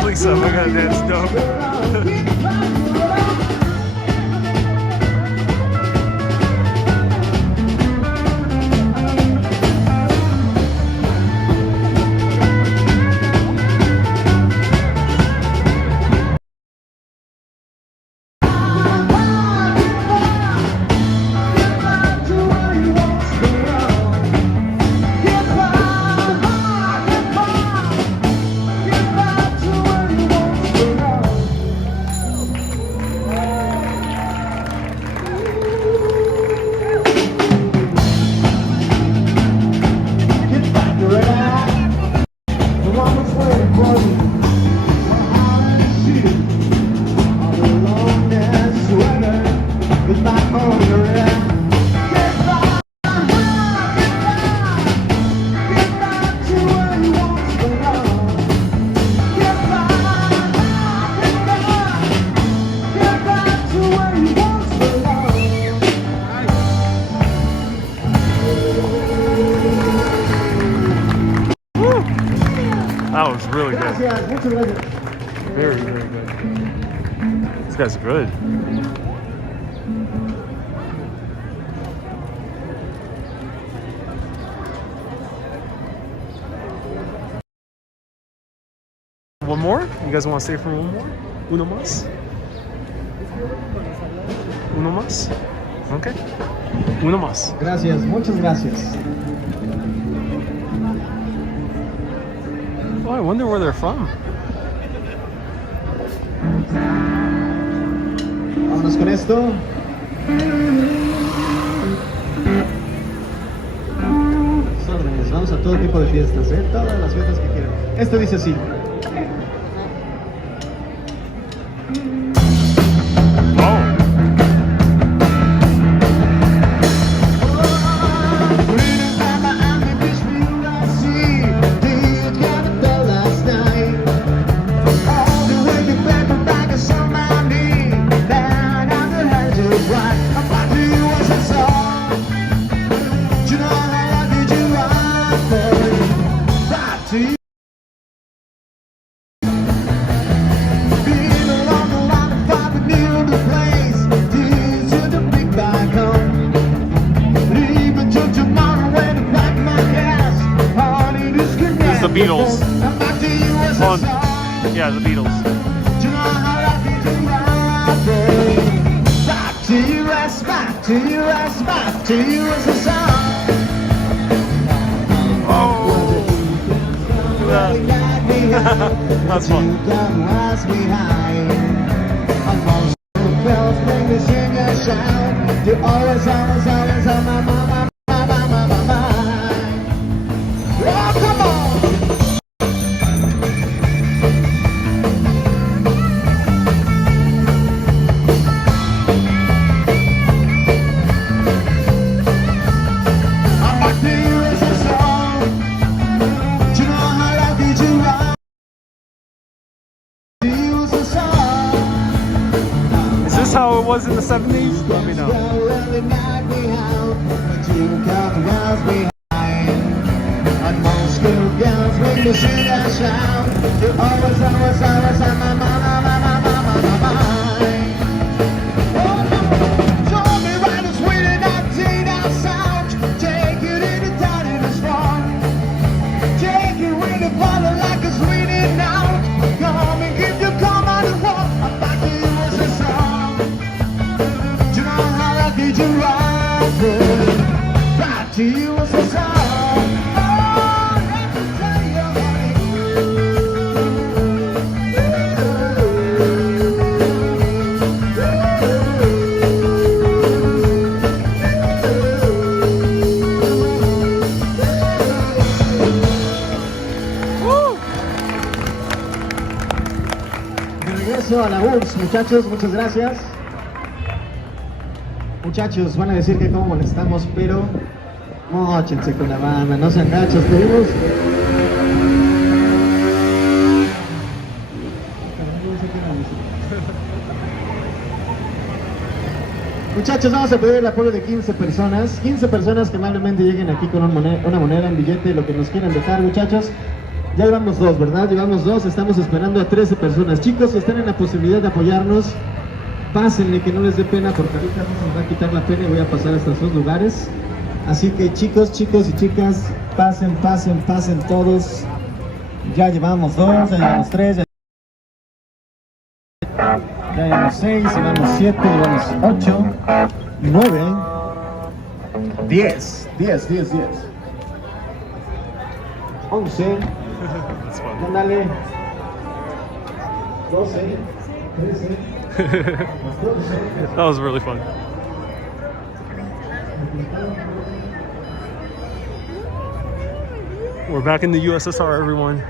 Lisa, we're gonna dance dope. gracias, muchas gracias. Very, very good. This guy's good. One more? You guys want to stay for one more? Uno más? Uno más? Okay. Uno más. Gracias, muchas gracias. Oh, I wonder where they're from. Vámonos con esto. Órdenes, vamos a todo tipo de fiestas, todas las fiestas que quieran. Esto dice así. Beatles. One. Yeah, the Beatles. Back to you as a song. Oh, look at that. That's fun. You're always on my mind. Oh, come on. Is this how it was in the 70s? Let me know. To you as a song. Oh, let me tell you, de regreso a la URSS, muchachos, muchas gracias. Muchachos, van a decir que cómo molestamos, pero móchense con la banda, no sean gachos, pedimos. Muchachos, vamos a pedir el apoyo de 15 personas que amablemente lleguen aquí con una moneda, un billete, lo que nos quieran dejar, muchachos. Ya llevamos dos, ¿verdad? Llevamos dos, estamos esperando a 13 personas. Chicos, si están en la posibilidad de apoyarnos, pásenle, que no les dé pena, porque ahorita no se nos va a quitar la pena y voy a pasar a estos dos lugares. Así que chicos y chicas, pasen todos. Ya llevamos dos, ya llevamos tres, ya llevamos 6, llevamos 7, llevamos 8, 9, 10, 11, ándale, 12, 13, 14. That was really fun. We're back in the USSR, everyone.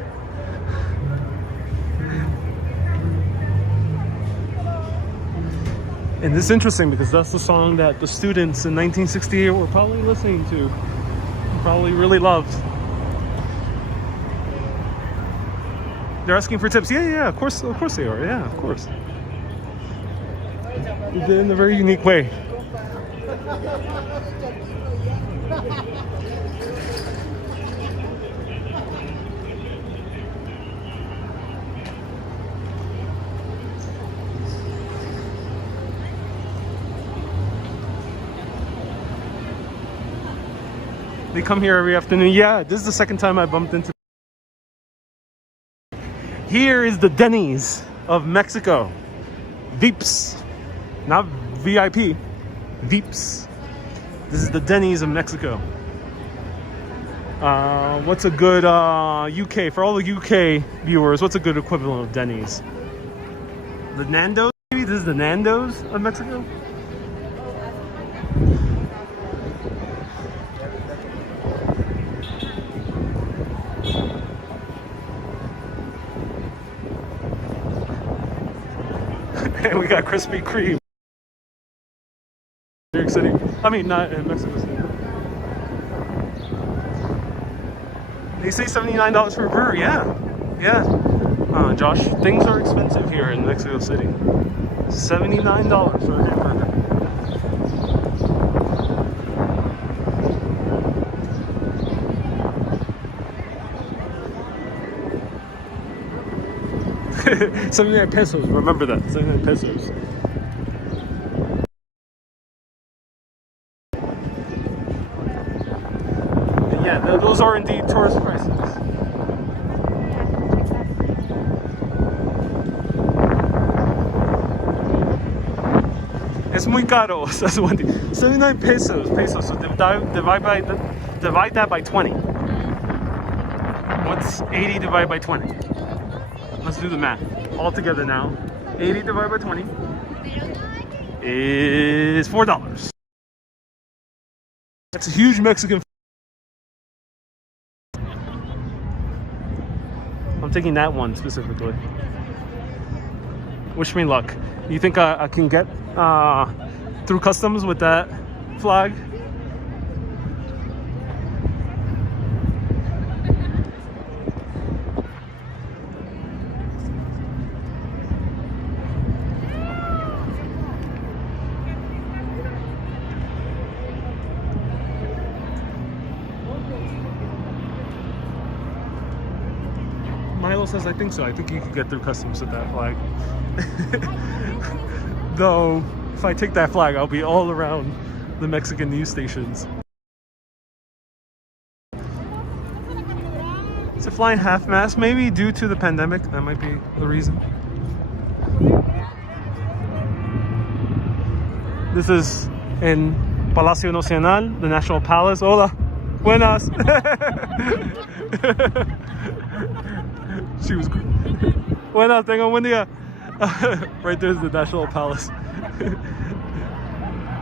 And this is interesting because that's the song that the students in 1968 were probably listening to, probably really loved. They're asking for tips. Yeah, of course they are. Yeah, of course. You did it in a very unique way. They come here every afternoon. Yeah, this is the second time I bumped into. Here is the Denny's of Mexico. Veeps, not VIP. Veeps. This is the Denny's of Mexico. What's a good UK, for all the UK viewers, what's a good equivalent of Denny's? The Nando's, maybe? This is the Nando's of Mexico? And we got Krispy Kreme. New York City. I mean, not in Mexico City. They say $79 for a burger. Yeah. Yeah. Josh, things are expensive here in Mexico City. $79 for a hamburger. $79 pesos. Remember that. 79 pesos. Yeah, those are indeed tourist prices. Es muy caro. That's one thing. 79 pesos. So divide that by 20. What's 80 divided by 20? Let's do the math. All together now. 80 divided by 20 is $4. That's a huge Mexican. I'm taking that one specifically. Wish me luck. You think I can get through customs with that flag? Milo says I think so. I think you could get through customs with that flag. Though, if I take that flag, I'll be all around the Mexican news stations. Is it flying half-mast? Maybe due to the pandemic. That might be the reason. This is in Palacio Nacional, the National Palace. Hola. Buenas. She was great. Buenas, tenga un buen día. Right there's the National Palace.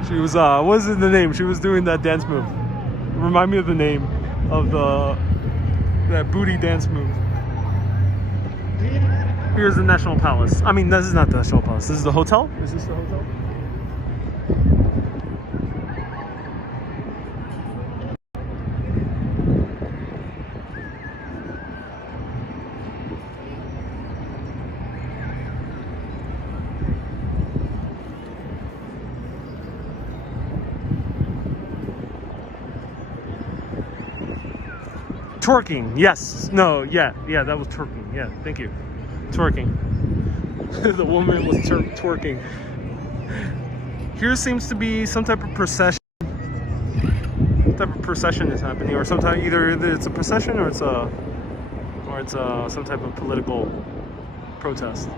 She was, what was the name? She was doing that dance move. Remind me of the name of that booty dance move. Here's the National Palace. I mean, this is not the National Palace. This is the hotel? Is this the hotel? Twerking, yes. No, yeah, that was twerking. Yeah, thank you. Twerking. The woman was twerking. Here seems to be some type of procession. Some type of procession is happening, or sometimes either it's a procession or it's some type of political protest.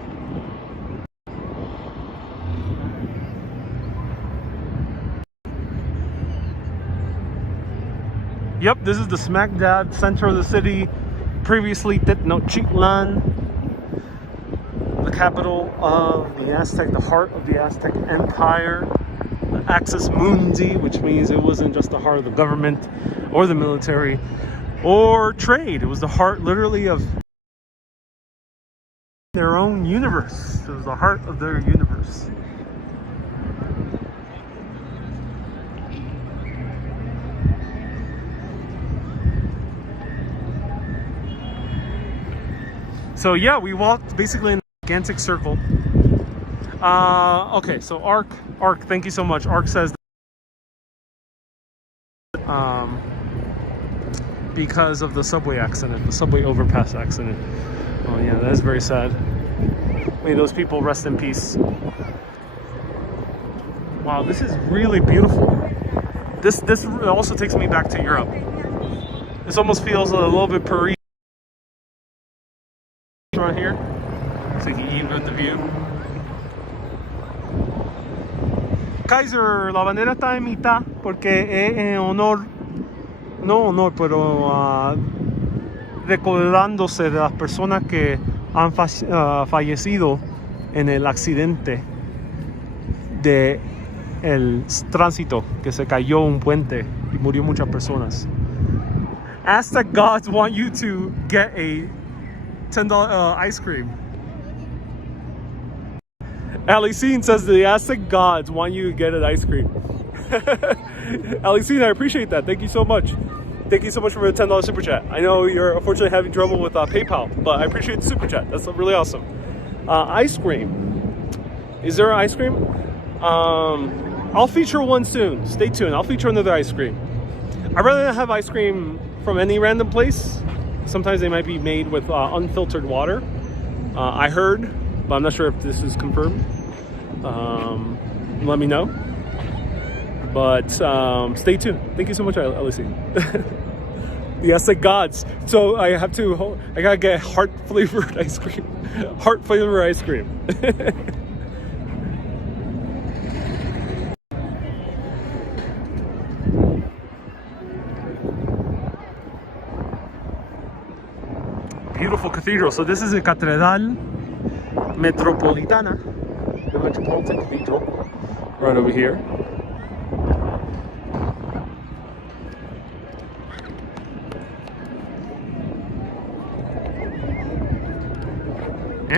Yep, this is the smack dab center of the city. Previously Tenochtitlan, the capital of the Aztec, the heart of the Aztec Empire. The Axis Mundi, which means it wasn't just the heart of the government or the military or trade. It was the heart, literally, of their own universe. It was the heart of their universe. So yeah, we walked basically in a gigantic circle. Okay, so Ark, thank you so much. Ark says because of the subway accident, the subway overpass accident. Oh yeah, that is very sad. May those people rest in peace. Wow, this is really beautiful. This also takes me back to Europe. This almost feels a little bit Parisian right here. So you can eat with the view. Kaiser, la bandera está en mitad porque es en honor, no honor, pero recordándose de las personas que han fallecido en el accidente de el tránsito, que se cayó un puente y murió muchas personas. Aztec gods want you to get a $10 ice cream. Alicine says the Aztec gods want you to get an ice cream. Alicine, I appreciate that. Thank you so much. Thank you so much for the $10 super chat. I know you're unfortunately having trouble with PayPal, but I appreciate the super chat. That's really awesome. Ice cream. Is there an ice cream? I'll feature one soon. Stay tuned. I'll feature another ice cream. I'd rather not have ice cream from any random place. Sometimes they might be made with unfiltered water. I heard, but I'm not sure if this is confirmed. Let me know. But stay tuned. Thank you so much, Alicia. The Aztec gods. So I gotta get heart flavored ice cream. Heart flavored ice cream. Beautiful cathedral. So this is a Catedral Metropolitana, the Metropolitan Cathedral, right over here.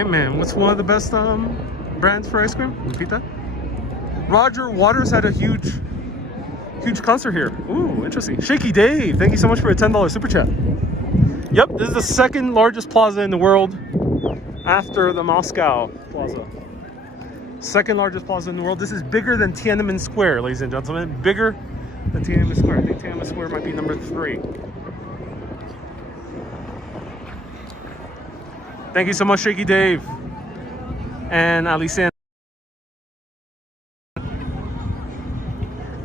Man, what's one of the best brands for ice cream? Lupita? Roger Waters had a huge concert here. Ooh, interesting. Shaky Dave, thank you so much for a $10 super chat. Yep, this is the second largest plaza in the world after the Moscow Plaza. Second largest plaza in the world. This is bigger than Tiananmen Square, ladies and gentlemen. Bigger than Tiananmen Square. I think Tiananmen Square might be number 3. Thank you so much, Shaky Dave and Alicia.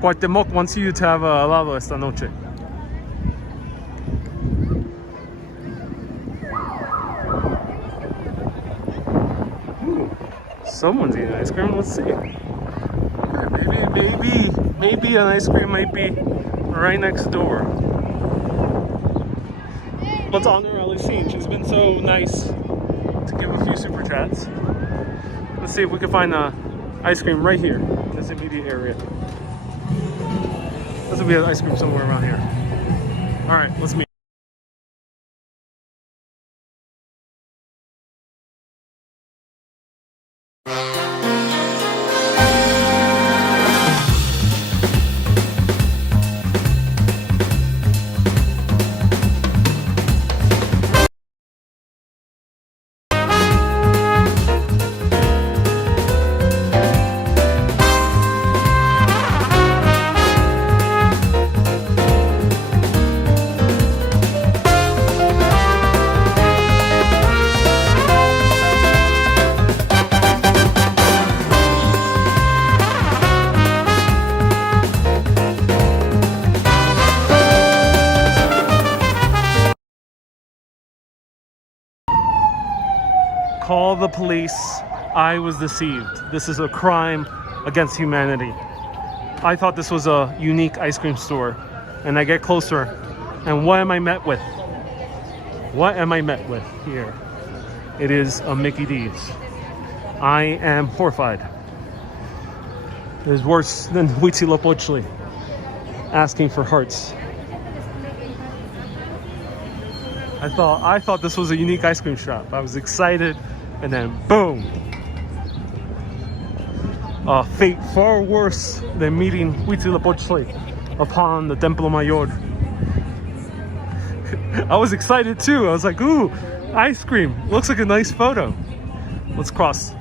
Cuauhtemoc wants you to have a helado esta noche. Ooh, someone's eating ice cream. Let's see. Maybe an ice cream might be right next door. Let's honor Alicia. She's been so nice to give a few super chats. Let's see if we can find ice cream right here in this immediate area. This will be an ice cream somewhere around here. All right, let's meet. Call the police. I was deceived. This is a crime against humanity. I thought this was a unique ice cream store, and I get closer, and what am I met with? What am I met with here? It is a Mickey D's. I am horrified. It is worse than Huitzilopochtli asking for hearts. I thought this was a unique ice cream shop. I was excited, and then boom! A fate far worse than meeting Huitzilopochtli upon the Templo Mayor. I was excited too. I was like, ooh, ice cream. Looks like a nice photo. Let's cross.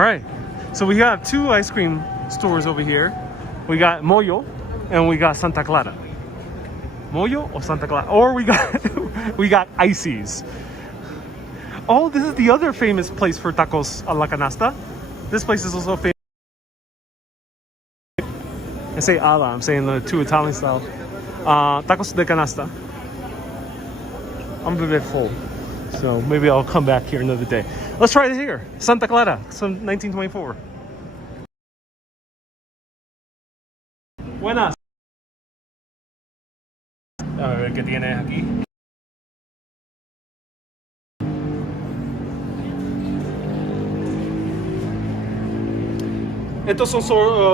right. So we have two ice cream stores over here. We got Moyo and we got Santa Clara. Moyo or Santa Clara? Or we got we got Icy's. Oh, this is the other famous place for tacos a la canasta. This place is also famous. I say ala, I'm saying the two Italian style. Tacos de canasta. I'm a bit full, so maybe I'll come back here another day. Let's try it here. Santa Clara, some 1924. Buenas. A ver qué tienes aquí. ¿Estos son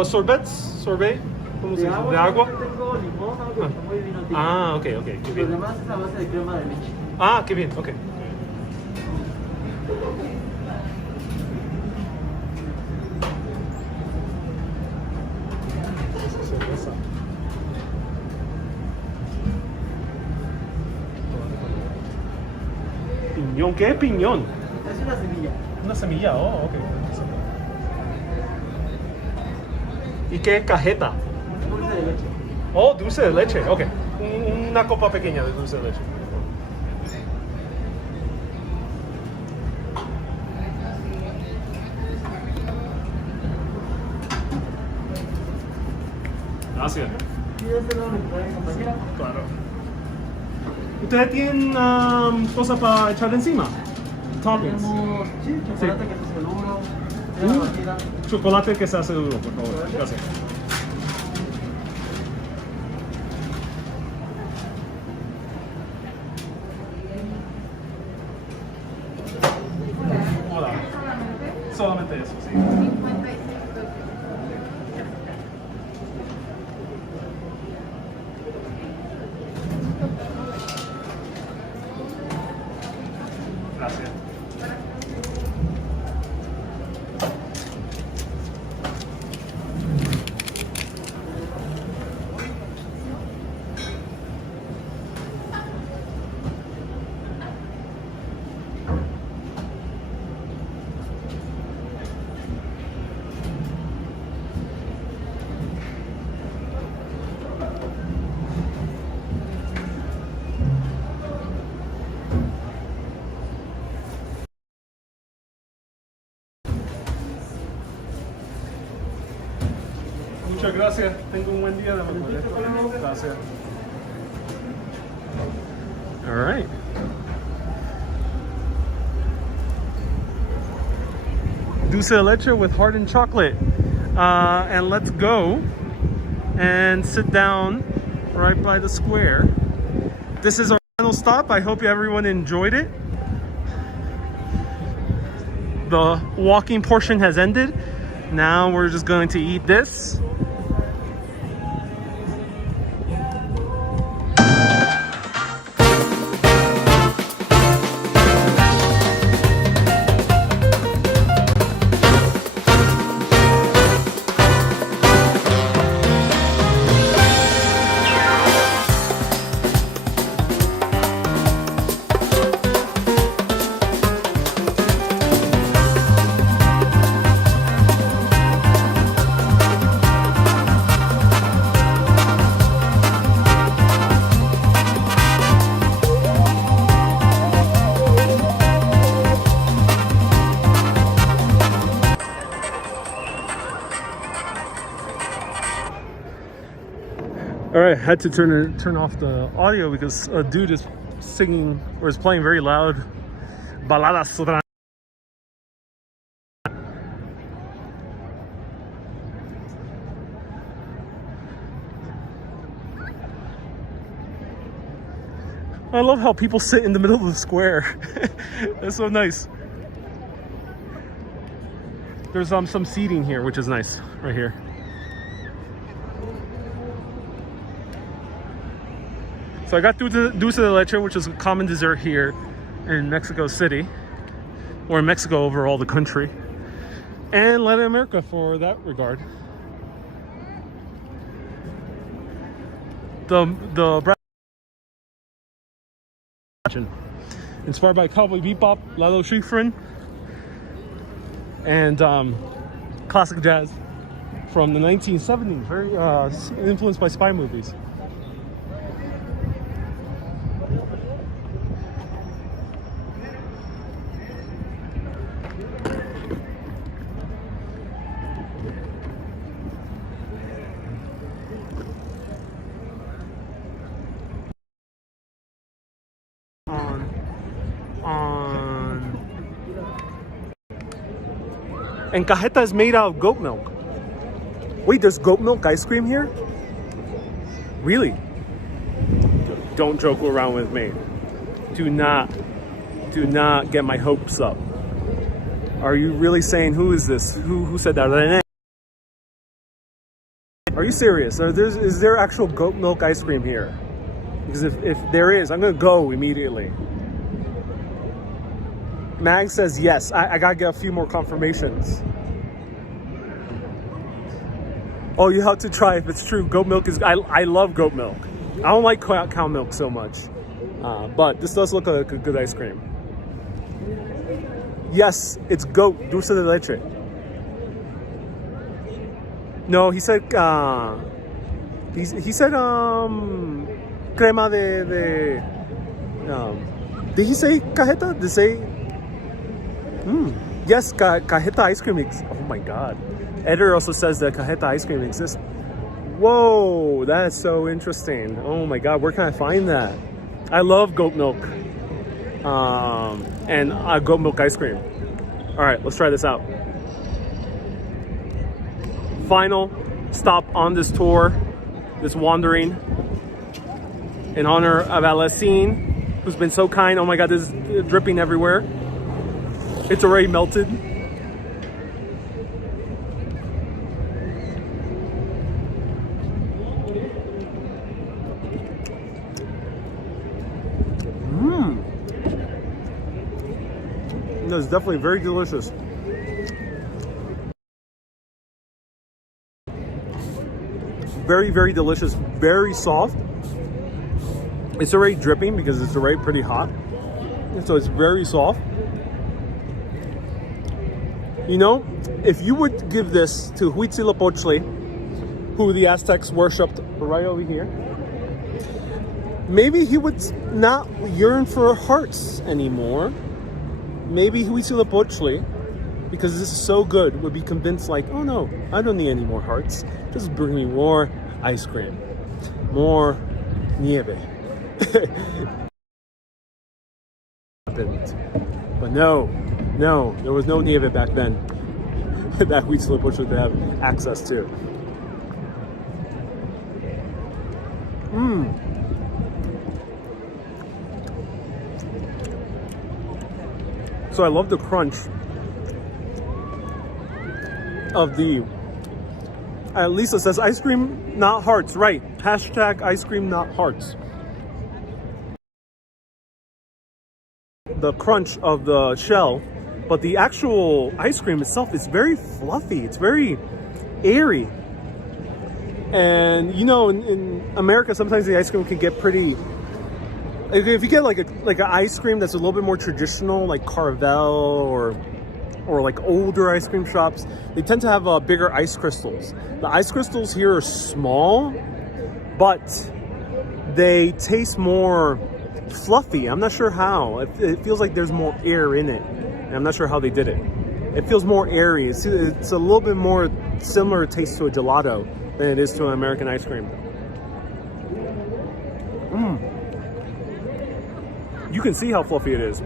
sorbets? ¿Sorbet? ¿Cómo se dice? ¿De agua? Tengo limón, agua, y vino tinto. Ah, ok, qué Los bien. demás es a base de crema de leche. Ah, qué bien, ok. ¿Piñón? ¿Qué es piñón? Es una semilla. Una semilla, oh, ok. ¿Y qué es cajeta? Dulce de leche. Oh, dulce de leche, ok. Una copa pequeña de dulce de leche. Gracias. ¿Y este no le trae, compañera? Claro. ¿Ustedes tienen cosas para echar encima? Toppings. Tenemos chocolate que se seguro, crema batida. Chocolate que se hace duro, por favor. Gracias. Hola. Solamente eso, sí. Gracias. Muchas gracias. Tengo un buen día. Gracias. All right. Dulce de leche with hardened chocolate. And let's go and sit down right by the square. This is our final stop. I hope everyone enjoyed it. The walking portion has ended. Now we're just going to eat this. All right, had to turn off the audio because a dude is singing or is playing very loud baladas. I love how people sit in the middle of the square. That's so nice. There's some seating here, which is nice, right here. So I got dulce de leche, which is a common dessert here in Mexico City, or in Mexico overall, the country, and Latin America for that regard. The inspired by Cowboy Bebop, Lalo Schifrin. and classic jazz from the 1970s, very influenced by spy movies. And cajeta is made out of goat milk. Wait, there's goat milk ice cream here? Really? Don't joke around with me. Do not get my hopes up. Are you really saying, who is this? Who said that? Are you serious? Is there actual goat milk ice cream here? Because if there is, I'm gonna go immediately. Mag says yes. I gotta get a few more confirmations. Oh, you have to try if it's true. Goat milk is, I love goat milk. I don't like cow milk so much. But this does look like a good ice cream. Yes, it's goat, dulce de leche. No, he said, he said, crema de did he say cajeta? Did he say, yes, cajeta ice cream. Oh my God. Editor also says that cajeta ice cream exists. Whoa, that is so interesting. Oh my God, where can I find that? I love goat milk and goat milk ice cream. All right, let's try this out. Final stop on this tour, this wandering, in honor of Alessine, who's been so kind. Oh my God, this is dripping everywhere. It's already melted. It's definitely very delicious. Very, very delicious, very soft. It's already dripping because it's already pretty hot. And so it's very soft. You know, if you would give this to Huitzilopochtli, who the Aztecs worshipped right over here, maybe he would not yearn for hearts anymore. Maybe Huitzilopochtli, because this is so good, would be convinced like, oh no, I don't need any more hearts. Just bring me more ice cream, more nieve. But no, there was no nieve back then that Huitzilopochtli would have access to. So I love the crunch of the, Lisa says ice cream, not hearts, right. Hashtag ice cream, not hearts. The crunch of the shell, but the actual ice cream itself is very fluffy. It's very airy. And you know, in America, sometimes the ice cream can get pretty, if you get like an ice cream that's a little bit more traditional, like Carvel or like older ice cream shops, they tend to have bigger ice crystals. The ice crystals here are small, but they taste more fluffy. I'm not sure how. It feels like there's more air in it, and I'm not sure how they did it. It feels more airy. It's a little bit more similar taste to a gelato than it is to an American ice cream. You can see how fluffy it is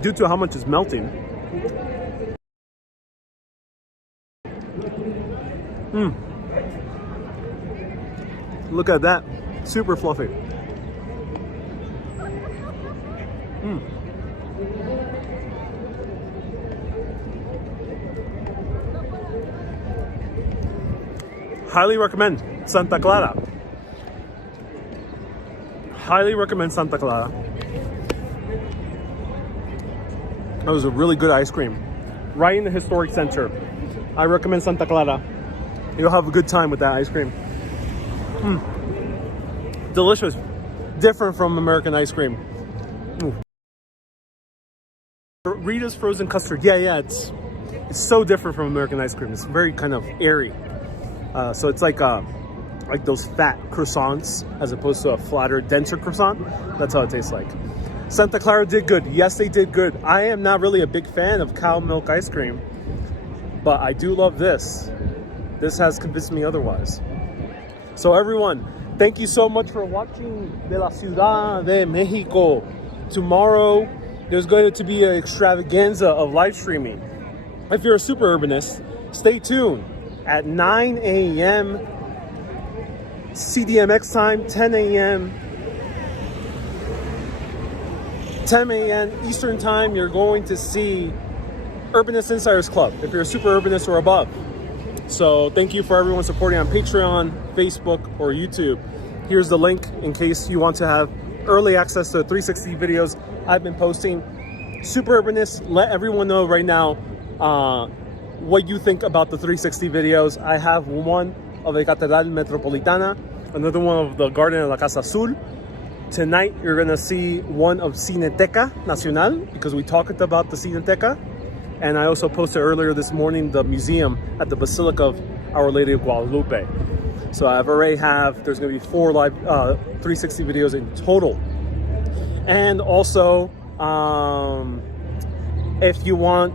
due to how much is melting. Look at that, super fluffy. Highly recommend Santa Clara. Highly recommend Santa Clara. That was a really good ice cream. Right in the historic center. I recommend Santa Clara. You'll have a good time with that ice cream. Delicious. Different from American ice cream. Rita's frozen custard. Yeah, It's so different from American ice cream. It's very kind of airy. So it's like those fat croissants as opposed to a flatter, denser croissant. That's how it tastes like. Santa Clara did good. Yes, they did good. I am not really a big fan of cow milk ice cream, but I do love this. This has convinced me otherwise. So everyone, thank you so much for watching De la Ciudad de Mexico. Tomorrow, there's going to be an extravaganza of live streaming. If you're a super urbanist, stay tuned at 9 a.m. CDMX time, 10 a.m. Eastern time. You're going to see Urbanist Insiders Club if you're a super urbanist or above. So thank you for everyone supporting on Patreon, Facebook, or YouTube. Here's the link in case you want to have early access to 360 videos I've been posting. Super urbanists, let everyone know right now what you think about the 360 videos. I have one of the Catedral Metropolitana, another one of the Garden of la Casa Azul. Tonight, you're gonna see one of Cineteca Nacional, because we talked about the Cineteca. And I also posted earlier this morning the museum at the Basilica of Our Lady of Guadalupe. So there's gonna be 4 live 360 videos in total. And also, if you want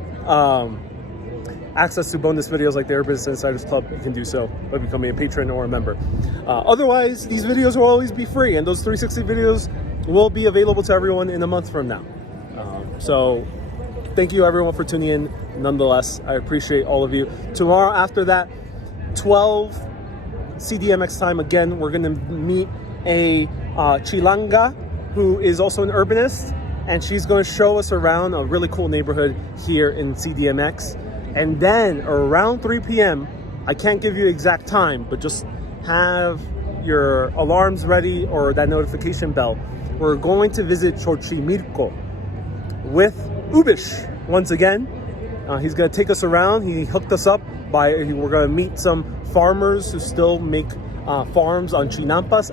access to bonus videos like the Urbanist Insiders Club, you can do so by becoming a patron or a member. Otherwise, these videos will always be free, and those 360 videos will be available to everyone in a month from now. So thank you everyone for tuning in. Nonetheless, I appreciate all of you. Tomorrow after that, 12 CDMX time again, we're gonna meet a Chilanga who is also an urbanist, and she's gonna show us around a really cool neighborhood here in CDMX. And then around 3 p.m., I can't give you exact time, but just have your alarms ready or that notification bell. We're going to visit Xochimilco with Ubish once again. He's gonna take us around. He hooked us up we're gonna meet some farmers who still make farms on chinampas.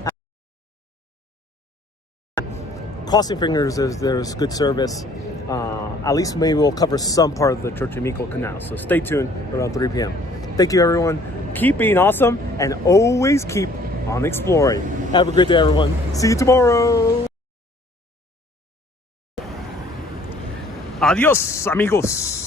Crossing fingers, there's good service. At least maybe we'll cover some part of the Xochimilco Canal. So stay tuned around 3 p.m. Thank you, everyone. Keep being awesome and always keep on exploring. Have a great day, everyone. See you tomorrow. Adios, amigos.